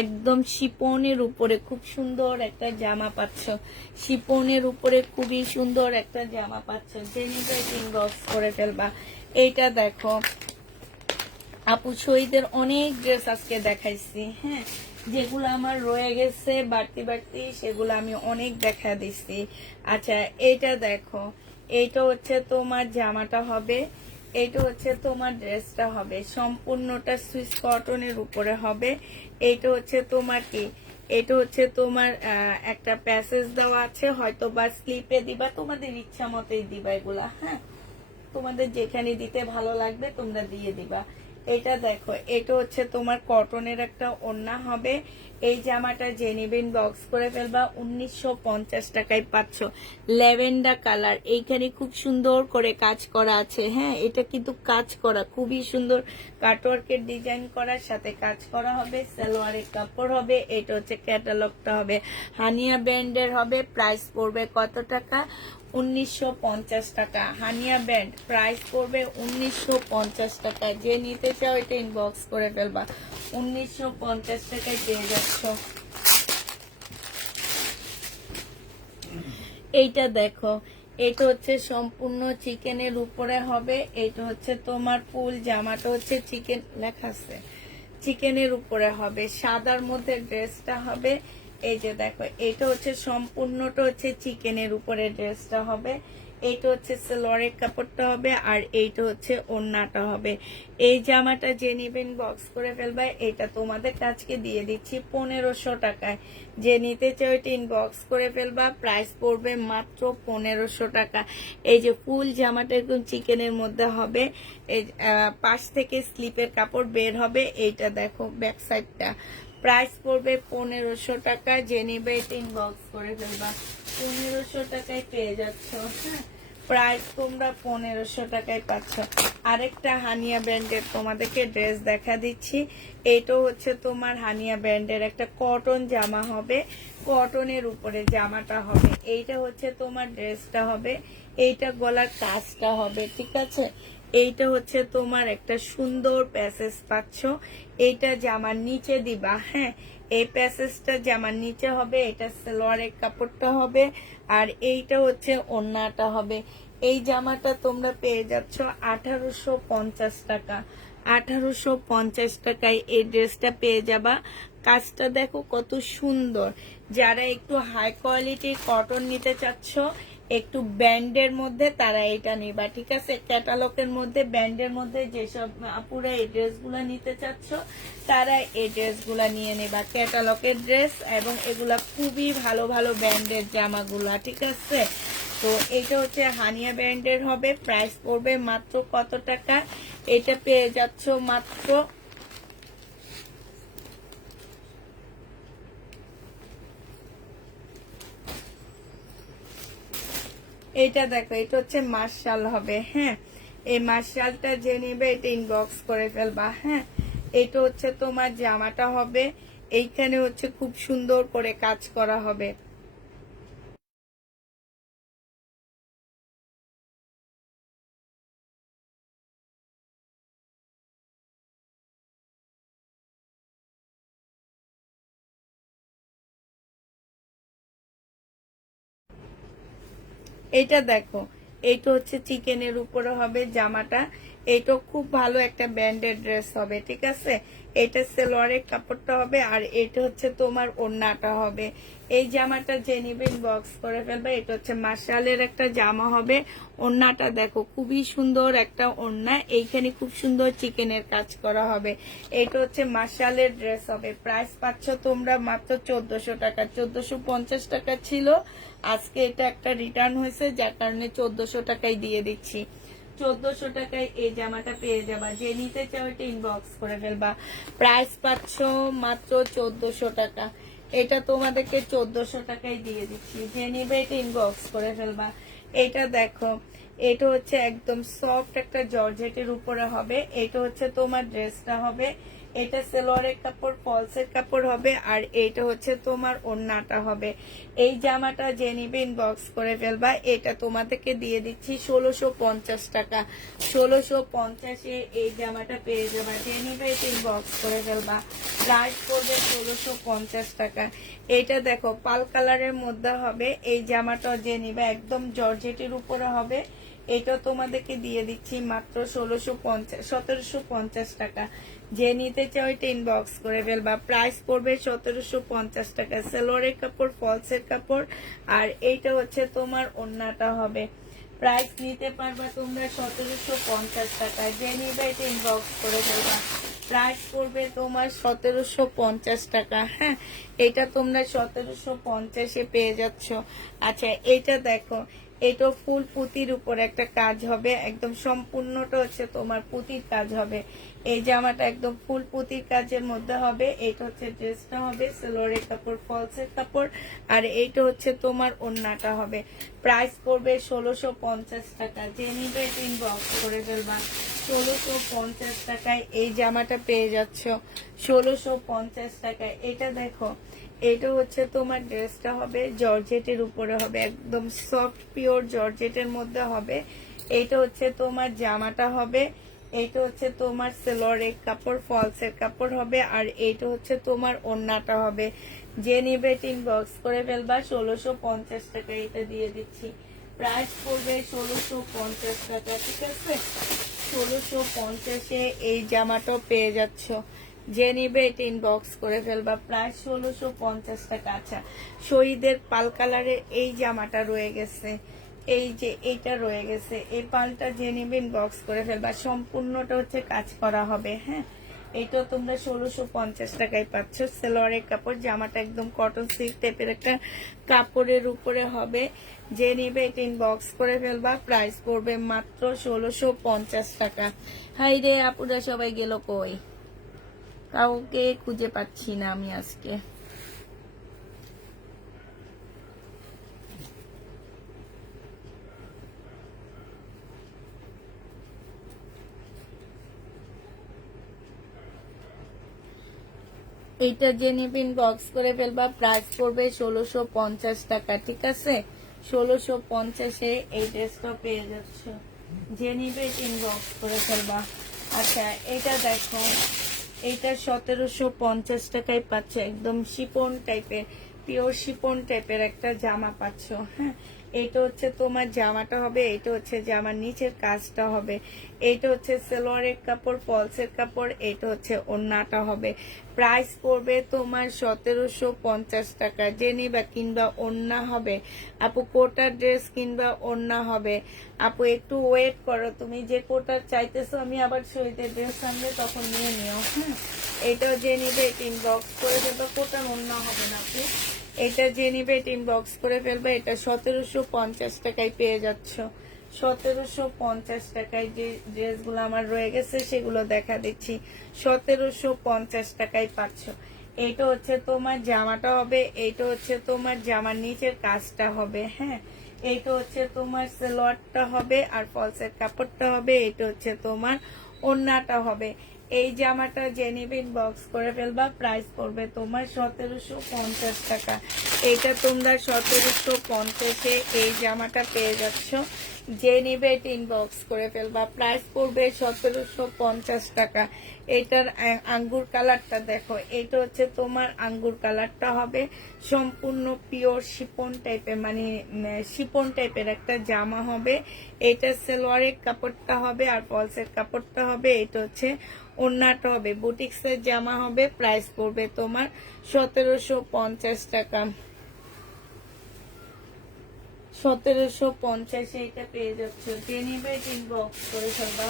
একদম শিপনের উপরে খুব সুন্দর একটা জামা পাচ্ছ। শিপনের উপরে খুবই সুন্দর একটা জামা পাচ্ছ। যে নিতে ইনবক্স করে ফেলবা। এইটা দেখো আপু, শহীদের অনেক ড্রেস আজকে দেখাইছি। হ্যাঁ, যেগুলো আমার রয়ে গেছে বাড়তি বাড়তি, সেগুলো আমি অনেক দেখা দিচ্ছি। আচ্ছা, এইটা দেখো, এইটা হচ্ছে তোমার জামাটা হবে, এইটা হচ্ছে তোমার ড্রেসটা হবে। সম্পূর্ণটা সুইস কটনের উপরে হবে। এইটা হচ্ছে তোমার কি, এটা হচ্ছে তোমার একটা প্যাসেজ দেওয়া আছে, হয়তো বা স্লিপে দিবা, তোমাদের ইচ্ছা মতোই দিবা এগুলা। হ্যাঁ, তোমাদের যেখানে দিতে ভালো লাগবে তোমরা দিয়ে দিবা। এটা দেখো, এটা হচ্ছে তোমার কটনের একটা ওড়না হবে। এই জামাটা যে নিবেন বক্স করে ফেলবা। 1950 টাকায় পাচ্ছ। ল্যাভেন্ডার কালার, এইখানে খুব সুন্দর করে কাজ করা আছে। হ্যাঁ, এটা কিন্তু কাজ করা খুবই সুন্দর, কাটওয়ার্কের ডিজাইন করার সাথে কাজ করা হবে। সালোয়ারের কাপড় হবে। এটা হচ্ছে ক্যাটালগটা হবে, হানিয়া ব্র্যান্ডের হবে। প্রাইস পড়বে কত টাকা? 1950 টাকা। হানিয়া ব্যান্ড প্রাইস পড়বে 1950 টাকা। যে নিতে চাও এটা ইনবক্স করে ফেলবা। 1950 টাকায় পেয়ে যাচ্ছ। এইটা দেখো, এটা হচ্ছে সম্পূর্ণ চিকেনের উপরে হবে। এটা হচ্ছে তোমার ফুল জামাটা হচ্ছে চিকেন লেখা আছে, চিকেনের উপরে হবে। সাদার মধ্যে ড্রেসটা হবে। এই যে দেখো, এটা হচ্ছে সম্পূর্ণটা হচ্ছে চিকেনের উপরে ড্রেসটা হবে। এইটা হচ্ছে সালোয়ারের কাপড়টা হবে, আর এইটা হচ্ছে ওড়নাটা হবে। এই জামাটা যে নিবেন বক্স করে ফেলবা। এটা তোমাদের কাছকে দিয়ে দিচ্ছি 1500 টাকায়। যে নিতে চাও এটা ইনবক্স করে ফেলবা, প্রাইস পড়বে মাত্র 1500 টাকা। এই যে ফুল জামাটা একদম চিকেনের মধ্যে হবে, এই পাশ থেকে স্লিপের কাপড় বের হবে। এইটা দেখো ব্যাক সাইডটা, প্রাইস পড়বে 1500 টাকা। যে নিবে এটা ইনবক্স করে ফেলবা, 1500 টাকায় পেয়ে যাচ্ছ। হ্যাঁ, প্রাইস তোমরা 1500 টাকায় পাচ্ছ। আরেকটা হানিয়া ব্র্যান্ডের তোমাদেরকে ড্রেস দেখা দিচ্ছি। এইটা হচ্ছে তোমার হানিয়া ব্র্যান্ডের একটা কটন জামা হবে, কটনের উপরে জামাটা হবে। এইটা হচ্ছে তোমার ড্রেসটা হবে, এইটা গলার কাজটা হবে, ঠিক আছে। এইটা হচ্ছে তোমার একটা সুন্দর প্যাসেজ পাচ্ছ, এইটা জামার নিচে দিবা। হ্যাঁ, এই প্যাসেজটা জামার নিচে হবে, এটা সালোয়ারের কাপড়টা হবে, আর এইটা হচ্ছে ওড়নাটা হবে। এই জামাটা তোমরা পেয়ে যাচ্ছ 1850 টাকা। 1850 টাকায় এই ড্রেসটা পেয়ে যাবা। কাজটা দেখো কত সুন্দর। যারা একটু হাই কোয়ালিটির কটন নিতে চাচ্ছ, একটু ব্যান্ডের মধ্যে, তারা এটা নিবা, ঠিক আছে। ক্যাটালগের মধ্যে, ব্যান্ডের মধ্যে যেসব আপুরা এই ড্রেসগুলা নিতে চাচ্ছ, তারা এই ড্রেসগুলা নিয়ে নেবা, ক্যাটালগের ড্রেস। এবং এগুলা খুবই ভালো ভালো ব্র্যান্ডের জামাগুলা, ঠিক আছে। তো এটা হচ্ছে হানিয়া ব্র্যান্ডের হবে, প্রাইস পড়বে মাত্র কত টাকা? এটা পেয়ে যাচ্ছ মাত্র এটা দেখো, এটা হচ্ছে মার্শাল হবে। হ্যাঁ, এই মার্শালটা যে নেবে এটা ইনবক্স করে ফেলবা। হ্যাঁ, এটা হচ্ছে তোমার জামাটা হবে, এইখানে হচ্ছে খুব সুন্দর করে কাজ করা হবে। এটা দেখো, এইটা হচ্ছে চিকেনের উপরে হবে জামাটা। এইটা খুব ভালো একটা ব্র্যান্ডেড ড্রেস হবে, ঠিক আছে। এটা সালোয়ারের কাপড়টা হবে, আর এটা হচ্ছে তোমার ওড়নাটা হবে। এই জামাটা যে নিবেন বক্স করে ফেলবে। এটা হচ্ছে মার্শালের একটা জামা হবে। ওড়নাটা দেখো খুবই সুন্দর একটা ওড়না, এইখানে খুব সুন্দর চিকেনের কাজ করা হবে। এটা হচ্ছে মার্শালের ড্রেস হবে। প্রাইস পাচ্ছ তোমরা মাত্র 1400 টাকা। 1450 টাকা ছিল, আজকে এটা একটা রিটার্ন হয়েছে, যার কারণে 1400 টাকায় দিয়ে দিচ্ছি। 1400 টাকায় এই জামাটা পেয়ে যাবা। যে নিতে চাও এটা ইনবক্স করে ফেলবা, প্রাইস পাচ্ছ মাত্র 1400 টাকা। এটা তোমাদেরকে 1400 টাকায় দিয়ে দিচ্ছি। যে নিবে এটা ইনবক্স করে ফেলবা। এটা দেখো, এটা হচ্ছে একদম সফট একটা জর্জেটের উপরে হবে। এটা হচ্ছে তোমার ড্রেসটা হবে, এটা সালোয়ারের কাপড়, ফলসের কাপড় হবে, আর এইটা হচ্ছে তোমার ওড়নাটা হবে। এই জামাটা যে নিবে ইনবক্স করে ফেলবা। এটা তোমাদেরকে দিয়ে দিচ্ছি 1650 টাকা। 1650-এ এই জামাটা পেয়ে যাবা। যে নিবে এটা ইনবক্স করে ফেলবা, প্রাইস পড়বে 1650 টাকা। এটা দেখো পাল কালারের মধ্যে হবে। এই জামাটা যে নিবে একদম জর্জেটের উপরে হবে। এটা তোমাদেরকে দিয়ে দিচ্ছি মাত্র 1750 টাকা। যে নিতে চাও এটা ইনবক্স করে ফেলবা, প্রাইস পড়বে 1750 টাকা। সালোয়ারের কাপড়, ফলসের কাপড়, আর এইটা হচ্ছে তোমার ওড়নাটা হবে। প্রাইস নিতে পারবা তোমরা 1750 টাকা। যে নিবে এটা ইনবক্স করে ফেলবা, প্রাইস পড়বে তোমার 1750 টাকা। হ্যাঁ, এটা তোমরা 1750-এ পেয়ে যাচ্ছ। আচ্ছা, এইটা দেখো, এটা ফুল পুঁতির উপর একটা কাজ হবে, একদম সম্পূর্ণটা হচ্ছে তোমার পুঁতির কাজ হবে। এই জামাটা একদম ফুল পুঁতির কাজের মধ্যে হবে। এটা হচ্ছে ড্রেসটা হবে, সালোয়ারের কাপড়, ফলসের কাপড়, আর এইটা হচ্ছে তোমার ওড়নাটা হবে। প্রাইস পড়বে 1650 টাকা। যে নিবে ইনবক্স করে ফেলবা, 1650 টাকায় এই জামাটা পেয়ে যাচ্ছ। 1650 টাকায়। এটা দেখো, এটা হচ্ছে তোমার ড্রেসটা হবে, জর্জেটের উপরে হবে, একদম সফট পিওর জর্জেটের মধ্যে হবে। এইটা হচ্ছে তোমার জামাটা হবে, এইটা হচ্ছে তোমার সালোয়ারের কাপড়, ফলসের কাপড় হবে, আর এইটা হচ্ছে তোমার ওড়নাটা হবে। যে নিবে ইনবক্স করে ফেলবা, 1650 টাকা এটা দিয়ে দিচ্ছি। প্রাইস পড়বে 1650 টাকা, ঠিক আছে। 1650-এ এই জামাটাও পেয়ে যাচ্ছ। যে নিবে এটা ইনবক্স করে ফেলবা, প্রায় 1650 টাকা। আচ্ছা, শহীদের পাল কালারের এই জামাটা রয়ে গেছে, এই যে এইটা রয়ে গেছে, এই পালটা যে নিবেন বক্স করে ফেলবা, সম্পূর্ণটা হচ্ছে কাজ করা হবে। হ্যাঁ, এটা তোমরা 1650 টাকায় পাচ্ছ। সেলোয়ারের কাপড়, জামাটা একদম কটন সিল্ক টাইপের একটা কাপড়ের উপরে হবে। যে নিবে এটা ইনবক্স করে ফেলবা, প্রাইস পড়বে মাত্র 1650 টাকা। হাই রে, আপুরা সবাই গেল কই? কাউকে খুঁজে পাচ্ছি না আমি আজকে। এইটা যে নিবেন বক্স করে ফেলবা, প্রাইস পড়বে 1650 টাকা। ঠিক আছে, 1650-এ এই ড্রেসটা পেয়ে যাচ্ছ। যে নিবে ইনবক্স করে ফেলবা। আচ্ছা, এটা দেখো, এইটা 1750 টাকায় পাচ্ছ। একদম শিপন টাইপের, পিওর শিপন টাইপের একটা জামা পাচ্ছ। হ্যাঁ, এইটা হচ্ছে তোমার জামাটা হবে, এইটা হচ্ছে জামার নিচের কাজটা হবে, এইটা হচ্ছে সালোয়ারের কাপড়, ফলসের কাপড়, এইটা হচ্ছে ওড়নাটা হবে। প্রাইস পড়বে তোমার 1750 টাকা। যে নিবা কিংবা ওড়না হবে আপু, কোটার ড্রেস কিংবা ওড়না হবে। আপু একটু ওয়েট করো, তুমি যে কোটার চাইতেছো আমি আবার শহীদের ড্রেস আনলে তখন নিয়ে নিও। হ্যাঁ, এটাও যে নিবে ইনবক্স করে দেবা, কোটার ওড়না হবে না আপু। এটা যে নিবে ইনবক্স করে ফেলবে, এটা 1750 টাকায় পেয়ে যাচ্ছ। 1750 টাকায় যে ড্রেসগুলো আমার রয়ে গেছে সেগুলো দেখা দিচ্ছি। 1750 টাকায় পাচ্ছ। এইটা হচ্ছে তোমার জামাটা হবে, এইটা হচ্ছে তোমার জামার নিচের কাজটা হবে। হ্যাঁ, এইটা হচ্ছে তোমার সালোয়ারটা হবে আর ফলসের কাপড়টা হবে, এইটা হচ্ছে তোমার ওড়নাটা হবে। এই জামাটা যে নিবেন বক্স করে ফেলবা, প্রাইস পড়বে তোমার 1750 টাকা। এইটা তোমরা 1750-এ এই জামাটা পেয়ে যাচ্ছ। যে নিবে এটা ইনবক্স করে ফেলবা, প্রাইস পড়বে 1750 টাকা। এটার আঙ্গুর কালারটা দেখো, এটা হচ্ছে তোমার আঙ্গুর কালারটা হবে। সম্পূর্ণ পিওর শিপন টাইপের, মানে শিপন টাইপের একটা জামা হবে। এটা সালোয়ারের কাপড়টা হবে আর ফলসের কাপড়টা হবে, এটা হচ্ছে ওড়নাটা হবে। বুটিক্সের জামা হবে, প্রাইস পড়বে তোমার 1750 টাকা। 1750-এ এটা পেয়ে যাচ্ছে। যে নিবে ইনবক্স করে ফেলবা।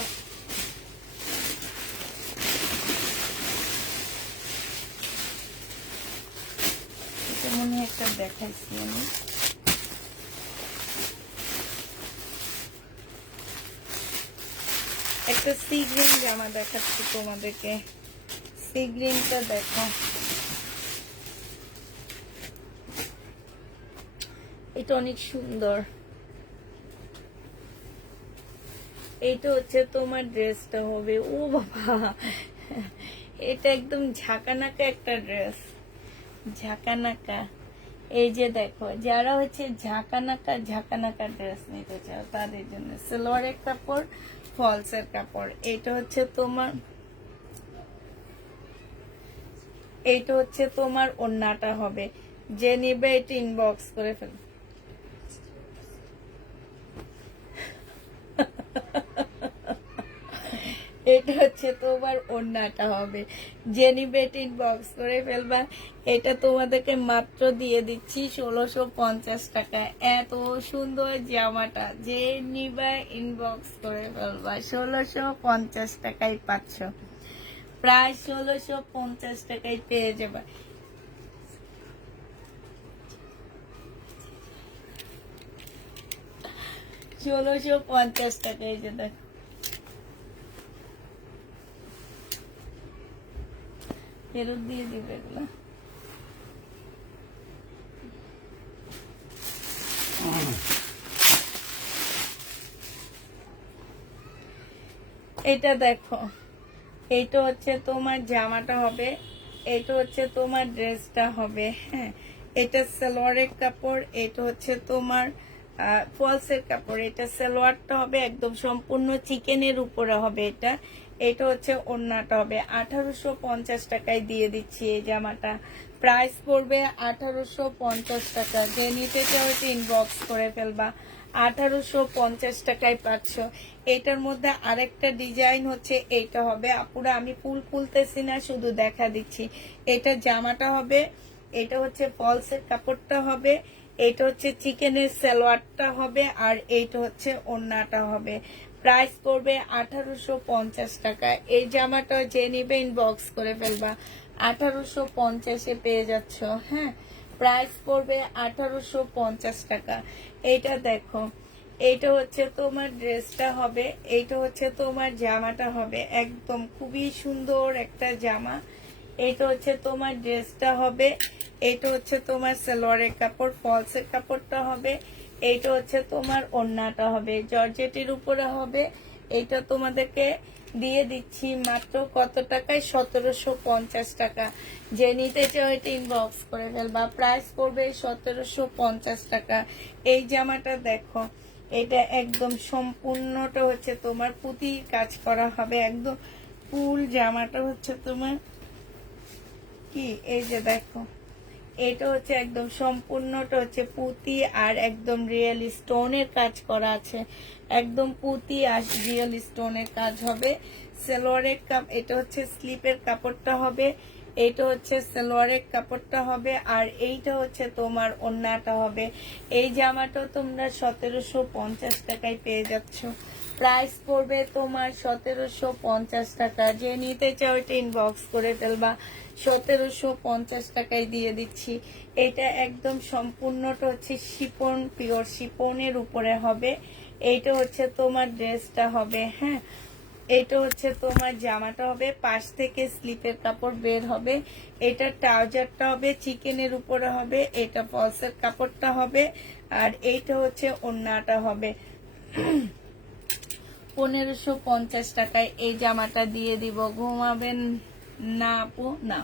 এটা মনে হয় একটা দেখাইছি আমি। একটা সি গ্রিন জামা দেখাচ্ছি তোমাদেরকে। সি গ্রিনটা দেখো, এটা অনেক সুন্দর। এইটা হচ্ছে তোমার ড্রেসটা হবে। ও বাবা, এটা একদম ঝাঁকানাকা একটা ড্রেস, ঝাঁকানাকা। এই যে দেখো, যারা হচ্ছে ঝাঁকানাকা ড্রেস নিতে চাও তাদের জন্য সালোয়ারের কাপড়, ফলসের কাপড়। এইটা হচ্ছে তোমার, এইটা হচ্ছে তোমার ওড়নাটা হবে। যে নিবে এটা ইনবক্স করে ফেল। এটা হচ্ছে তোমার ওড়নাটা হবে। জেনিবেট ইনবক্স করে ফেলবা। এটা তোমাদেরকে মাত্র দিয়ে দিচ্ছি 1650 টাকা। এত সুন্দর জামাটা যে নিবা ইনবক্স করে ফেলবা, 1650 টাকায় পাচ্ছ। প্রায় 1650 টাকায় পেয়ে যাবা। 1650 টাকায় যে দেখ, ফেরত দিয়ে দিবে এগুলো। এটা দেখো, এইটা হচ্ছে তোমার জামাটা হবে, এটা হচ্ছে তোমার ড্রেসটা হবে। হ্যাঁ, এটা সালোয়ারের কাপড়, এটা হচ্ছে তোমার ফলসের কাপড়। এটা সালোয়ারটা হবে একদম সম্পূর্ণ চিকেনের উপরে হবে। এটা এটা হচ্ছে ওড়নাটা হবে। 1850 টাকায় দিয়ে দিচ্ছি এই জামাটা। প্রাইস পড়বে 1850 টাকা। যে নিতে চাও এটা ইনবক্স করে ফেলবা। 1850 টাকায় পাচ্ছ। এটার মধ্যে আরেকটা ডিজাইন হচ্ছে এইটা হবে। আপুরা আমি ফুল খুলতেছি না, শুধু দেখা দিচ্ছি। এটা জামাটা হবে, এটা হচ্ছে ফলসের কাপড়টা হবে, এইটা হচ্ছে চিকেনের সালোয়ারটা হবে, আর এইটা হচ্ছে ওড়নাটা হবে। প্রাইস পড়বে 1850 টাকা। এই জামাটা যে নিবে ইনবক্স করে ফেলবা, 1850-এ পেয়ে যাচ্ছ। হ্যাঁ, প্রাইস পড়বে 1850 টাকা। এইটা দেখো, এইটা হচ্ছে তোমার ড্রেসটা হবে, এইটা হচ্ছে তোমার জামাটা হবে, একদম খুবই সুন্দর একটা জামা। এইটা হচ্ছে তোমার ড্রেসটা হবে, এইটা হচ্ছে তোমার সালোয়ারের কাপড়, ফলসের কাপড়টা হবে, এইটা হচ্ছে তোমার ওড়নাটা হবে, জর্জেটের উপরে হবে। এইটা তোমাদেরকে দিয়ে দিচ্ছি মাত্র কত টাকায়? 1750 টাকা। যে নিতে চাও এটা ইনবক্স করে ফেলবা, প্রাইস পড়বে 1750 টাকা। এই জামাটা দেখো, এটা একদম সম্পূর্ণটা হচ্ছে তোমার পুঁতির কাজ করা হবে, একদম ফুল জামাটা হচ্ছে তোমার কি, এই যে দেখো, এটা হচ্ছে একদম সম্পূর্ণটা হচ্ছে পুঁতি আর একদম রিয়েল স্টোনের কাজ করা আছে, একদম পুঁতি আর রিয়েল স্টোনের কাজ হবে। সালোয়ারের এটা হচ্ছে স্লিপের কাপড়টা হবে, এইটা হচ্ছে সালোয়ারের কাপড়টা হবে, আর এইটা হচ্ছে তোমার ওড়নাটা হবে। এই জামাটাও তোমরা 1750 টাকায় পেয়ে যাচ্ছ। প্রাইস পড়বে তোমার 1750 টাকা। যে নিতে চাও এটা ইনবক্স করে ফেলবা, 1750 টাকায় দিয়ে দিচ্ছি। এটা একদম সম্পূর্ণটা হচ্ছে শিপন, পিওর শিপনের উপরে হবে। এইটা হচ্ছে তোমার ড্রেসটা হবে। হ্যাঁ, এটা হচ্ছে তোমার জামাটা হবে, পাশ থেকে স্লিপের কাপড় বের হবে। এটা ট্রাউজারটা হবে চিকেনের উপরে হবে, এটা ফলসের কাপড়টা হবে, আর এইটা হচ্ছে ওড়নাটা হবে। 1550 টাকায় এই জামাটা দিয়ে দিব। ঘুমাবেন না আপু? না,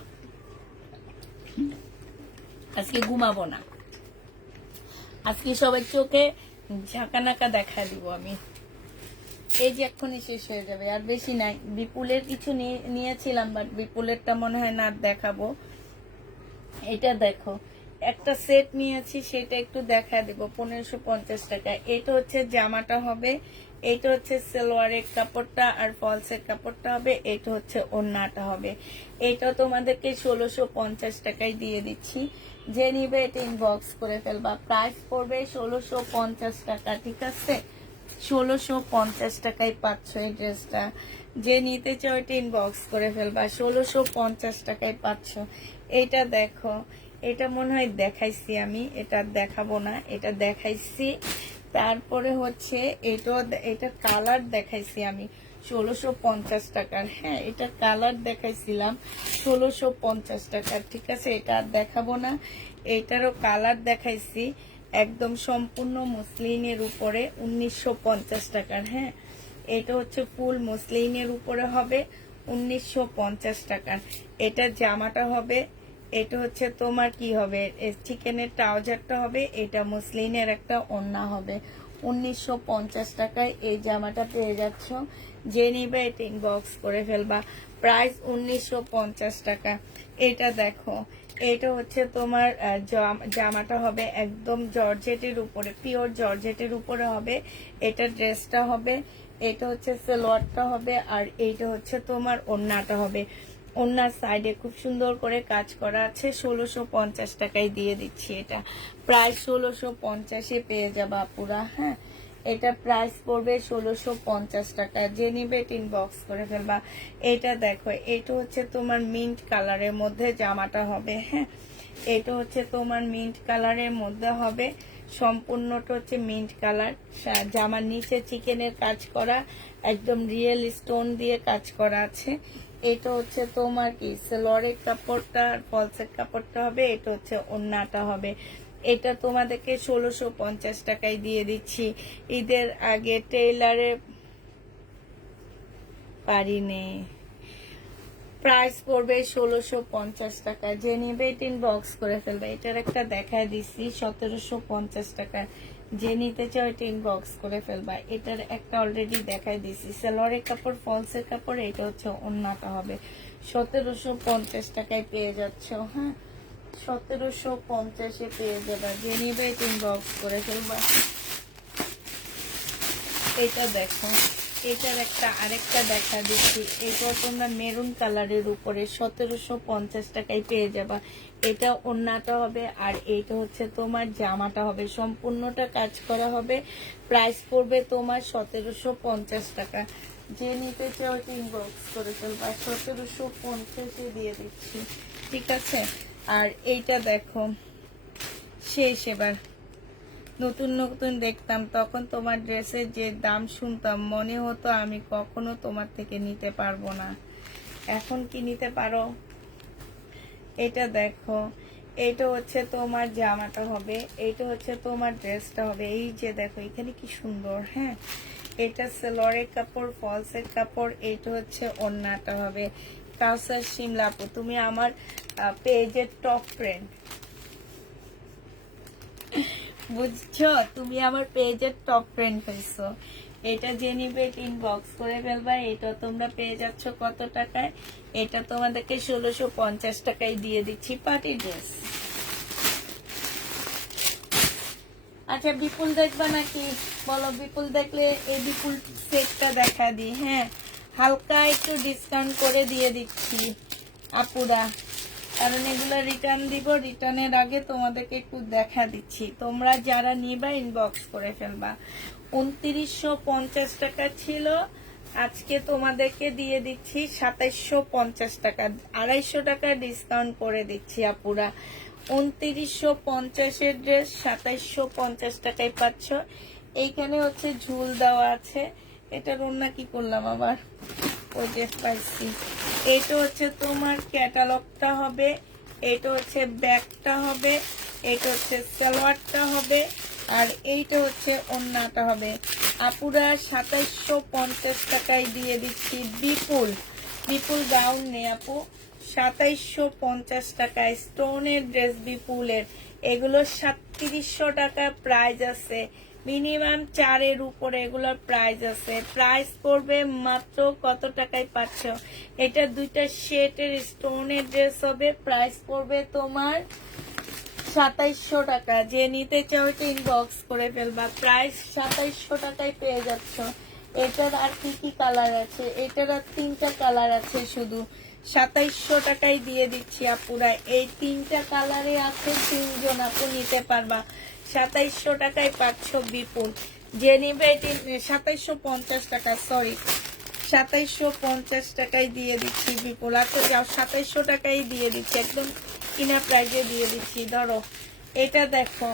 আজকে ঘুমাবো না, আজকে সবার চোখে ঝাঁকানাকা দেখা দিব আমি। এই যে এক্ষুনি শেষ হয়ে যাবে, আর বেশি নাই। বিপুলের কিছু নিয়েছিলাম, বাট বিপুলেরটা মনে হয় না দেখাবো। এটা দেখো, একটা সেট নিয়েছি, সেটা একটু দেখা দেব 1550 টাকা। এটা হচ্ছে জামাটা হবে, এইটা হচ্ছে সালোয়ারের কাপড়টা আর ফলসের কাপড়টা হবে, এটা হচ্ছে ওড়নাটা হবে। এটা তোমাদেরকে 1650 টাকায় দিয়ে দিচ্ছি। যে নিবে এটা ইনবক্স করে ফেলবা, প্রাইস পড়বে 1650 টাকা। ঠিক আছে, 1650 টাকায় পাচ্ছ এই ড্রেসটা। যে নিতে চাও এটা ইনবক্স করে ফেলবা, 1650 টাকায় পাচ্ছ। এটা দেখো, এটা মনে হয় দেখাইছি আমি, এটা দেখাবো না, এটা দেখাইছি। তারপরে হচ্ছে এটা কালার দেখাইছি আমি 1650 টাকার। হ্যাঁ, এটা কালার দেখাইছিলাম 1650 টাকার। ঠিক আছে, এটা আর দেখাবো না। এটারও কালার দেখাইছি, একদম সম্পূর্ণ মসলিনের উপরে 1950 টাকার। হ্যাঁ, এটা হচ্ছে ফুল মসলিনের উপরে হবে 1950 টাকার। এটা জামাটা হবে, এটা হচ্ছে তোমার কি হবে, চিকেনের ট্রাউজারটা হবে, এটা মসলিনের একটা ওড়না হবে। 1950 টাকায় এই জামাটা পেয়ে যাচ্ছ। যে নিবে এটা ইনবক্স করে ফেলবা, প্রাইস 1950 টাকা। এটা দেখো, এটা হচ্ছে তোমার জামাটা হবে একদম জর্জেটের উপরে, পিওর জর্জেটের উপরে হবে। এটা ড্রেসটা হবে, এটা হচ্ছে সালোয়ারটা হবে, আর এইটা হচ্ছে তোমার ওড়নাটা হবে। ওড়নার সাইডে খুব সুন্দর করে কাজ করা আছে। 1650 টাকায় দিয়ে দিচ্ছি। এটা প্রায় 1650-এ পেয়ে যাবা পুরা। হ্যাঁ, এটা প্রাইস পড়বে 1650 টাকা। যে নিবে ইনবক্স করে ফেলবা। এটা দেখো, এটা হচ্ছে তোমার মিন্ট কালারের মধ্যে জামাটা হবে। হ্যাঁ, এটা হচ্ছে তোমার মিন্ট কালারের মধ্যে হবে, সম্পূর্ণটা হচ্ছে মিন্ট কালার। জামার নিচে চিকেনের কাজ করা, একদম রিয়েল স্টোন দিয়ে কাজ করা আছে। এটা হচ্ছে তোমার কি সালোয়ারের কাপড়টা আর ফলসের কাপড়টা হবে, এটা হচ্ছে ওড়নাটা হবে। এটা তোমাদেরকে 1650 টাকায় দিয়ে দিচ্ছি। ঈদের আগে টেইলারে পারিনি, প্রাইস পড়বে 1650 টাকা। যে নিবে ইনবক্স করে ফেলবে। এটার একটা দেখায় দিচ্ছি 1750 টাকা। যে নিতে চাও এটা ইনবক্স করে ফেলবা। এটার একটা অলরেডি দেখায় দিচ্ছি, সালোয়ারের কাপড় ফলসের কাপড়, এটা হচ্ছে ওড়নাটা হবে। 1750 টাকায় পেয়ে যাচ্ছ। হ্যাঁ, 1750-এ পেয়ে যাবা। যে নিবে এটা ইনবক্স করে ফেলবা। এটা দেখো, এটার আরেকটা দেখা দিচ্ছি। এটা তোমরা মেরুন কালারের উপরে 1750 টাকায় পেয়ে যাবা। এটা ওড়নাটা হবে আর এইটা হচ্ছে তোমার জামাটা হবে, সম্পূর্ণটা কাজ করা হবে। প্রাইস পড়বে তোমার 1750 টাকা। যে নিতে চাও ইনবক্স করে ফেলবা, 1750 দিয়ে দিচ্ছি, ঠিক আছে। আর এইটা দেখো, সেই সেবার নতুন নতুন দেখতাম তখন তোমার ড্রেসের যে দাম শুনতাম মনে হতো আমি কখনো তোমার থেকে নিতে পারবো না। এখন কি নিতে পারো? এটা দেখো, এটা হচ্ছে তোমার জামাটা হবে, এটা হচ্ছে তোমার ড্রেসটা হবে। এই যে দেখো এখানে কি সুন্দর, হ্যাঁ। এটা সেলরের কাপড়, ফলসের কাপড়, এটা হচ্ছে ওড়নাটা হবে। কাউসার শিমলা আপু, তুমি আমার পেজের টপ ফ্রেন্ড, বুঝছো? তুমি আমার পেজের টপ ফ্রেন্ড হয়েছো। এটা যে নিবে ইনবক্স করে ফেলবা। এটা তোমরা পেয়ে যাচ্ছ কত টাকায়? এটা তোমাদেরকে 1650 টাকায় দিয়ে দিচ্ছি, পার্টি ড্রেস। আচ্ছা বিপুল দেখবা নাকি বলো? বিপুল দেখলে এই বিপুল সেটটা দেখা দিই, হ্যাঁ। হালকা একটু ডিসকাউন্ট করে দিয়ে দিচ্ছি আপুরা, কারণ এগুলো রিটার্ন দিব। রিটার্নের আগে তোমাদেরকে একটু দেখা দিচ্ছি। তোমরা যারা নিবা ইনবক্স করে ফেলবা। 2950 টাকা ছিল, আজকে তোমাদেরকে দিয়ে দিচ্ছি 2750 টাকা, 250 টাকা ডিসকাউন্ট করে দিচ্ছি আপুরা। 2950-এর ড্রেস 2750 টাকায় পাচ্ছ। এইখানে হচ্ছে ঝুল দেওয়া আছে। এটার অন্য কি করলাম আবার, ওই যে পাইছি। এটা হচ্ছে তোমার ক্যাটালগটা হবে, এটা হচ্ছে ব্যাগটা হবে, এটা হচ্ছে সালোয়ারটা হবে, আর এইটা হচ্ছে ওড়নাটা হবে। আপুরা 2750 টাকায় দিয়ে দিচ্ছি বিপুল। বিপুল গাউন নেই আপু, 2750 টাকায় স্টোনের ড্রেস বিপুলের। এগুলো 3700 টাকা প্রাইস আছে, মিনিমাম 4-এর উপরে এগুলোর প্রাইস আছে। প্রাইস পড়বে মাত্র কত টাকায় পাচ্ছ? এটা দুইটা সেটের স্টোনের ড্রেস হবে, প্রাইস পড়বে তোমার 2700 টাকা। যে নিতে চাও এটা ইনবক্স করে ফেলবা, প্রাইস 2700 টাকায় পেয়ে যাচ্ছ। এটার আর কি কি কালার আছে? এটার আর 3টা কালার আছে, শুধু 2700 টাকায় দিয়ে দিচ্ছি আপুরা। এই 3টা কালারে আছে, 3জন আপু নিতে পারবা। 2700 টাকায় পাচ্ছ বিপুল। যে নিবে 2750 টাকা, সরি 2750 টাকায় দিয়ে দিচ্ছি বিপুল। আচ্ছা যাও 2700 টাকায় দিয়ে দিচ্ছি, একদম কিনা প্রাইজে দিয়ে দিচ্ছি। ধরো এটা দেখো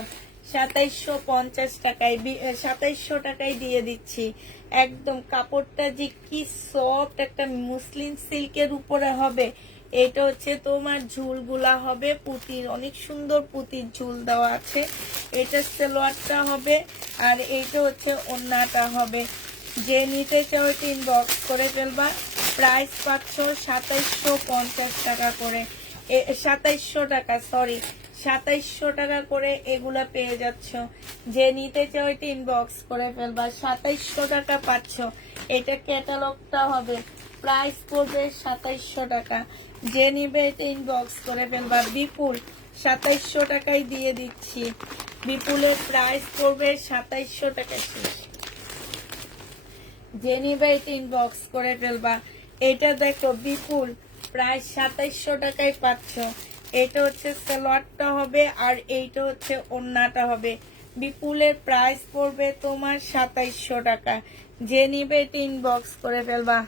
2750 টাকায়, 2700 টাকায় দিয়ে দিচ্ছি। একদম কাপড়টা যে কি সফট, একটা মুসলিম সিল্কের উপরে হবে। এটা হচ্ছে তোমার ঝুলগুলা হবে পুতির, অনেক সুন্দর পুতির ঝুল দেওয়া আছে। এটা সালোয়ারটা হবে আর এইটা হচ্ছে ওড়নাটা হবে। যে নিতে চাও এটা ইনবক্স করে ফেলবা। প্রাইস পাচ্ছ 2750 টাকা করে, 2700 টাকা, সরি 2700 টাকা করে এগুলা পেয়ে যাচ্ছ। যে নিতে চাও এটা ইনবক্স করে ফেলবা, 2700 টাকা পাচ্ছ। এটা ক্যাটালগটা হবে, প্রাইস পড়বে 2700 টাকা। যে নিবে এটা ইনবক্স করে ফেলবা। বিপুল 2700 টাকায় দিয়ে দিচ্ছি। বিপুলের প্রাইস পড়বে 2700 টাকা। শেষ। যে নিবে এটা ইনবক্স করে ফেলবা। এটা দেখো বিপুল প্রায় 2700 টাকায় পাচ্ছ। এটা হচ্ছে সালোয়ারটা হবে আর এইটা হচ্ছে ওড়নাটা হবে। বিপুলের প্রাইস পড়বে তোমার 2700 টাকা। যে নিবে এটা ইনবক্স করে ফেলবা।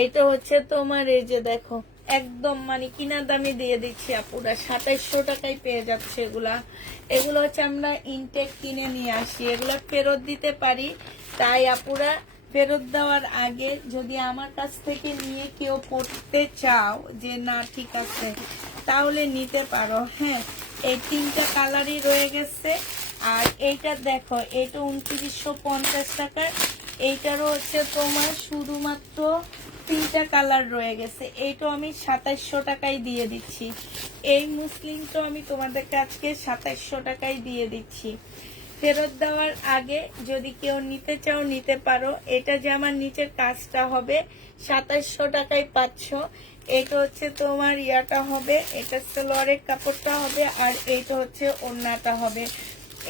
এইটা হচ্ছে তোমার, এই যে দেখো একদম মানে কিনা দামে দিয়ে দিচ্ছি আপুরা, 2700 টাকায় পেয়ে যাচ্ছে এগুলা। এগুলো হচ্ছে আমরা ইনটেক কিনে নিয়ে আসি, এগুলো ফেরত দিতে পারি। তাই আপুরা ফেরত দেওয়ার আগে যদি আমার কাছ থেকে নিয়ে কেউ পড়তে চাও যে না ঠিক আছে, তাহলে নিতে পারো, হ্যাঁ। এই 3টা কালারই রয়ে গেছে। আর এইটা দেখো, এইটা 2950 টাকার। এইটারও হচ্ছে তোমার শুধুমাত্র 3টা কালার রয়ে গেছে। এইটা আমি 2700 টাকায় দিয়ে দিচ্ছি। এই মুসলিমটা আমি তোমাদেরকে আজকে 2700 টাকায় দিয়ে দিচ্ছি। ফেরত দেওয়ার আগে যদি কেউ নিতে চাও নিতে পারো। এটা যে আমার নিচের কাজটা হবে 2700 টাকায় পাচ্ছ। এটা হচ্ছে তোমার ইয়াটা হবে, এটা সালোয়ারের কাপড়টা হবে, আর এইটা হচ্ছে ওড়নাটা হবে।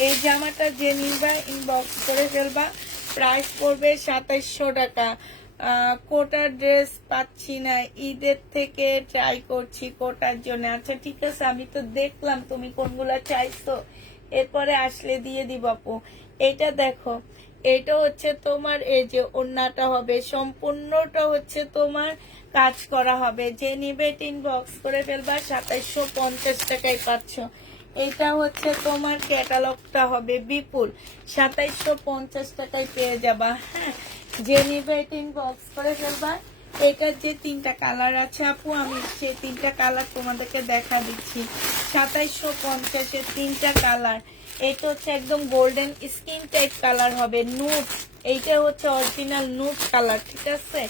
এই জামাটা যে নিবা ইনবক্স করে ফেলবা, প্রাইস পড়বে 2700 টাকা। কোটার ড্রেস পাচ্ছি না, ঈদের থেকে ট্রাই করছি কোটার জন্য। আচ্ছা ঠিক আছে, আমি তো দেখলাম তুমি কোনগুলা চাইছো, এরপরে আসলে দিয়ে দিব আপু। এটা দেখো, এটা হচ্ছে তোমার এই যে ওড়নাটা হবে, সম্পূর্ণটা হচ্ছে তোমার কাজ করা হবে। যে নিবে ইনবক্স করে ফেলবা, 2750 টাকায় পাচ্ছ। এটা হচ্ছে তোমার ক্যাটালগটা হবে বিপুল, 2750 টাকায় পেয়ে যাবা। হ্যাঁ, যে নিবে ইনবক্স করে ফেলবা। এটার যে 3টা কালার আছে আপু, আমি সেই 3টা কালার তোমাদেরকে দেখা দিচ্ছি। 2750-এর 3টা কালার। এটা হচ্ছে একদম গোল্ডেন স্কিন টাইপ কালার হবে, নুট। এইটা হচ্ছে অরিজিনাল নুট কালার, ঠিক আছে।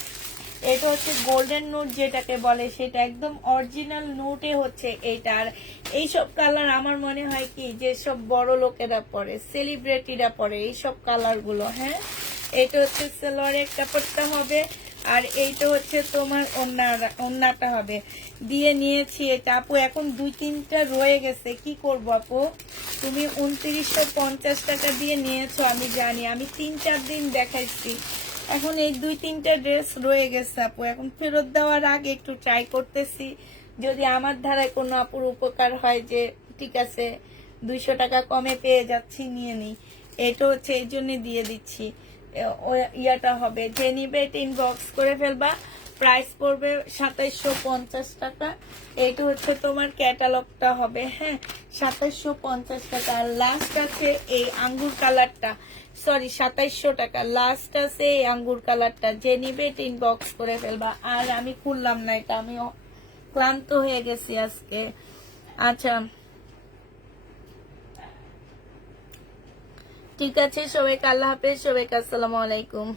এটা হচ্ছে গোল্ডেন নুট যেটাকে বলে, সেটা একদম অরিজিনাল নুটে হচ্ছে এইটা। আর এইসব কালার আমার মনে হয় কি, যে সব বড় লোকেরা পরে, সেলিব্রিটিরা পরে এইসব কালার গুলো। হ্যাঁ, এটা হচ্ছে সালোয়ারের কাপড়টা হবে, আর এইটা হচ্ছে তোমার ওন্নাটা হবে। দিয়ে নিয়েছি এটা আপু, এখন 2-3টা রয়ে গেছে, কি করব আপু? তুমি 2950 টাকা দিয়ে নিয়েছো, আমি জানি, আমি 3-4 দিন দেখাইছি। এখন এই 2-3টা ড্রেস রয়ে গেছে আপু, এখন ফেরত দেওয়ার আগে একটু ট্রাই করতেছি, যদি আমার ধারায় কোনো আপুর উপকার হয়, যে ঠিক আছে 200 টাকা কমে পেয়ে যাচ্ছি, নিয়ে নিই। এটা হচ্ছে এই জন্য দিয়ে দিচ্ছি। ইয়াটা হবে, যে নিবে এটা ইনবক্স করে ফেলবা, প্রাইস পড়বে 2750 টাকা। এটা হচ্ছে তোমার ক্যাটালগটা হবে। হ্যাঁ, 2750 টাকা। আর লাস্ট আছে এই আঙ্গুর কালারটা, সরি 2700 টাকা। লাস্ট আছে এই আঙ্গুর কালারটা, যে নিবে এটা ইনবক্স করে ফেলবা। আর আমি খুললাম না এটা, আমি ক্লান্ত হয়ে গেছি আজকে। আচ্ছা ঠিক আছে, সবাইকে আল্লাহ হাফেজ, সবাইকে আসসালামু আলাইকুম।